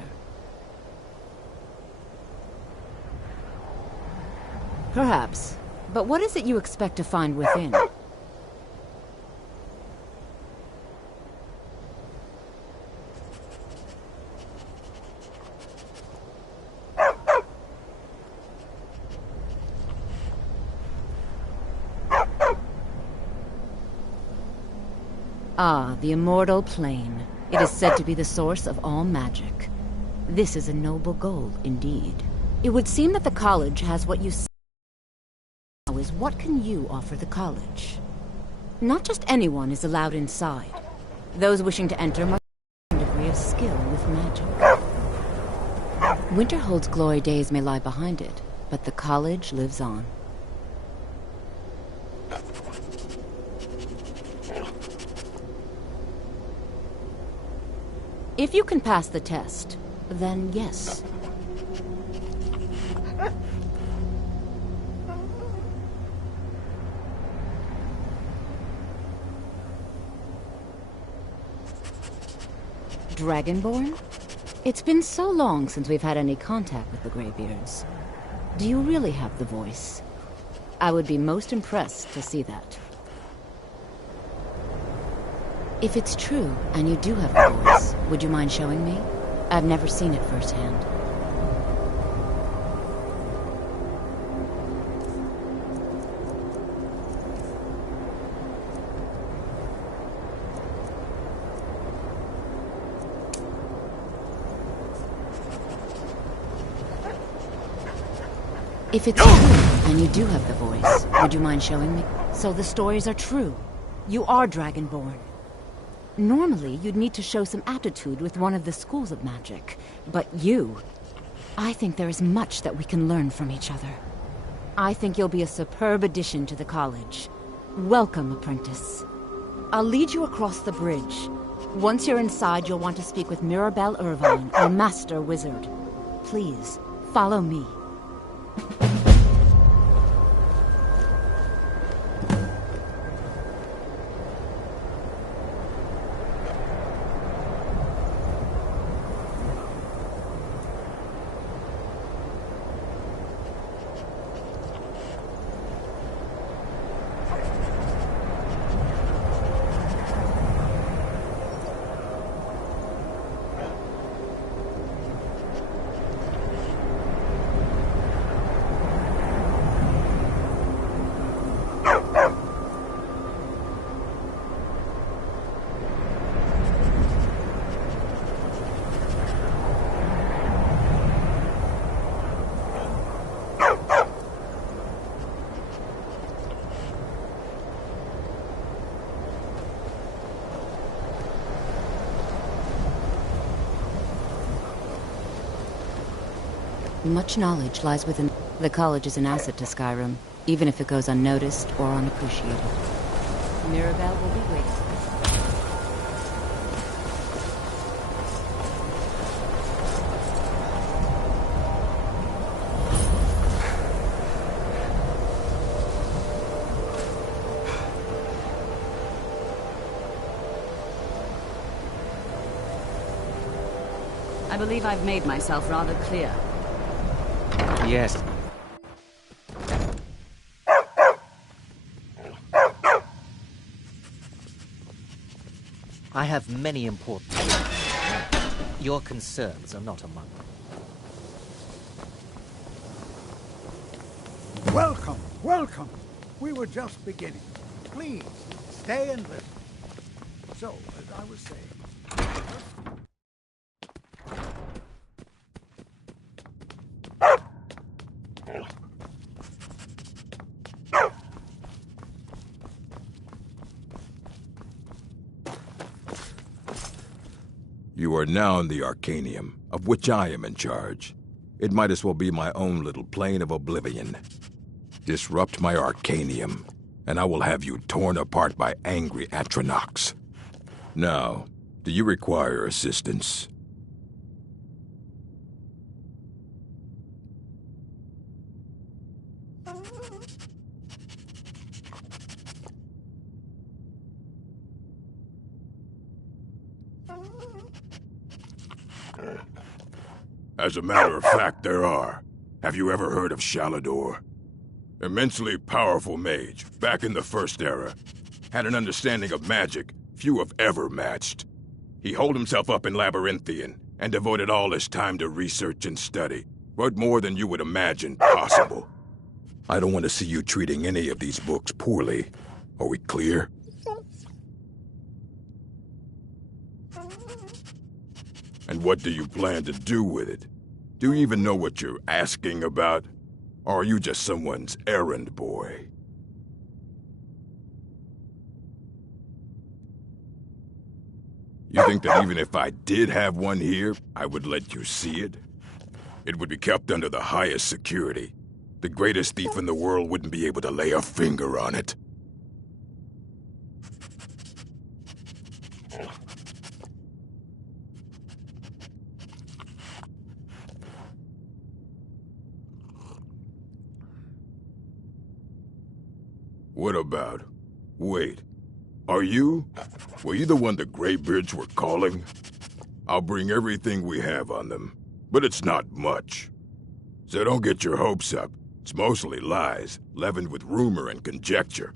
Perhaps, but what is it you expect to find within? Ah, the immortal plane. It is said to be the source of all magic. This is a noble goal, indeed. It would seem that the college has what you say now is what can you offer the college? Not just anyone is allowed inside. Those wishing to enter must have a degree of skill with magic. Winterhold's glory days may lie behind it, but the college lives on. If you can pass the test, then yes. Dragonborn? It's been so long since we've had any contact with the Greybeards. Do you really have the voice? I would be most impressed to see that. If it's true, and you do have the voice, would you mind showing me? I've never seen it firsthand. If it's true, and you do have the voice, would you mind showing me? So the stories are true. You are Dragonborn. Normally, you'd need to show some aptitude with one of the schools of magic. But you... I think there is much that we can learn from each other. I think you'll be a superb addition to the college. Welcome, apprentice. I'll lead you across the bridge. Once you're inside, you'll want to speak with Mirabelle Irvine, our master wizard. Please, follow me. Much knowledge lies within... The college is an asset to Skyrim, even if it goes unnoticed or unappreciated. Mirabelle will be waiting. I believe I've made myself rather clear. Yes. I have many important things. Your concerns are not among them. Welcome, welcome. We were just beginning. Please, stay and listen. So, as I was saying... You are now in the Arcanium, of which I am in charge. It might as well be my own little plane of oblivion. Disrupt my Arcanium, and I will have you torn apart by angry Atronachs. Now, do you require assistance? As a matter of fact, there are. Have you ever heard of Shalador? Immensely powerful mage, back in the First Era. Had an understanding of magic few have ever matched. He holed himself up in Labyrinthian and devoted all his time to research and study. Wrote more than you would imagine possible. I don't want to see you treating any of these books poorly. Are we clear? And what do you plan to do with it? Do you even know what you're asking about? Or are you just someone's errand boy? You think that even if I did have one here, I would let you see it? It would be kept under the highest security. The greatest thief in the world wouldn't be able to lay a finger on it. What about? Wait. Are you? Were you the one the Greybeards were calling? I'll bring everything we have on them, but it's not much. So don't get your hopes up. It's mostly lies, leavened with rumor and conjecture.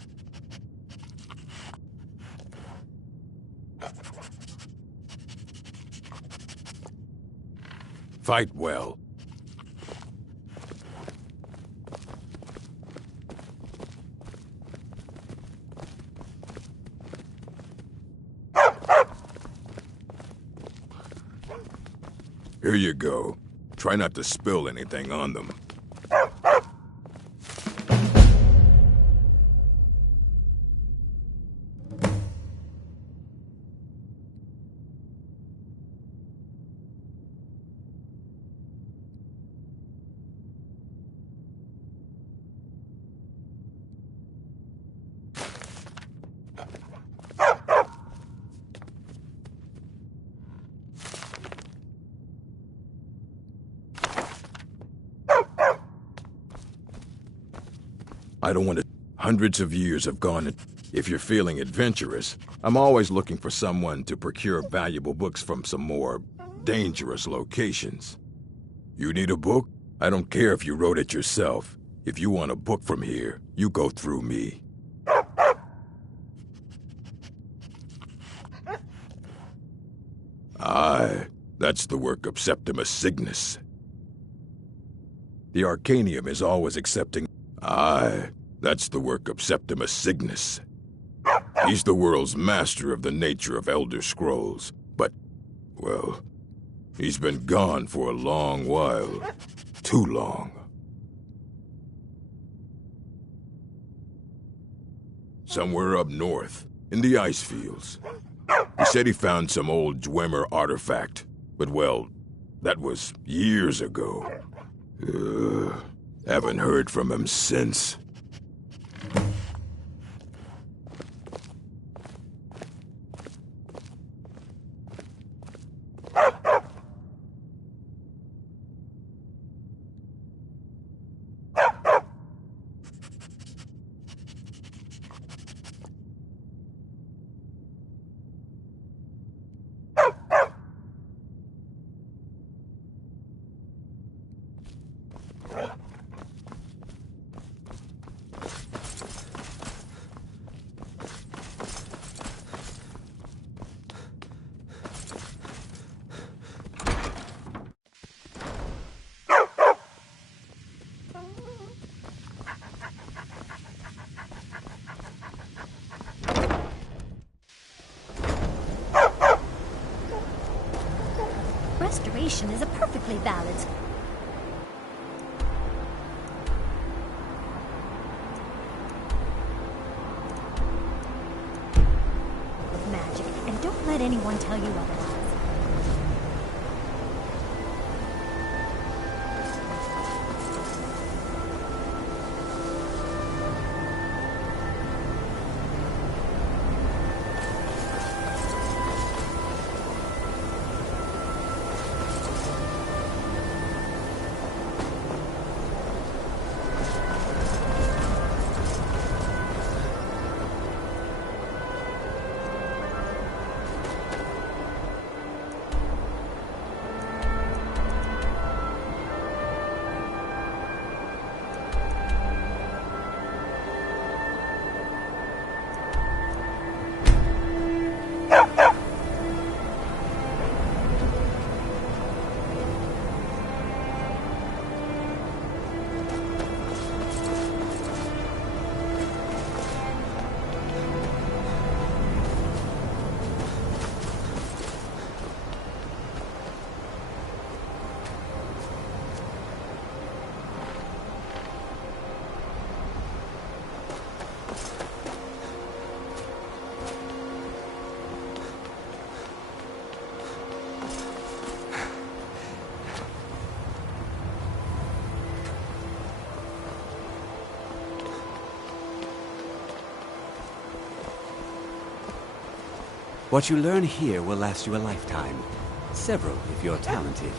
Fight well. Here you go. Try not to spill anything on them. I don't want to... Hundreds of years have gone. If you're feeling adventurous, I'm always looking for someone to procure valuable books from some more dangerous locations. You need a book? I don't care if you wrote it yourself. If you want a book from here, you go through me. Aye, that's the work of Septimus Cygnus. The Arcanium is always accepting... Aye, that's the work of Septimus Cygnus. He's the world's master of the nature of Elderscrolls, but, well, he's been gone for a long while. Too long. Somewhere up north, in the ice fields. He said he found some old Dwemer artifact, but well, that was years ago. Haven't heard from him since. Restoration is a perfectly valid... ...of magic, and don't let anyone tell you otherwise. What you learn here will last you a lifetime. Several, if you're talented.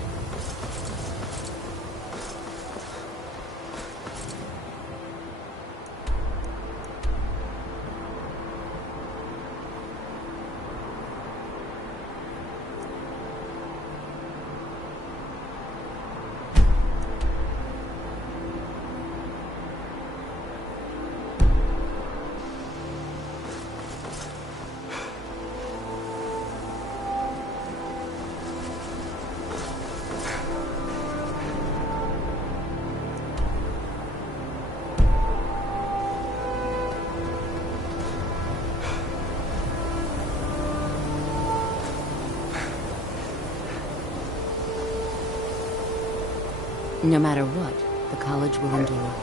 No matter what, the college will endure.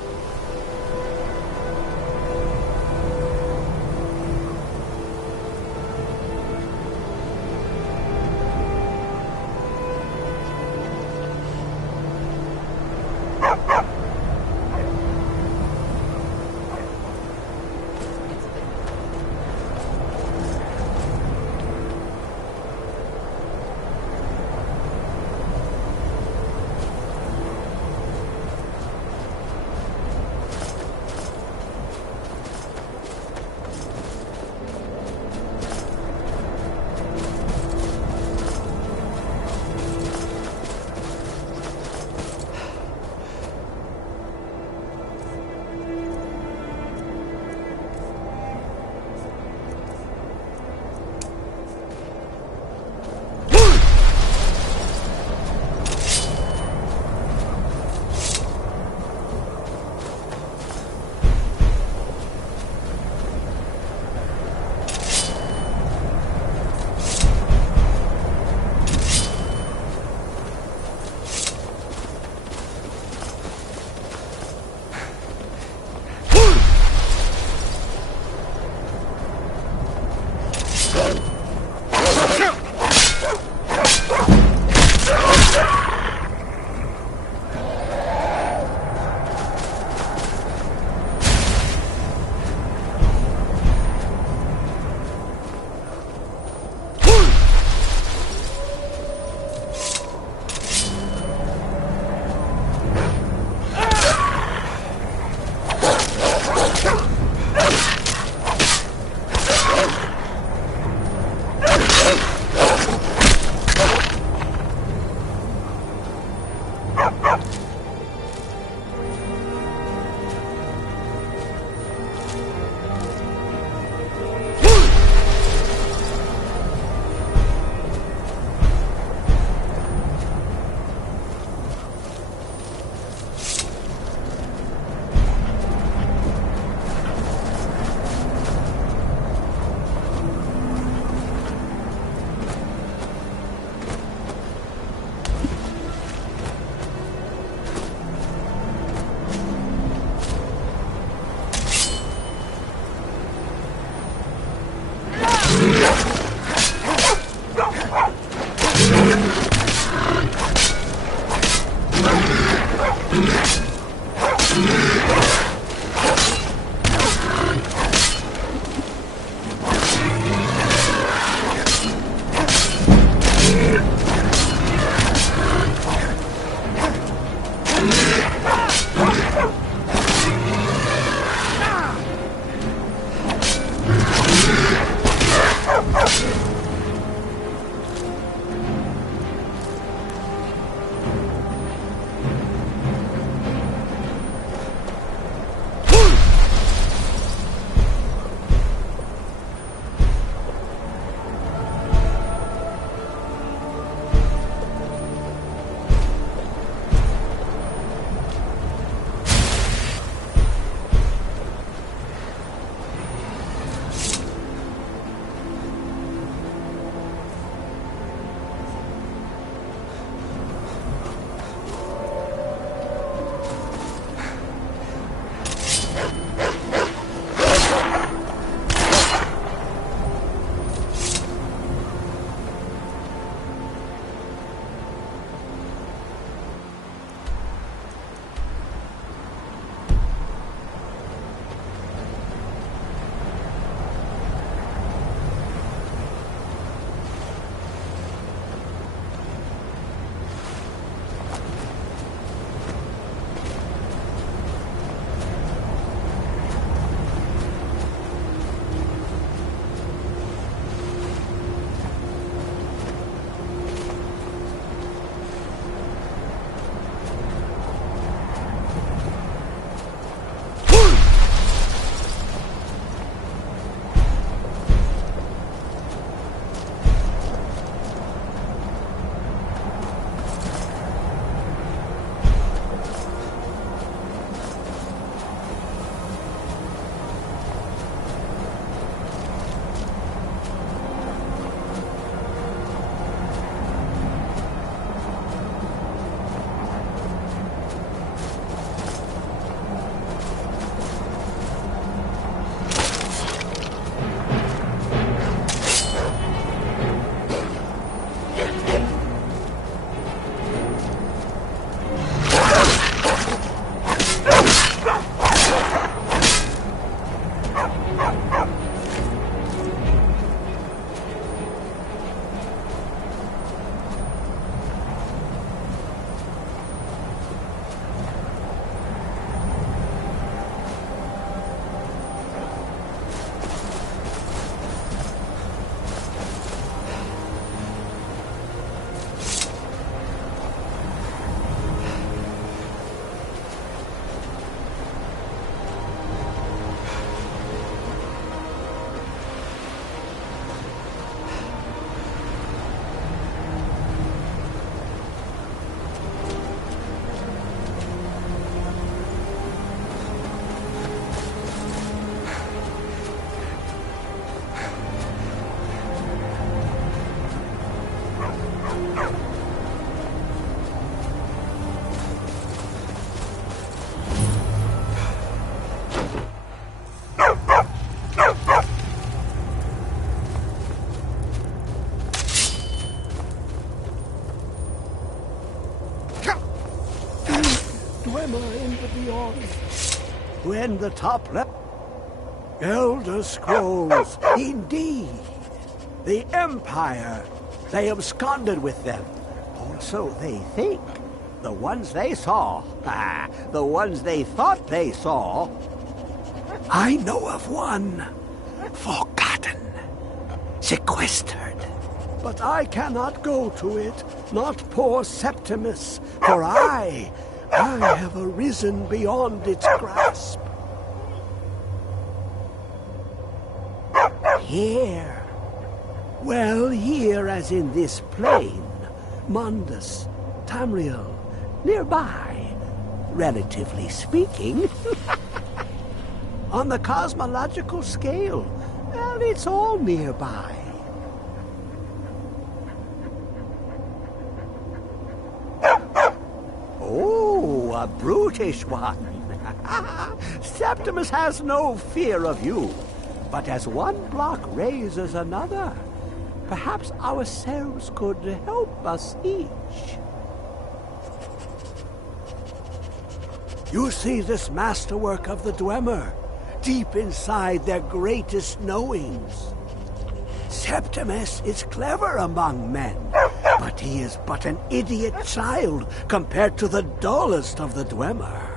Dwemer in the beyond. When the top left... Elder Scrolls, indeed. The Empire. They absconded with them. Or so they think. The ones they saw. The ones they thought they saw. I know of one. Forgotten. Sequestered. But I cannot go to it. Not poor Septimus. For I have arisen beyond its grasp. Here. Well, here as in this plain. Mundus, Tamriel, nearby. Relatively speaking. On the cosmological scale, well, it's all nearby. Oh, a brutish one. Septimus has no fear of you. But as one block raises another, perhaps ourselves could help us each. You see this masterwork of the Dwemer, deep inside their greatest knowings. Septimus is clever among men, but he is but an idiot child compared to the dullest of the Dwemer.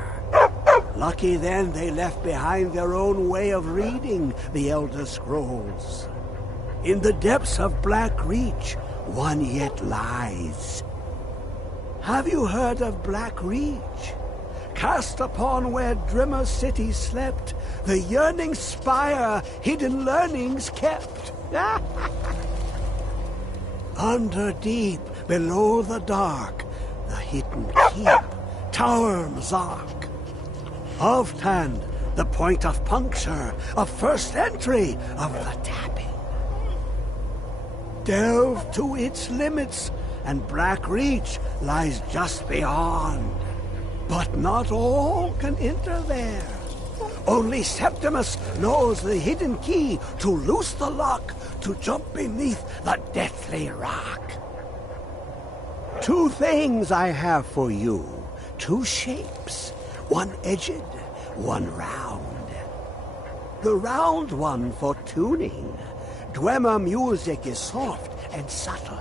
Lucky then they left behind their own way of reading the Elder Scrolls. In the depths of Black Reach, one yet lies. Have you heard of Black Reach? Cast upon where Drimmer City slept, the yearning spire hidden learnings kept. Under deep, below the dark, the hidden keep, Tower Mzark. Oft-hand, the point of puncture, of first entry, of the tapping. Delve to its limits, and Black Reach lies just beyond. But not all can enter there. Only Septimus knows the hidden key to loose the lock, to jump beneath the deathly rock. Two things I have for you, two shapes. One edged, one round. The round one for tuning. Dwemer music is soft and subtle,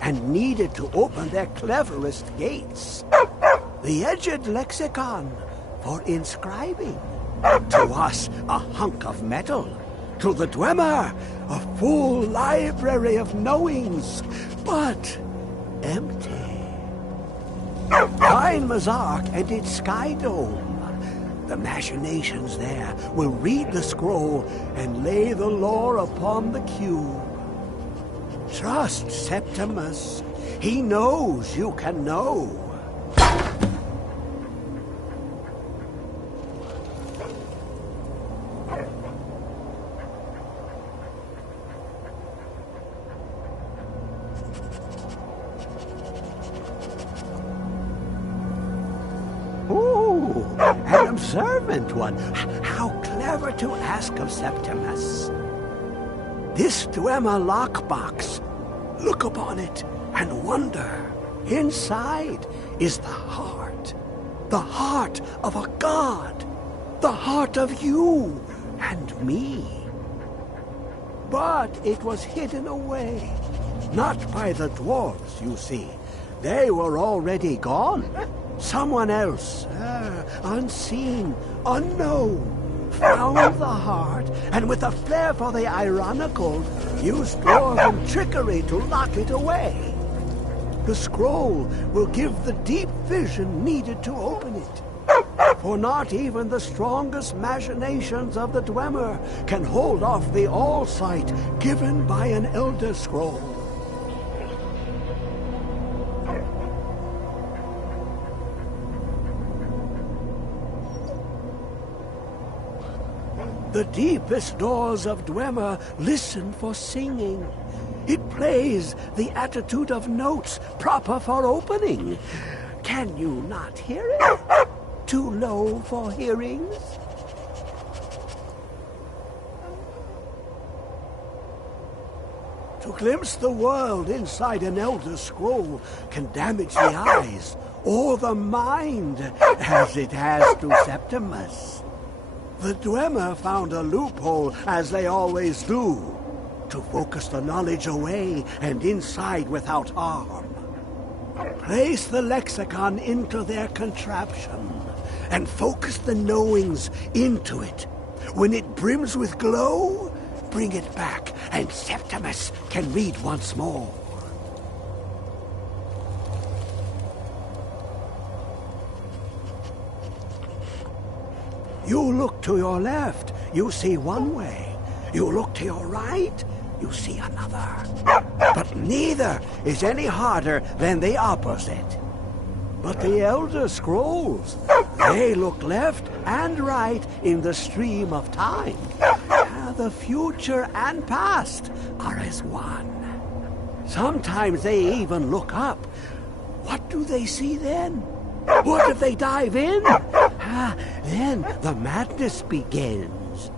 and needed to open their cleverest gates. The edged lexicon for inscribing. To us, a hunk of metal. To the Dwemer, a full library of knowings, but empty. Find Mzark and its sky dome. The machinations there will read the scroll and lay the lore upon the cube. Trust Septimus. He knows you can know. An observant one. How clever to ask of Septimus. This Dwemer lockbox. Look upon it and wonder. Inside is the heart. The heart of a god. The heart of you and me. But it was hidden away. Not by the dwarves, you see. They were already gone. Someone else, unseen, unknown, found the heart, and with a flair for the ironical, used dwarven trickery to lock it away. The scroll will give the deep vision needed to open it. For not even the strongest machinations of the Dwemer can hold off the all-sight given by an Elder Scroll. The deepest doors of Dwemer listen for singing. It plays the attitude of notes proper for opening. Can you not hear it? Too low for hearings? To glimpse the world inside an Elder Scroll can damage the eyes or the mind as it has to Septimus. The Dwemer found a loophole, as they always do, to focus the knowledge away and inside without harm. Place the lexicon into their contraption, and focus the knowings into it. When it brims with glow, bring it back, and Septimus can read once more. You look to your left, you see one way. You look to your right, you see another. But neither is any harder than the opposite. But the Elder Scrolls, they look left and right in the stream of time. The future and past are as one. Sometimes they even look up. What do they see then? What if they dive in? Then the madness begins.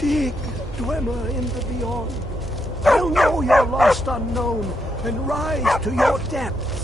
Dig, Dwemer, in the beyond. They'll know your lost unknown and rise to your depths.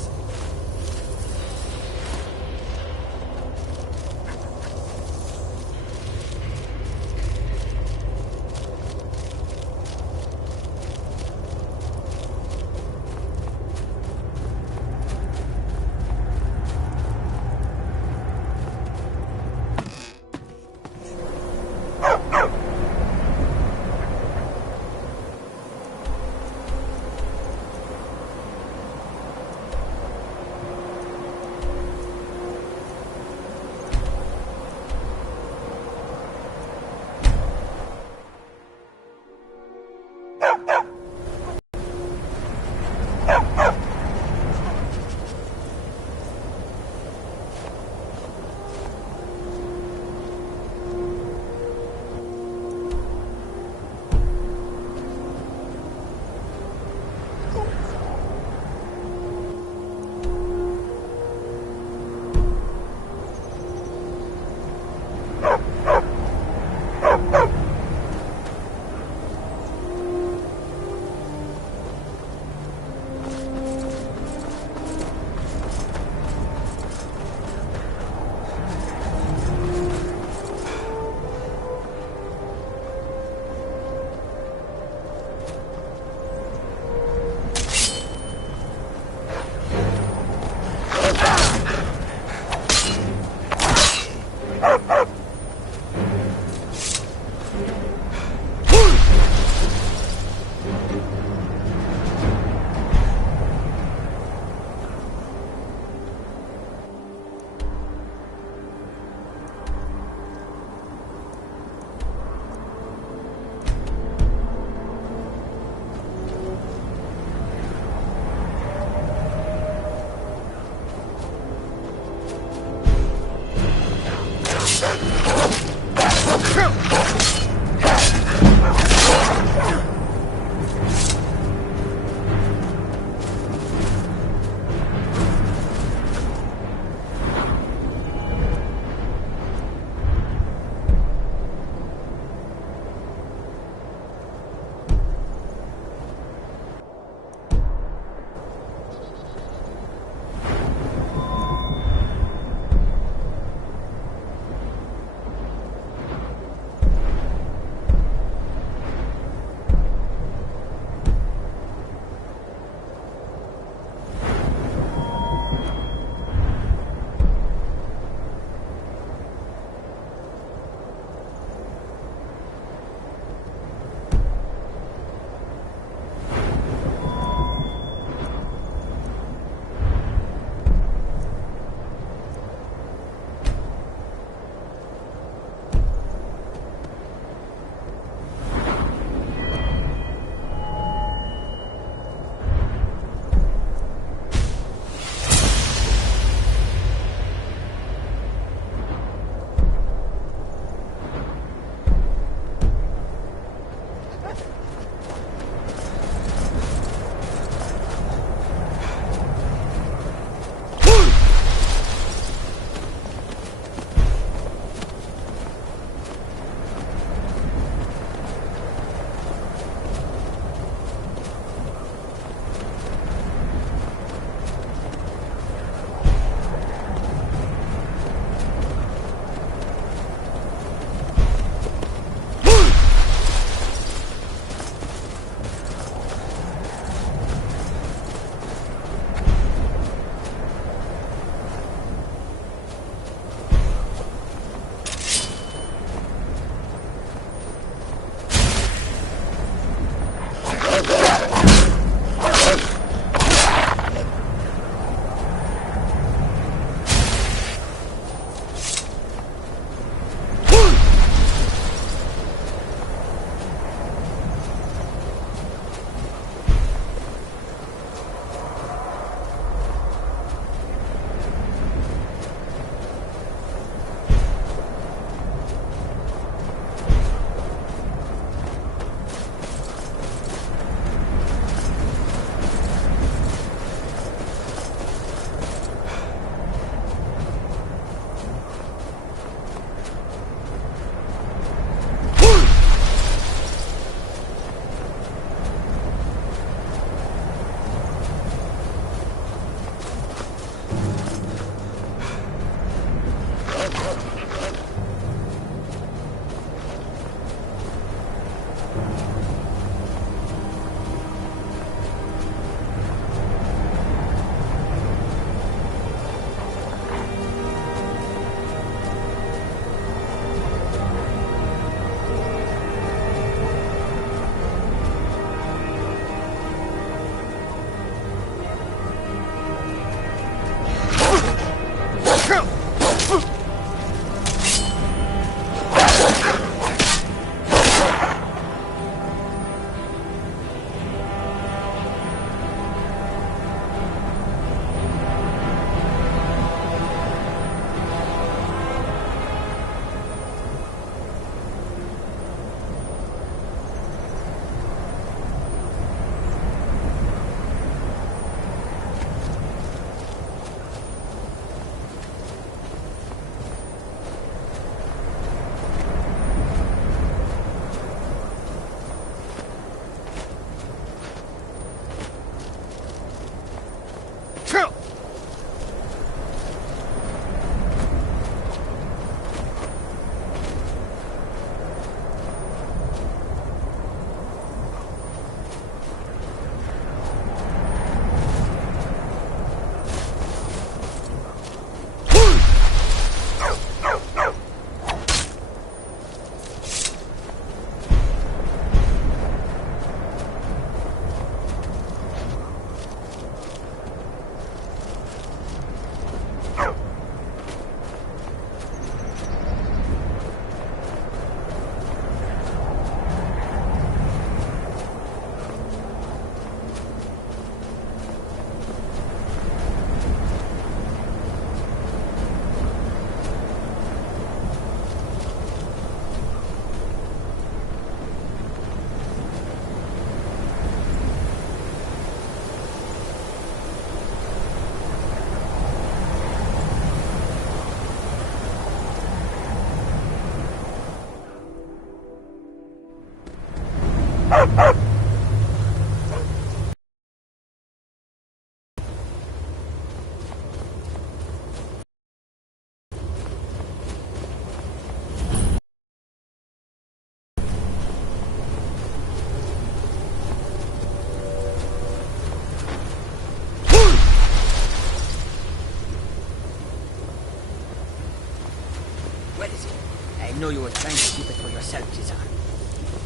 know you were trying to keep it for yourself, Cesar.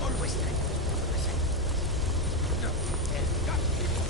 Always trying to keep it for yourself. No, there's got to be more.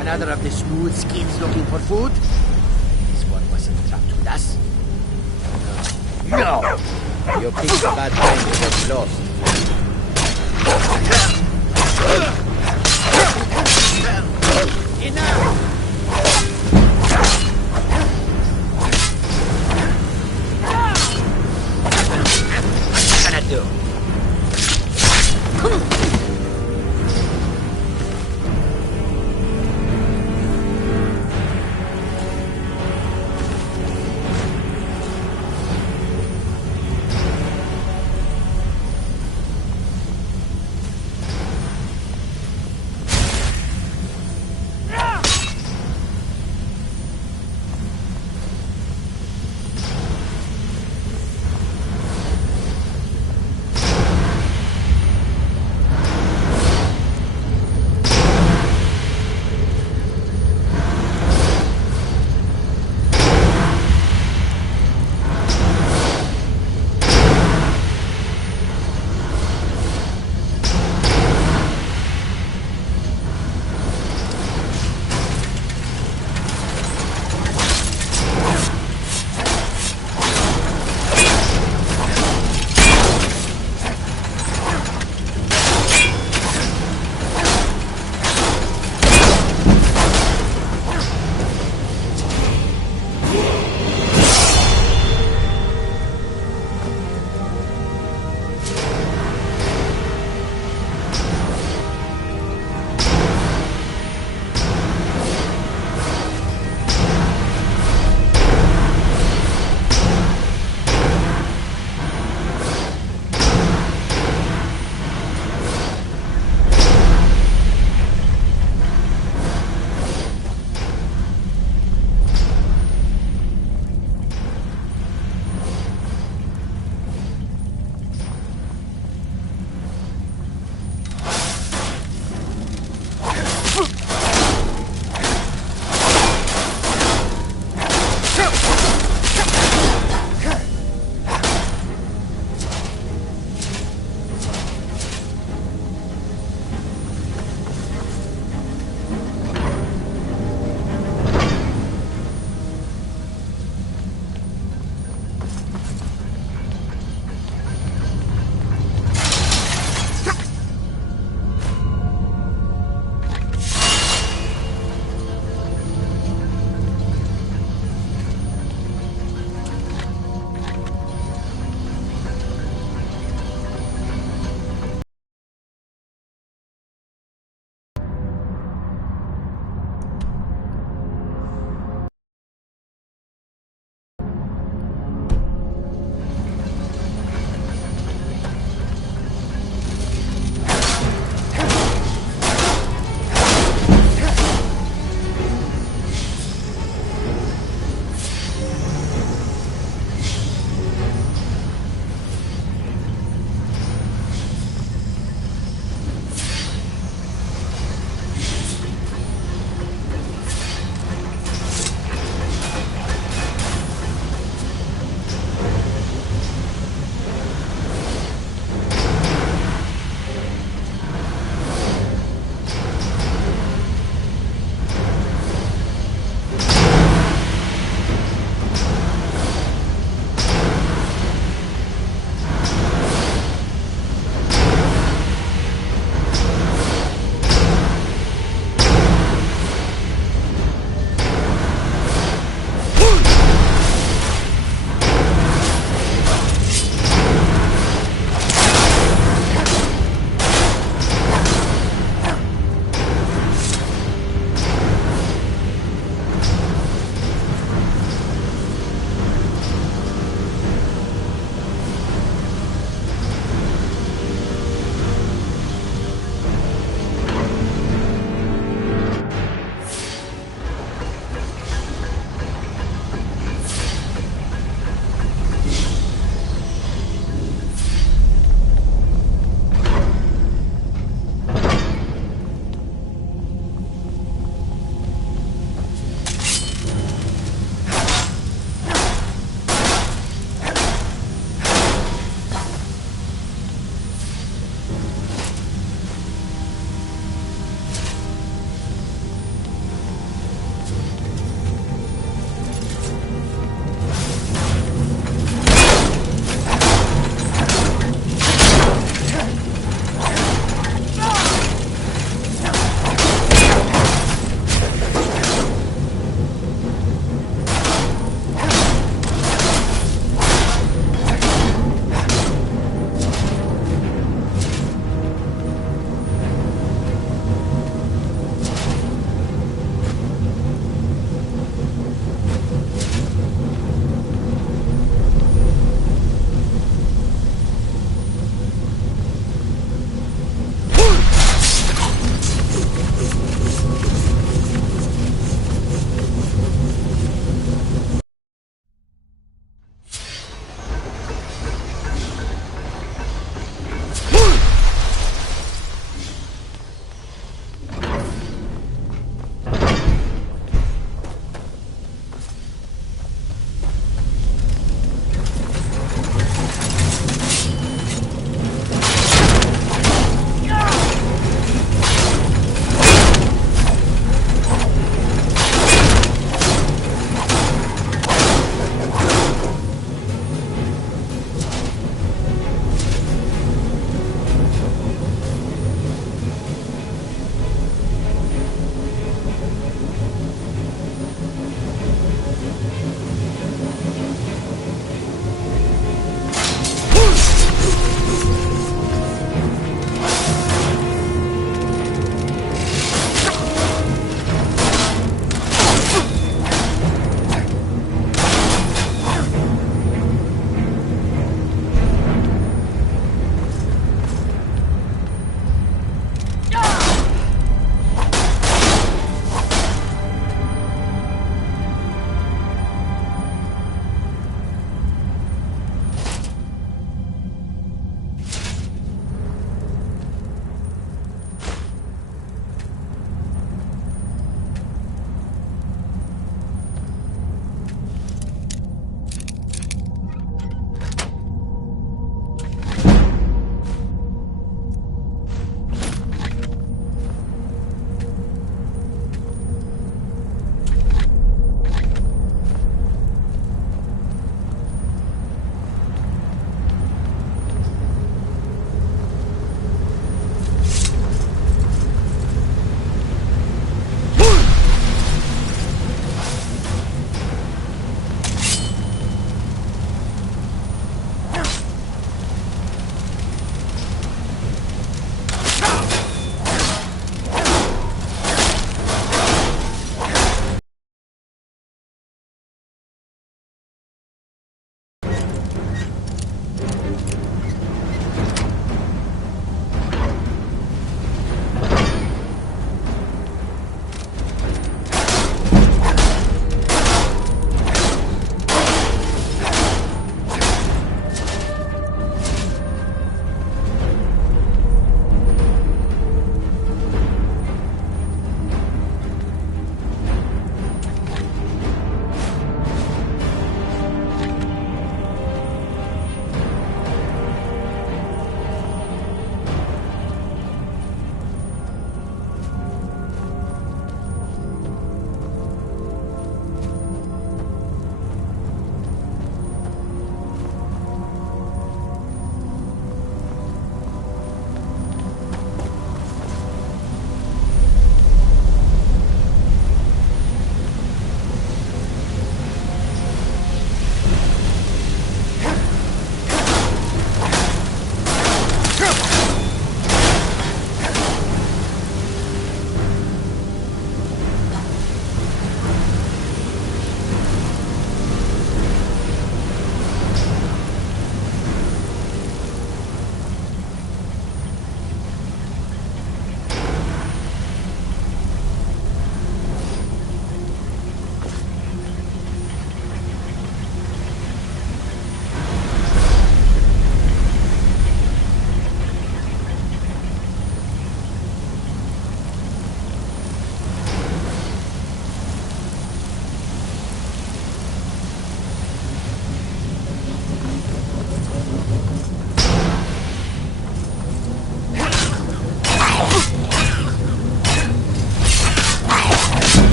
Another of the smooth skins looking for food? This one wasn't trapped with us. No! You picked a bad time to get lost. Enough! What can I do?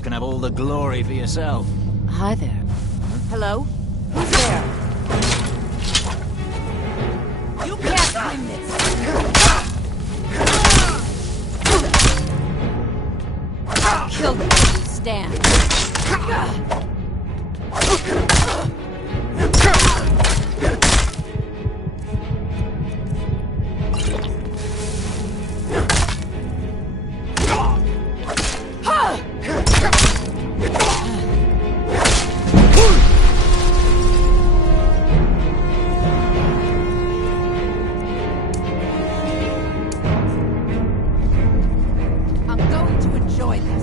you can have all the glory for yourself. Hi there. Hello? Who's there? You can't win this! I'll kill you where you stand. I'm going to enjoy this.